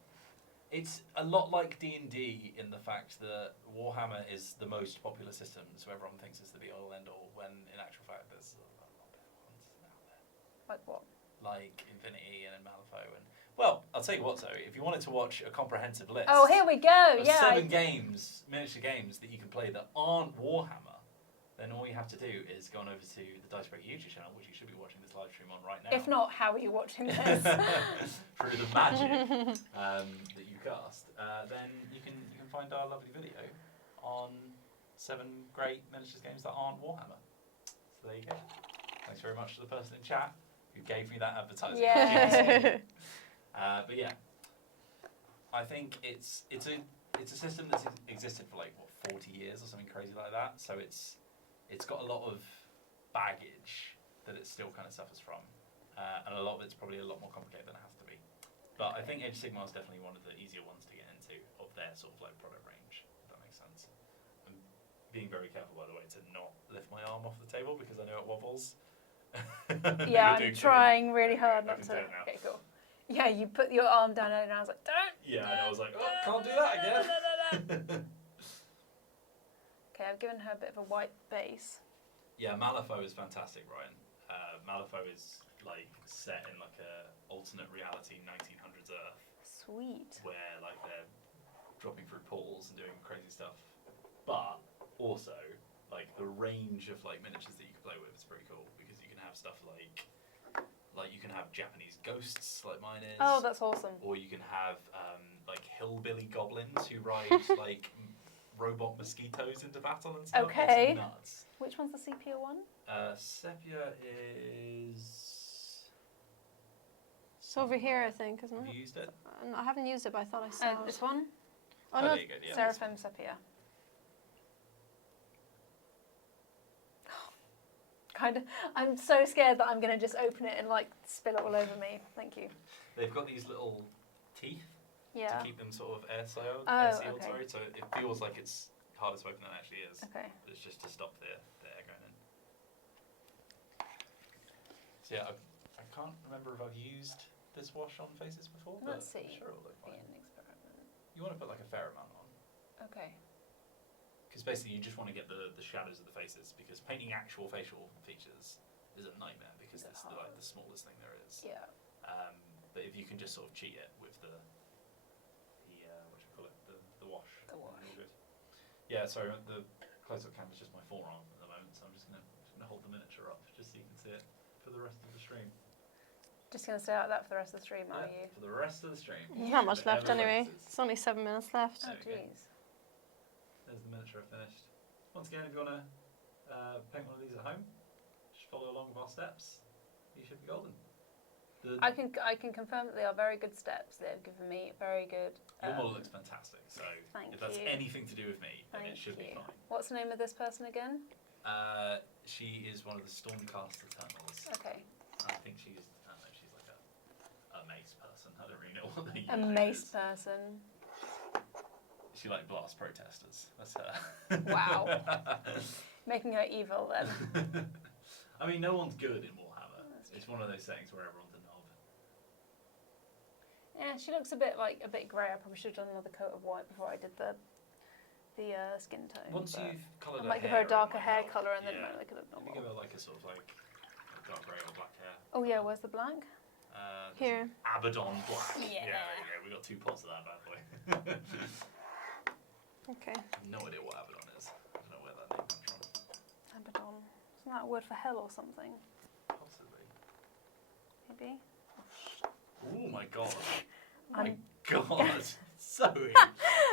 It's a lot like D&D in the fact that Warhammer is the most popular system, so everyone thinks it's the be-all end-all, when in actual fact there's a lot better ones out there. Like what? Like Infinity and Malifaux and... Well, I'll tell you what, Zoe, if you wanted to watch a comprehensive list Oh, here we go. of Yeah. 7 games, miniature games, that you can play that aren't Warhammer, then all you have to do is go on over to the Dicepainter YouTube channel, which you should be watching this live stream on right now. If not, how are you watching this? Through the magic that you cast, then you can find our lovely video on 7 great miniatures games that aren't Warhammer. So there you go. Thanks very much to the person in chat who gave me that advertising. Yeah. But yeah, I think it's a system that's existed for like what 40 years or something crazy like that. So it's got a lot of baggage that it still kind of suffers from, and a lot of it's probably a lot more complicated than it has to be. But I think Age of Sigmar is definitely one of the easier ones to get into of their sort of like product range, if that makes sense. I'm being very careful, by the way, to not lift my arm off the table because I know it wobbles. Yeah, I'm trying really hard I not can to. do it now. Okay, cool. Yeah, you put your arm down and I was like, don't. Yeah, and I was like, oh, can't do that again. Okay, I've given her a bit of a white base. Yeah, Malifaux is fantastic, Ryan. Malifaux is like set in like a alternate reality 1900s Earth, Sweet. where like they're dropping through portals and doing crazy stuff. But also, like the range of like miniatures that you can play with is pretty cool because you can have stuff like like you can have Japanese ghosts, like mine is. Oh, that's awesome. Or you can have like hillbilly goblins who ride like robot mosquitoes into battle and stuff. Okay. It's nuts. Which one's the sepia one? Sepia is. It's over here, I think, isn't Have it? you used it? No, I haven't used it, but I thought I saw it. This one? Oh, Oh, no. there you go. Yeah, this Seraphim one. sepia. Kind of. I'm so scared that I'm going to just open it and like spill it all over me. Thank you. They've got these little teeth Yeah. to keep them sort of air sealed. Oh, Sorry, so it feels like it's harder to open than it actually is. Okay. But it's just to stop the air going in. So yeah, I can't remember if I've used this wash on faces before, but Let's see. I'm sure it'll look Be fine. an experiment. You want to put like a fair amount on. Okay. Because basically you just want to get the shadows of the faces, because painting actual facial features is a nightmare because Is it it's hard? the smallest thing there is. Yeah. But if you can just sort of cheat it with the what do you call it, the wash. The wash. then you're good. Yeah, sorry, the close-up camera's just my forearm at the moment, so I'm just gonna hold the miniature up just so you can see it for the rest of the stream. Just going to stay like that for the rest of the stream, are Yeah, you? for the rest of the stream. There's not much left Whatever anyway. faces. It's only 7 minutes left. Oh, There we go. jeez. There's the miniature finished. Once again, if you want to paint one of these at home, just follow along with our steps. You should be golden. I can confirm that they are very good steps. They've given me very good. Your model looks fantastic, so Thank if that's you. anything to do with me, then Thank it should be you. fine. What's the name of this person again? She is one of the Stormcast Eternals. Okay. I think she's like a mace person. I don't really know what the A unit mace is. person. She like blasts protesters. That's her. Wow. Making her evil then. I mean, no one's good in Warhammer. It's one of those settings where everyone's a knob. Yeah, she looks a bit grey. I probably should have done another coat of white before I did the skin tone. Once but you've coloured I her might give hair, her a darker it might hair help. colour and then Yeah. it might look a bit If you normal. give her like a sort of like dark grey or black hair. Oh yeah, where's the black? There's Here. an Abaddon black. Yeah. There you go. We got 2 pots of that bad boy. Okay. No idea what Abaddon is. I don't know where that name comes from. Abaddon. Isn't that a word for hell or something? Possibly. Maybe. Oh my god. I'm- My god. Zoe.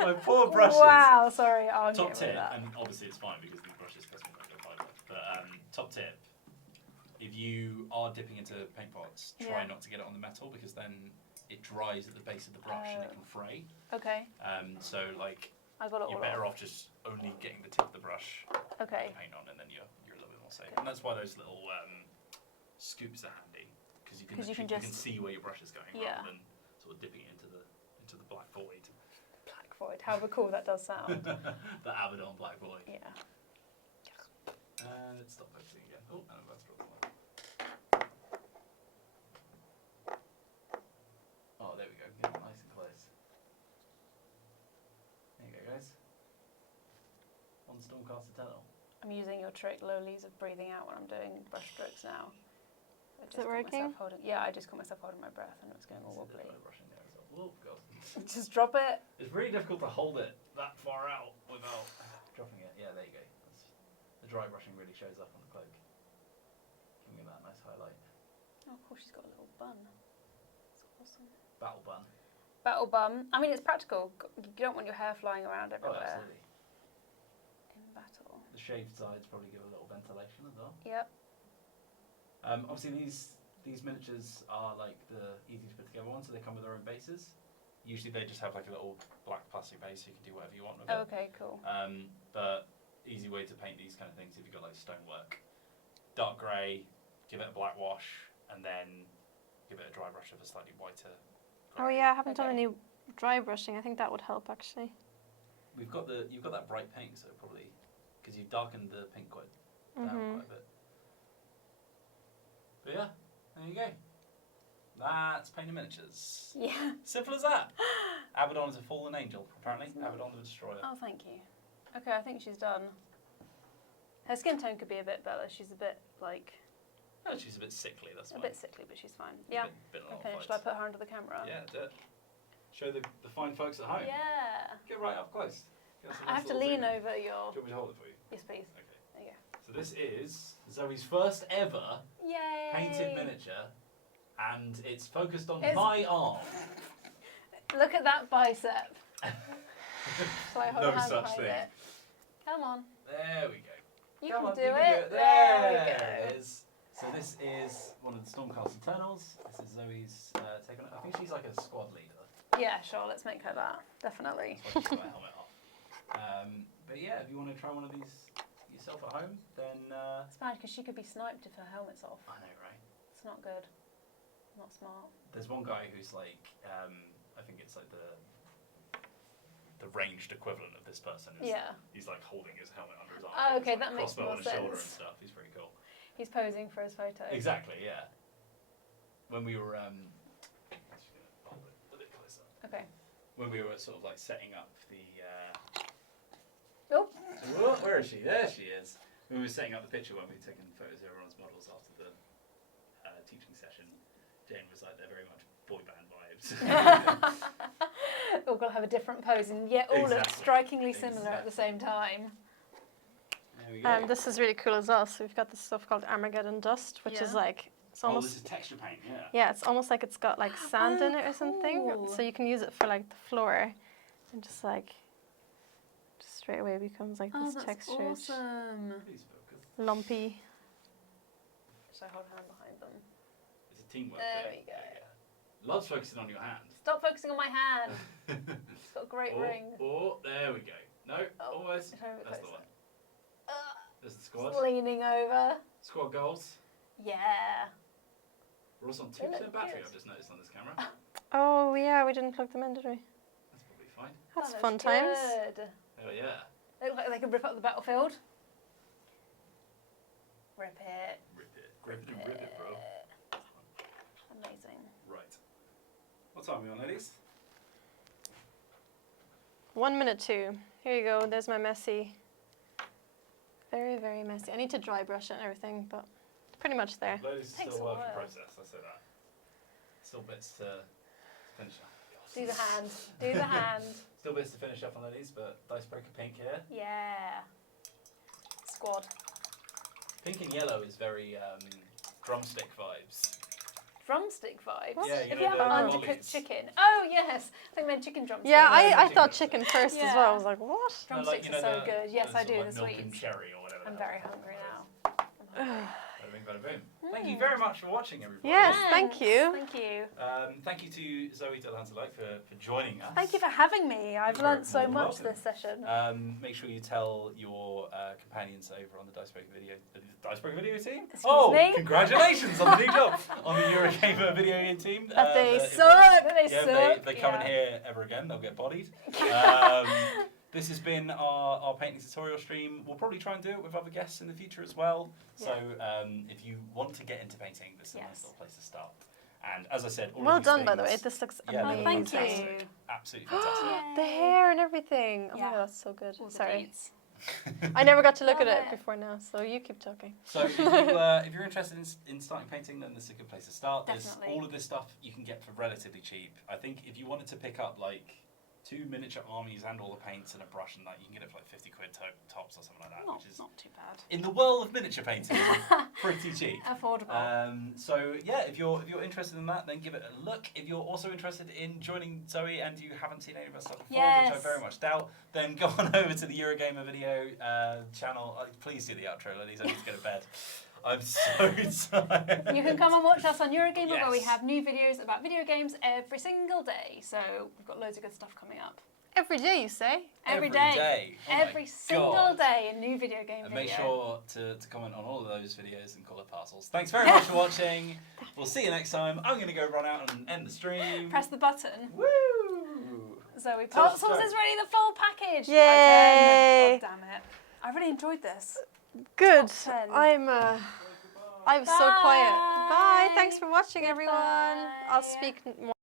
My poor brushes. Wow, sorry, I'll Top get rid tip, of that. and obviously it's fine because these brushes cost me like a fiver. But top tip, if you are dipping into paint pots, try Yeah. not to get it on the metal because then it dries at the base of the brush and it can fray. Okay, So like I got it you're all better off. off just only getting the tip of the brush Okay, paint on, and then you're a little bit more safe. Okay. And that's why those little scoops are handy because you can 'Cause you can actually- just- see where your brush is going Yeah. rather than sort of dipping it into the black void. Black Void. However cool that does sound. The Abaddon black void. Yeah. Let's stop focusing again. Oh, no, that's dropped the Oh, there we go. Get it nice and close. There you go, guys. On Stormcast Eternal. I'm using your trick, Lolies, of breathing out when I'm doing brush strokes now. I Is just it caught working? myself holding, yeah, I just caught myself holding my breath and it was going all There's a bit wobbly. of brushing there as well. Oh, God. Just drop it. It's really difficult to hold it that far out without dropping it. Yeah, there you go. The dry brushing really shows up on the cloak. Giving it that nice highlight. Oh, of course, she's got a little bun. That's awesome. Battle bun. Battle bum. I mean, it's practical. You don't want your hair flying around Oh, everywhere absolutely. in battle. The shaved sides probably give a little ventilation as well. Yep. Obviously, these miniatures are like the easy to put together ones, so they come with their own bases. Usually, they just have like a little black plastic base, so you can do whatever you want with it. Okay, cool. But easy way to paint these kind of things if you've got like stonework. Dark grey, give it a black wash, and then give it a dry brush of a slightly whiter grey. Oh yeah, I haven't done Okay. any dry brushing. I think that would help actually. You've got that bright pink, so probably because you've darkened the pink quite down quite a bit. But yeah, there you go. That's painting miniatures. Yeah. Simple as that. Abaddon is a fallen angel, apparently. Abaddon the Destroyer. Oh, thank you. Okay, I think she's done. Her skin tone could be a bit better. She's a bit like Oh, she's a bit sickly, that's a fine. bit sickly, but she's fine. Yeah. Been a lot of Okay. fights. Should I put her under the camera? Yeah, do it. Show the fine folks at home. Yeah. Get right up close. Get us a I nice have to little lean zoom in. over your. Do you want me to hold it for you? Yes, please. Okay. There you So this is Zoe's first ever go. Yay! painted miniature and it's focused on my arm. Look at that bicep. So I hold No a hand such behind thing. it. Come on. There we go. You Come can on, do you it. can do it. There we There go. it is. So this is one of the Stormcast Eternals. This is Zoe's take on it. I think she's like a squad leader. Yeah, sure. Let's make her that. Definitely. That's why she's got a helmet off. But yeah, if you want to try one of these yourself at home, then It's bad because she could be sniped if her helmet's off. I know, right? It's not good. Not smart. There's one guy who's like, I think it's like the ranged equivalent of this person. Yeah. He's like holding his helmet under his arm. Oh, with okay, his, like, that makes crossbow more on his shoulder and sense. stuff. He's pretty cool. He's posing for his photo. Exactly, yeah. When we were, just gonna hold it a bit closer. Okay. When we were sort of like setting up the. Oh. Oh, where is she? There she is. We were setting up the picture when we were taking photos of everyone's models after the teaching session. Jane was like, they're very much boy band vibes. All got to have a different pose and yet all look Exactly. strikingly similar at the same time. There we go. This is really cool as well. So we've got this stuff called Armageddon Dust, which is Yeah. like, it's Oh, almost, this is texture paint, yeah. yeah, it's almost like it's got like sand in it or something. cool. So you can use it for like the floor and just like, just straight away becomes like this texture. awesome. Please focus. Lumpy. Should I hold a hand behind them? It's a teamwork There thing. we go. Yeah. Loves focusing on your hand. Stop focusing on my hand. It's got a great ring. There we go. No, Oh, almost. it's over That's the closer. one. Uh, There's the squad. Just leaning over. Squad goals. Yeah. We're also on They 2% look battery, good. I've just noticed on this camera. Oh yeah, we didn't plug them in, did we? That's probably fine. That's That fun looks times. Good. Oh yeah. They look like they could rip up the battlefield. Rip it. Rip it. Rip it and rip it, bro. Amazing. Right. What time are we on, ladies? 1 minute 2. Here you go. There's my messy. Very, very messy. I need to dry brush it and everything, but it's pretty much there. Ladies is Takes still a a work in while. process, I say that. Still bits to finish up. Do the hand. Do the hand. Still bits to finish up on, ladies, but Icebreaker pink here. Yeah. Squad. Pink and yellow is very drumstick vibes. Drumstick vibes. What? Yeah, If you you know have the undercooked lollies. chicken. Oh yes. I think I meant chicken drumsticks. Yeah, Yeah, I chicken thought drumstick. chicken first as Yeah. well. I was like, what? No, Drumsticks you know, are so the- good. Yes, the I do. sort of The like milk and sweets. cherry or whatever. I'm the very hell hungry it now. Bada bing, bada boom. Thank you very much for watching, everybody. Yes, thank Thanks. you. Thank you. Thank you to Zoe Delahunty-Light for joining us. Thank you for having me. I've You're learnt so more than much welcome. this session. Make sure you tell your companions over on the Icebreaker video team. Excuse me? Congratulations on the new job on the Eurogamer video game team. But they if suck. They Yeah, suck. if they come in yeah. here ever again, they'll get bodied. This has been our painting tutorial stream. We'll probably try and do it with other guests in the future as well. So if you want to get into painting, this is a nice Yes. little place to start. And as I said, all Well of these done, by the way. things- This looks Yeah, amazing. thank fantastic. you. Absolutely fantastic. The hair and everything. Oh Yeah. my god, that's so good. All the Sorry. beads. I never got to look at Love it it. before now, so you keep talking. So if you're interested in starting painting, then this is a good place to start. There's Definitely. all of this stuff you can get for relatively cheap. I think if you wanted to pick up like 2 miniature armies and all the paints and a brush and that, you can get it for like 50 quid tops or something like that, which is Not too bad. in the world of miniature painting pretty cheap. Affordable. So yeah, if you're interested in that, then give it a look. If you're also interested in joining Zoe and you haven't seen any of our stuff before, which I Yes. very much doubt, then go on over to the Eurogamer video channel. Please do the outro, ladies. I need to go to bed. I'm so tired. You can come and watch us on Eurogamer where we Yes. have new videos about video games every single day. So we've got loads of good stuff coming up. Every day, you say? Every Every day. day. Oh my Every single God. day a new video game And video. make sure to comment on all of those videos and call it parcels. Thanks very much for watching. We'll see you next time. I'm going to go run out and end the stream. Press the button. Woo! Zoe Tell us Parcels the is ready, the full package. Yay. Oh, damn it. I really enjoyed this. Good. Top 10. I'm so quiet. Bye. Bye. Thanks for watching, everyone. I'll Goodbye. speak more.